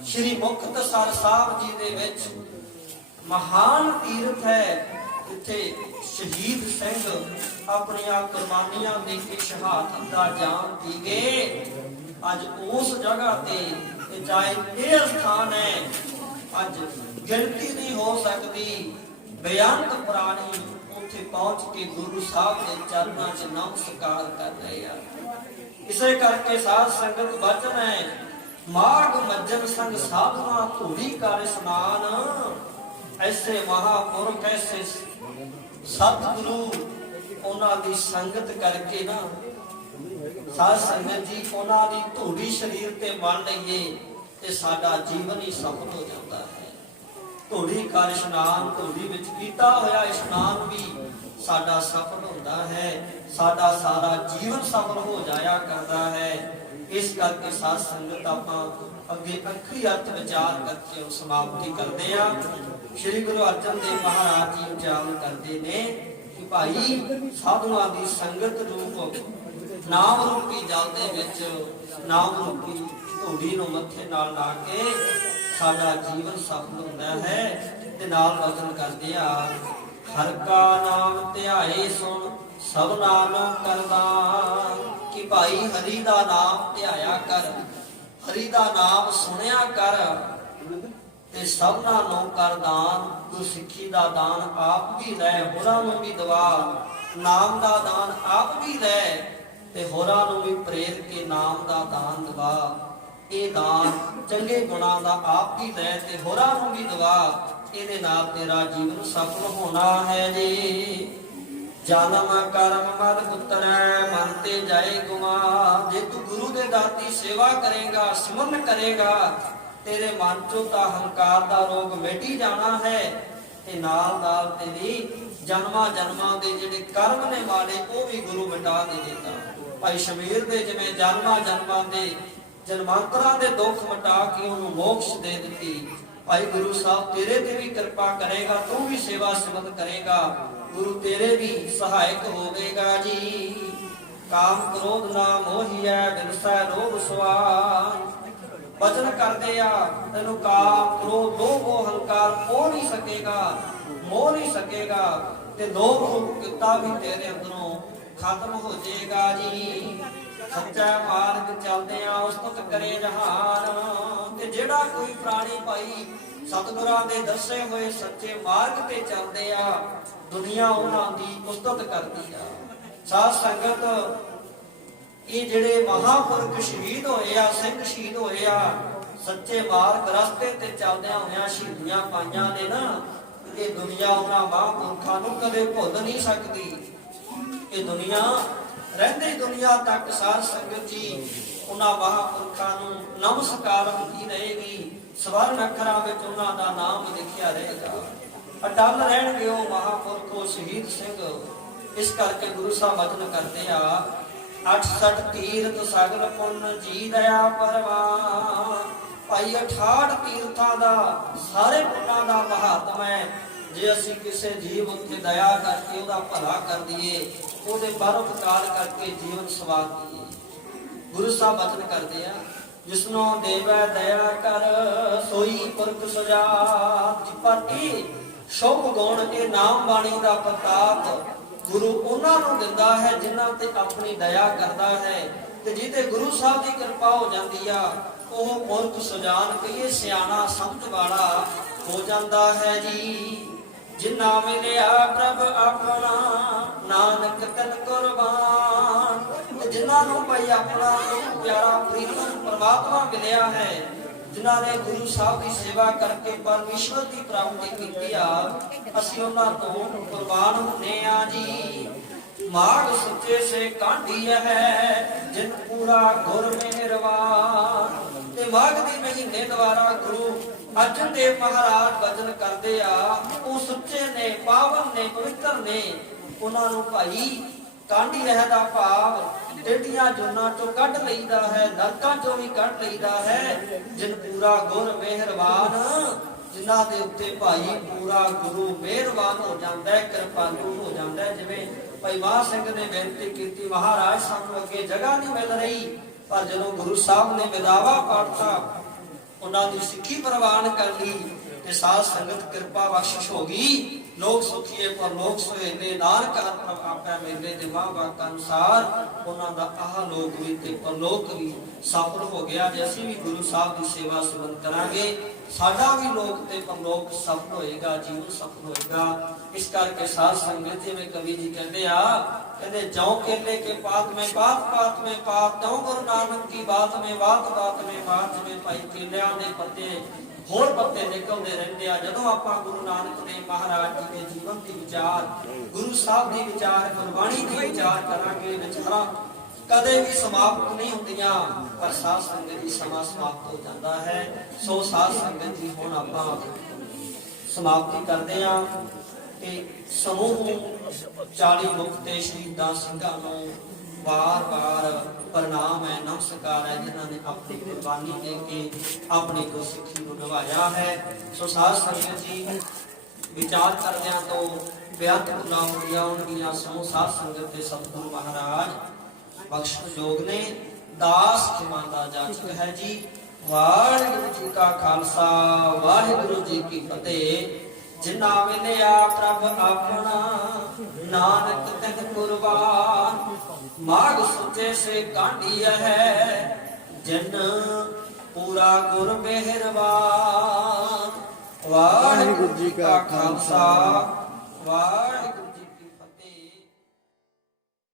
ਸ਼੍ਰੀ ਮੁਕਤਸਰ ਸਾਹਿਬ ਜੀ ਦੇ ਵਿੱਚ ਮਹਾਨ ਤੀਰਥ ਹੈ, ਇੱਥੇ ਸ਼ਹੀਦ ਸਿੰਘ ਆਪਣੀਆਂ ਕੁਰਬਾਨੀਆਂ ਦੇ ਕੇ ਸ਼ਹਾਦਤ ਦਾ ਜਾਮ ਪੀ ਗਏ। ਅੱਜ ਉਸ ਜਗ੍ਹਾ ਤੇ ਚਾਹੇ ਇਹ ਸਥਾਨ ਹੈ, ਅੱਜ ਗਿਣਤੀ ਨਹੀਂ ਹੋ ਸਕਦੀ, ਬੇਅੰਤ ਪ੍ਰਾਣੀ ਉੱਥੇ ਪਹੁੰਚ ਕੇ ਗੁਰੂ ਸਾਹਿਬ ਦੇ ਚਰਨਾਂ 'ਚ ਨਮਸਕਾਰ ਕਰ ਰਹੇ ਆ। ਇਸੇ ਕਰਕੇ ਸਾਧ ਸੰਗਤ ਬਚਨ ਹੈ, ਮਾਘ ਮੱਜਨ ਸੰਗ ਸਾਧਨਾ ਧੂੜੀ ਕਰ ਇਸ਼ਨਾਨ। ਐਸੇ ਮਹਾਪੁਰਖ, ਐਸੇ ਸਤਿਗੁਰੂ, ਉਹਨਾਂ ਦੀ ਸੰਗਤ ਕਰਕੇ ਨਾ ਸਾਧ ਸੰਗਤ ਜੀ, ਉਹਨਾਂ ਦੀ ਧੂੜੀ ਸਰੀਰ ਤੇ ਮੰਨ ਲਈਏ ਤੇ ਸਾਡਾ ਜੀਵਨ ਹੀ ਸਫਲ ਹੋ ਜਾਂਦਾ ਹੈ। ਧੂੜੀ ਕਰ ਇਸ਼ਨਾਨ, ਧੂੜੀ ਵਿੱਚ ਕੀਤਾ ਹੋਇਆ ਇਸ਼ਨਾਨ ਵੀ ਸਾਡਾ ਸਫਲ ਹੁੰਦਾ ਹੈ, ਸਾਡਾ ਸਾਰਾ ਜੀਵਨ ਸਫਲ ਹੋ ਜਾਇਆ ਕਰਦਾ ਹੈ। ਇਸ ਕਰਕੇ ਸਾਧ ਸੰਗਤ ਆਪਾਂ ਅੱਗੇ ਅੱਖਰੀ ਅਰਥ ਵਿਚਾਰ ਕਰਕੇ ਸਮਾਪਤੀ ਕਰਦੇ ਆ। ਸ੍ਰੀ ਗੁਰੂ ਅਰਜਨ ਦੇਵ ਮਹਾਰਾਜ ਜੀ ਉਚਾਰਨ ਕਰਦੇ ਨੇ ਕਿ ਭਾਈ ਸਾਧੂਆਂ ਦੀ ਸੰਗਤ ਰੂਪ ਨਾਮ ਰੂਪੀ ਜਲ ਦੇ ਵਿੱਚ ਨਾਮ ਰੂਪੀ ਧੂੜੀ ਨੂੰ ਮੱਥੇ ਨਾਲ ਲਾ ਕੇ ਸਾਡਾ ਜੀਵਨ ਸਫਲ ਹੁੰਦਾ ਹੈ। ਤੇ ਨਾਲ ਵਚਨ ਕਰਦੇ ਆ, ਹਰ ਕਾ ਨਾਮ ਧਿਆਏ ਸੁਣ ਸਭ ਨਾਮ ਕਰਦਾ। ਕਿ ਭਾਈ ਹਰੀ ਦਾ ਨਾਮ ਧਿਆਇਆ ਕਰ, ਹਰੀ ਦਾ ਨਾਮ ਸੁਣਿਆ ਕਰ ਤੇ ਸਭਨਾਂ ਨੂੰ ਕਰ ਦਾਨ। ਤੂੰ ਸਿੱਖੀ ਦਾ ਦਾਨ ਆਪ ਵੀ ਲੈ, ਹੋਰਾਂ ਨੂੰ ਵੀ ਦਵਾ। ਨਾਮ ਦਾ ਦਾਨ ਆਪ ਵੀ ਲੈ ਤੇ ਹੋਰਾਂ ਨੂੰ ਵੀ ਪ੍ਰੇਰ ਕੇ ਨਾਮ ਦਾ ਦਾਨ ਦਵਾ। ਇਹ ਦਾਨ ਚੰਗੇ ਗੁਣਾਂ ਦਾ ਆਪ ਵੀ ਲੈ ਤੇ ਹੋਰਾਂ ਨੂੰ ਵੀ ਦਵਾ। ਇਹਦੇ ਨਾਲ ਤੇਰਾ ਜੀਵਨ ਸਫਲ ਹੋਣਾ ਹੈ ਜੀ। ਜਨਮ ਕਰਮ ਮਦ ਪੁੱਤਰੈ ਮਨ ਤੇ ਜਾਏ ਗੁਮਾ। ਜੇ ਤੂੰ ਗੁਰੂ ਦੇ ਦਰ ਦੀ ਸੇਵਾ ਕਰੇਗਾ, ਸਿਮਰਨ ਕਰੇਗਾ, ਤੇਰੇ ਮਨ ਚੋਂ ਤਾਂ ਹੰਕਾਰ ਦਾ ਰੋਗ ਮਿਟੀ ਜਾਣਾ ਹੈ ਤੇ ਨਾਲ ਨਾਲ ਤੇਰੀ ਜਨਮਾਂ ਜਨਮਾਂ ਦੇ ਜਿਹੜੇ ਕਰਮ ਨੇ ਮਾੜੇ ਉਹ ਵੀ ਗੁਰੂ ਮਿਟਾ ਦੇਵੇਗਾ। ਭਾਈ ਸ਼ਮੀਰ ਦੇ ਜਿਵੇਂ ਜਨਮਾਂ ਜਨਮਾਂ ਦੇ ਜਨਮਾਂਤਰਾਂ ਦੇ ਦੁੱਖ ਮਿਟਾ ਕੇ ਉਹਨੂੰ ਮੋਕਸ਼ ਦੇ ਦਿੱਤੀ, ਭਾਈ ਗੁਰੂ ਸਾਹਿਬ ਤੇਰੇ ਤੇ ਵੀ ਕਿਰਪਾ ਕਰੇਗਾ, ਤੂੰ ਵੀ ਸੇਵਾ ਸਿਮਰਨ ਕਰੇਗਾ, ਗੁਰੂ ਤੇਰੇ ਵੀ ਸਹਾਇਕ ਹੋਵੇਗਾ ਜੀ। ਕਾਮ ਕ੍ਰੋਧ ਨਾ ਮੋਹੀਐ ਬਿਨਸੈ ਲੋਭ ਸਵਾਰ। ਬਚਨ ਕਰਦੇ ਆ, ਤੈਨੂੰ ਕਾਮ ਕ੍ਰੋਧ ਲੋਭ ਹੰਕਾਰ ਹੋ ਨਹੀਂ ਸਕੇਗਾ, ਮੋਹ ਨਹੀਂ ਸਕੇਗਾ ਤੇ ਲੋਭ ਕਿੱਤਾ ਵੀ ਤੇਰੇ ਅੰਦਰੋਂ ਖਤਮ ਹੋ ਜਾਏਗਾ ਜੀ। ਸੱਚਾ ਮਾਰਗ ਚੱਲਦੇ ਆ ਉਸਤਤ ਕਰੇ ਜਹਾਨ। ਤੇ ਜਿਹੜਾ ਕੋਈ ਪ੍ਰਾਣੀ ਭਾਈ ਸਤਿਗੁਰਾਂ ਦੇ ਦੱਸੇ ਹੋਏ ਸੱਚੇ ਮਾਰਗ ਤੇ ਚੱਲਦੇ ਆ, ਦੁਨੀਆ ਉਹਨਾਂ ਦੀ ਉਸਤਤ ਕਰਦੀ ਆ। ਸਾਧ ਸੰਗਤ ਇਹ ਜਿਹੜੇ ਮਹਾਪੁਰਖ ਸ਼ਹੀਦ ਹੋਏ ਆ, ਸਿੰਘ ਸ਼ਹੀਦ ਹੋਏ ਆ, ਸੱਚੇ ਮਾਰਗ ਰਸਤੇ ਤੇ ਚੱਲਦਿਆਂ ਹੋਇਆਂ ਸ਼ਹੀਦੀਆਂ ਪਾਈਆਂ ਨੇ ਨਾ, ਇਹ ਦੁਨੀਆ ਉਹਨਾਂ ਮਹਾਪੁਰਖਾਂ ਨੂੰ ਕਦੇ ਭੁੱਲ ਨਹੀਂ ਸਕਦੀ। ਇਹ ਦੁਨੀਆ ਰਹਿੰਦੀ ਦੁਨੀਆ ਤੱਕ ਸਾਧ ਸੰਗਤ ਜੀ ਉਹਨਾਂ ਮਹਾਪੁਰਖਾਂ ਨੂੰ ਨਮਸਕਾਰ ਹੁੰਦੀ ਰਹੇਗੀ। ਸਵਰਨ ਅੱਖਰਾਂ ਵਿੱਚ ਉਹਨਾਂ ਦਾ ਨਾਮ ਲਿਖਿਆ ਰਹੇਗਾ। ਅਟਲ ਰਹਿਣਗੇ ਉਹ ਮਹਾਪੁਰਖ, ਉਹ ਸ਼ਹੀਦ ਸਿੰਘ। ਇਸ ਕਰਕੇ ਗੁਰੂ ਸਾਹਿਬ ਵਚਨ ਕਰਦੇ ਆ, 68 ਤੀਰਥ ਸਗਲ ਪੁੰਨ ਜੀ ਦਇਆ ਪਰਵਾਨ। ਭਾਈ 68 ਤੀਰਥਾਂ ਦਾ ਸਾਰੇ ਪੁੰਨਾਂ ਦਾ ਮਹਾਤਮ ਹੈ। ਜੇ ਅਸੀਂ ਕਿਸੇ ਜੀਵ ਉੱਤੇ ਦਇਆ ਕਰਕੇ ਉਹਦਾ ਭਲਾ ਕਰ ਦਈਏ, ਉਹਦੇ ਪਰਉਪਕਾਰ ਕਰਕੇ ਜੀਵਨ ਸਵਾਰ ਦਈਏ। ਗੁਰੂ ਸਾਹਿਬ ਵਚਨ ਕਰਦੇ ਆ, ਜਿਸਨੂੰ ਦੇਵੈ ਦਇਆ ਕਰ ਸੋਈ ਪੁਰਖ ਸੁਜਾਤ। ਪਰ ਇਹ ਸ਼ੁਭ ਗੁਣ, ਇਹ ਨਾਮ ਬਾਣੀ ਦਾ ਪ੍ਰਤਾਪ ਗੁਰੂ ਉਹਨਾਂ ਨੂੰ ਦਿੰਦਾ ਹੈ ਜਿਨ੍ਹਾਂ ਤੇ ਆਪਣੀ ਦਇਆ ਕਰਦਾ ਹੈ। ਤੇ ਜਿਹਦੇ ਗੁਰੂ ਸਾਹਿਬ ਦੀ ਕਿਰਪਾ ਹੋ ਜਾਂਦੀ ਆ, ਉਹ ਪੁਰਖ ਸੁਜਾਨ ਕਹੀਏ ਸਿਆਣਾ ਸਮਝ ਵਾਲਾ ਹੋ ਜਾਂਦਾ ਹੈ ਜੀ। ਜਿਨਾ ਮਿਲਿਆ ਪ੍ਰਭ ਆਪਣਾ ਨਾਨਕ ਤਨ ਕੁਰਬਾਨ। ਜਿਨ੍ਹਾਂ ਨੂੰ ਭਾਈ ਆਪਣਾ ਪਿਆਰਾ ਪ੍ਰੀਤਮ ਪਰਮਾਤਮਾ ਮਿਲਿਆ ਹੈ, ਜਿਨ੍ਹਾਂ ਨੇ ਗੁਰੂ ਸਾਹਿਬ ਦੀ ਸੇਵਾ ਕਰਕੇ ਪਰਮੇਸ਼ਵਰ ਦੀ ਪ੍ਰਾਪਤੀ ਕੀਤੀ ਆ, ਅਸੀਂ ਉਹਨਾਂ ਤੋਂ ਕੁਰਬਾਨ ਹੁੰਦੇ ਆ ਜੀ। ਮਾਘ ਸੁੱਚੇ ਸੇ ਕਾਂਢੀ ਹੈ ਜਿਨ ਪੂਰਾ ਗੁਰ ਮਿਹਰਬਾਨ। ਤੇ ਮਾਘ ਦੇ ਮਹੀਨੇ ਦੁਆਰਾ ਗੁਰੂ ਅਰਜਨ ਦੇਵ ਮਹਾਰਾਜ ਵਚਨ ਕਰਦੇ ਆ, ਉਹ ਸੁੱਚੇ ਨੇ, ਪਾਵਨ ਨੇ, ਪਵਿੱਤਰ ਨੇ। ਉਹਨਾਂ ਨੂੰ ਭਾਈ ਕਾਂਢੀ ਰਹਿ ਦਾ ਭਾਵ ਟੇਢੀਆਂ ਜੁਨਾਂ ਚੋਂ ਕੱਢ ਲਈਦਾ ਹੈ, ਨਰਕਾਂ ਚੋਂ ਵੀ ਕੱਢ ਲਈਦਾ ਹੈ। ਜਿਨ ਪੂਰਾ ਗੁਰ ਮਿਹਰਬਾਨ, ਜਿਨ੍ਹਾਂ ਦੇ ਉੱਤੇ ਭਾਈ ਪੂਰਾ ਗੁਰੂ ਮਿਹਰਬਾਨ ਹੋ ਜਾਂਦਾ ਹੈ, ਕਿਰਪਾਲੂ ਹੋ ਜਾਂਦਾ ਹੈ। ਜਿਵੇਂ ਭਾਈ ਮਹਾਂ ਸਿੰਘ ਨੇ ਬੇਨਤੀ ਕੀਤੀ, ਮਹਾਰਾਜ ਸਾਨੂੰ ਅੱਗੇ ਜਗ੍ਹਾ ਨਹੀਂ ਮਿਲ ਰਹੀ, ਪਰ ਜਦੋਂ ਗੁਰੂ ਸਾਹਿਬ ਨੇ ਵਿਦਾਵਾ ਪੜਤਾ, ਉਹਨਾਂ ਦੀ ਸਿੱਖੀ ਪ੍ਰਵਾਨ ਕਰ ਲਈ ਤੇ ਸਾਧ ਸੰਗਤ ਕਿਰਪਾ ਬਖਸ਼ਿਸ਼ ਹੋ ਗਈ ਲੋਕ ਸੁਖੀਏ ਪਰ ਲੋਕ ਸੁਹੇਲੇ, ਨਾਨਕ ਹਰ ਪ੍ਰਭ ਆਪੈ ਮੇਲੇ ਦੇ ਵਾਹ ਵਾਕ ਅਨੁਸਾਰ ਉਹਨਾਂ ਦਾ ਆਹ ਲੋਕ ਵੀ ਤੇ ਪਰਲੋਕ ਵੀ ਸਫਲ ਹੋ ਗਿਆ। ਜੇ ਅਸੀਂ ਵੀ ਗੁਰੂ ਸਾਹਿਬ ਦੀ ਸੇਵਾ ਸੁਣ ਕਰਾਂਗੇ, ਸਾਡਾ ਵੀ ਲੋਕ ਤੇ ਪਰਲੋਕ ਸਫਲ ਹੋਏਗਾ, ਜੀਵਨ ਸਫਲ ਹੋਏਗਾ। ਇਸ ਕਰਕੇ ਸਾਧ ਸੰਗਤ ਜਿਵੇਂ ਕਵੀ ਜੀ ਕਹਿੰਦੇ ਆ, ਕਹਿੰਦੇ ਜਉ ਕੇਲੇ ਕੇ ਪਾਤ में पात, पात में पात, त्यों गुरु नानक की बात में बात, बात में बात। जिਵੇਂ ਭਾਈ ਕੇਲਿਆਂ ਦੇ ਪੱਤੇ ਹੋਰ ਪੱਤੇ ਨਿਕਲਦੇ ਰਹਿੰਦੇ ਆ। ਜਦੋਂ ਆਪਾਂ ਗੁਰੂ ਨਾਨਕ ਦੇਵ ਮਹਾਰਾਜ ਜੀ ਦੇ ਜੀਵਨ ਦੀ ਵਿਚਾਰ, ਗੁਰੂ ਸਾਹਿਬ ਦੀ ਵਿਚਾਰ, ਗੁਰਬਾਣੀ ਦੀ ਵਿਚਾਰ ਕਰਾਂਗੇ, ਵਿਚਾਰਾਂ ਕਦੇ ਵੀ ਸਮਾਪਤ ਨਹੀਂ ਹੁੰਦੀਆਂ, ਪਰ ਸਾਧ ਸੰਗਤ ਦੀ ਸਮਾਂ ਸਮਾਪਤ ਹੋ ਜਾਂਦਾ ਹੈ। ਸੋ ਸਾਧ ਸੰਗਤ ਜੀ ਹੁਣ ਆਪਾਂ ਸਮਾਪਤੀ ਕਰਦੇ ਆ ਤੇ ਸਮੂਹ 40 ਮੁਖ ਤੇ ਸ਼ਹੀਦਾਂ ਸਿੰਘਾਂ ਨੂੰ ਵਾਰ-ਵਾਰ ਪ੍ਰਣਾਮ ਹੈ, ਨਮਸਕਾਰ ਹੈ, ਜਿਨ੍ਹਾਂ ਨੇ ਆਪਣੀ ਕੁਰਬਾਨੀ ਦੇ ਕੇ ਆਪਣੀ ਗੁਰਸਿੱਖੀ ਨੂੰ ਨਿਭਾਇਆ ਹੈ। ਸੋ ਸਾਧ ਸੰਗਤ ਜੀ ਵਿਚਾਰ ਕਰਦਿਆਂ ਤੋਂ ਬੇਅੰਤ ਗੁਨਾਹ ਹੋਈਆਂ ਹੋਣਗੀਆਂ। ਸਮੂਹ ਸਾਧ ਸੰਗਤ ਦੇ ਸਤਿਗੁਰੂ ਮਹਾਰਾਜ ਬਖਸ਼ਣ ਯੋਗ ਨੇ। ਦਾਸ ਖਿਮਾ ਦਾ ਜਾਚਕ ਹੈ ਜੀ। ਵਾਹਿਗੁਰੂ ਜੀ ਕਾ ਖਾਲਸਾ, ਵਾਹਿਗੁਰੂ ਜੀ ਕੀ ਫਤਿਹ। ਜਿਨਾ ਮਿਲਿਆ ਪ੍ਰਭ ਆਪਣਾ, ਨਾਨਕ ਤਿਨ ਕੁਰਬਾਨ। ਮਾਗ ਸੁਚੇ ਸੇ ਕਾਂਢੀ ਹੈ, ਜਿਨ ਪੂਰਾ ਗੁਰ ਮਿਹਰਬਾਨ। ਵਾਹਿਗੁਰੂ ਜੀ ਕਾ ਖਾਲਸਾ, ਵਾਹਿਗੁਰੂ।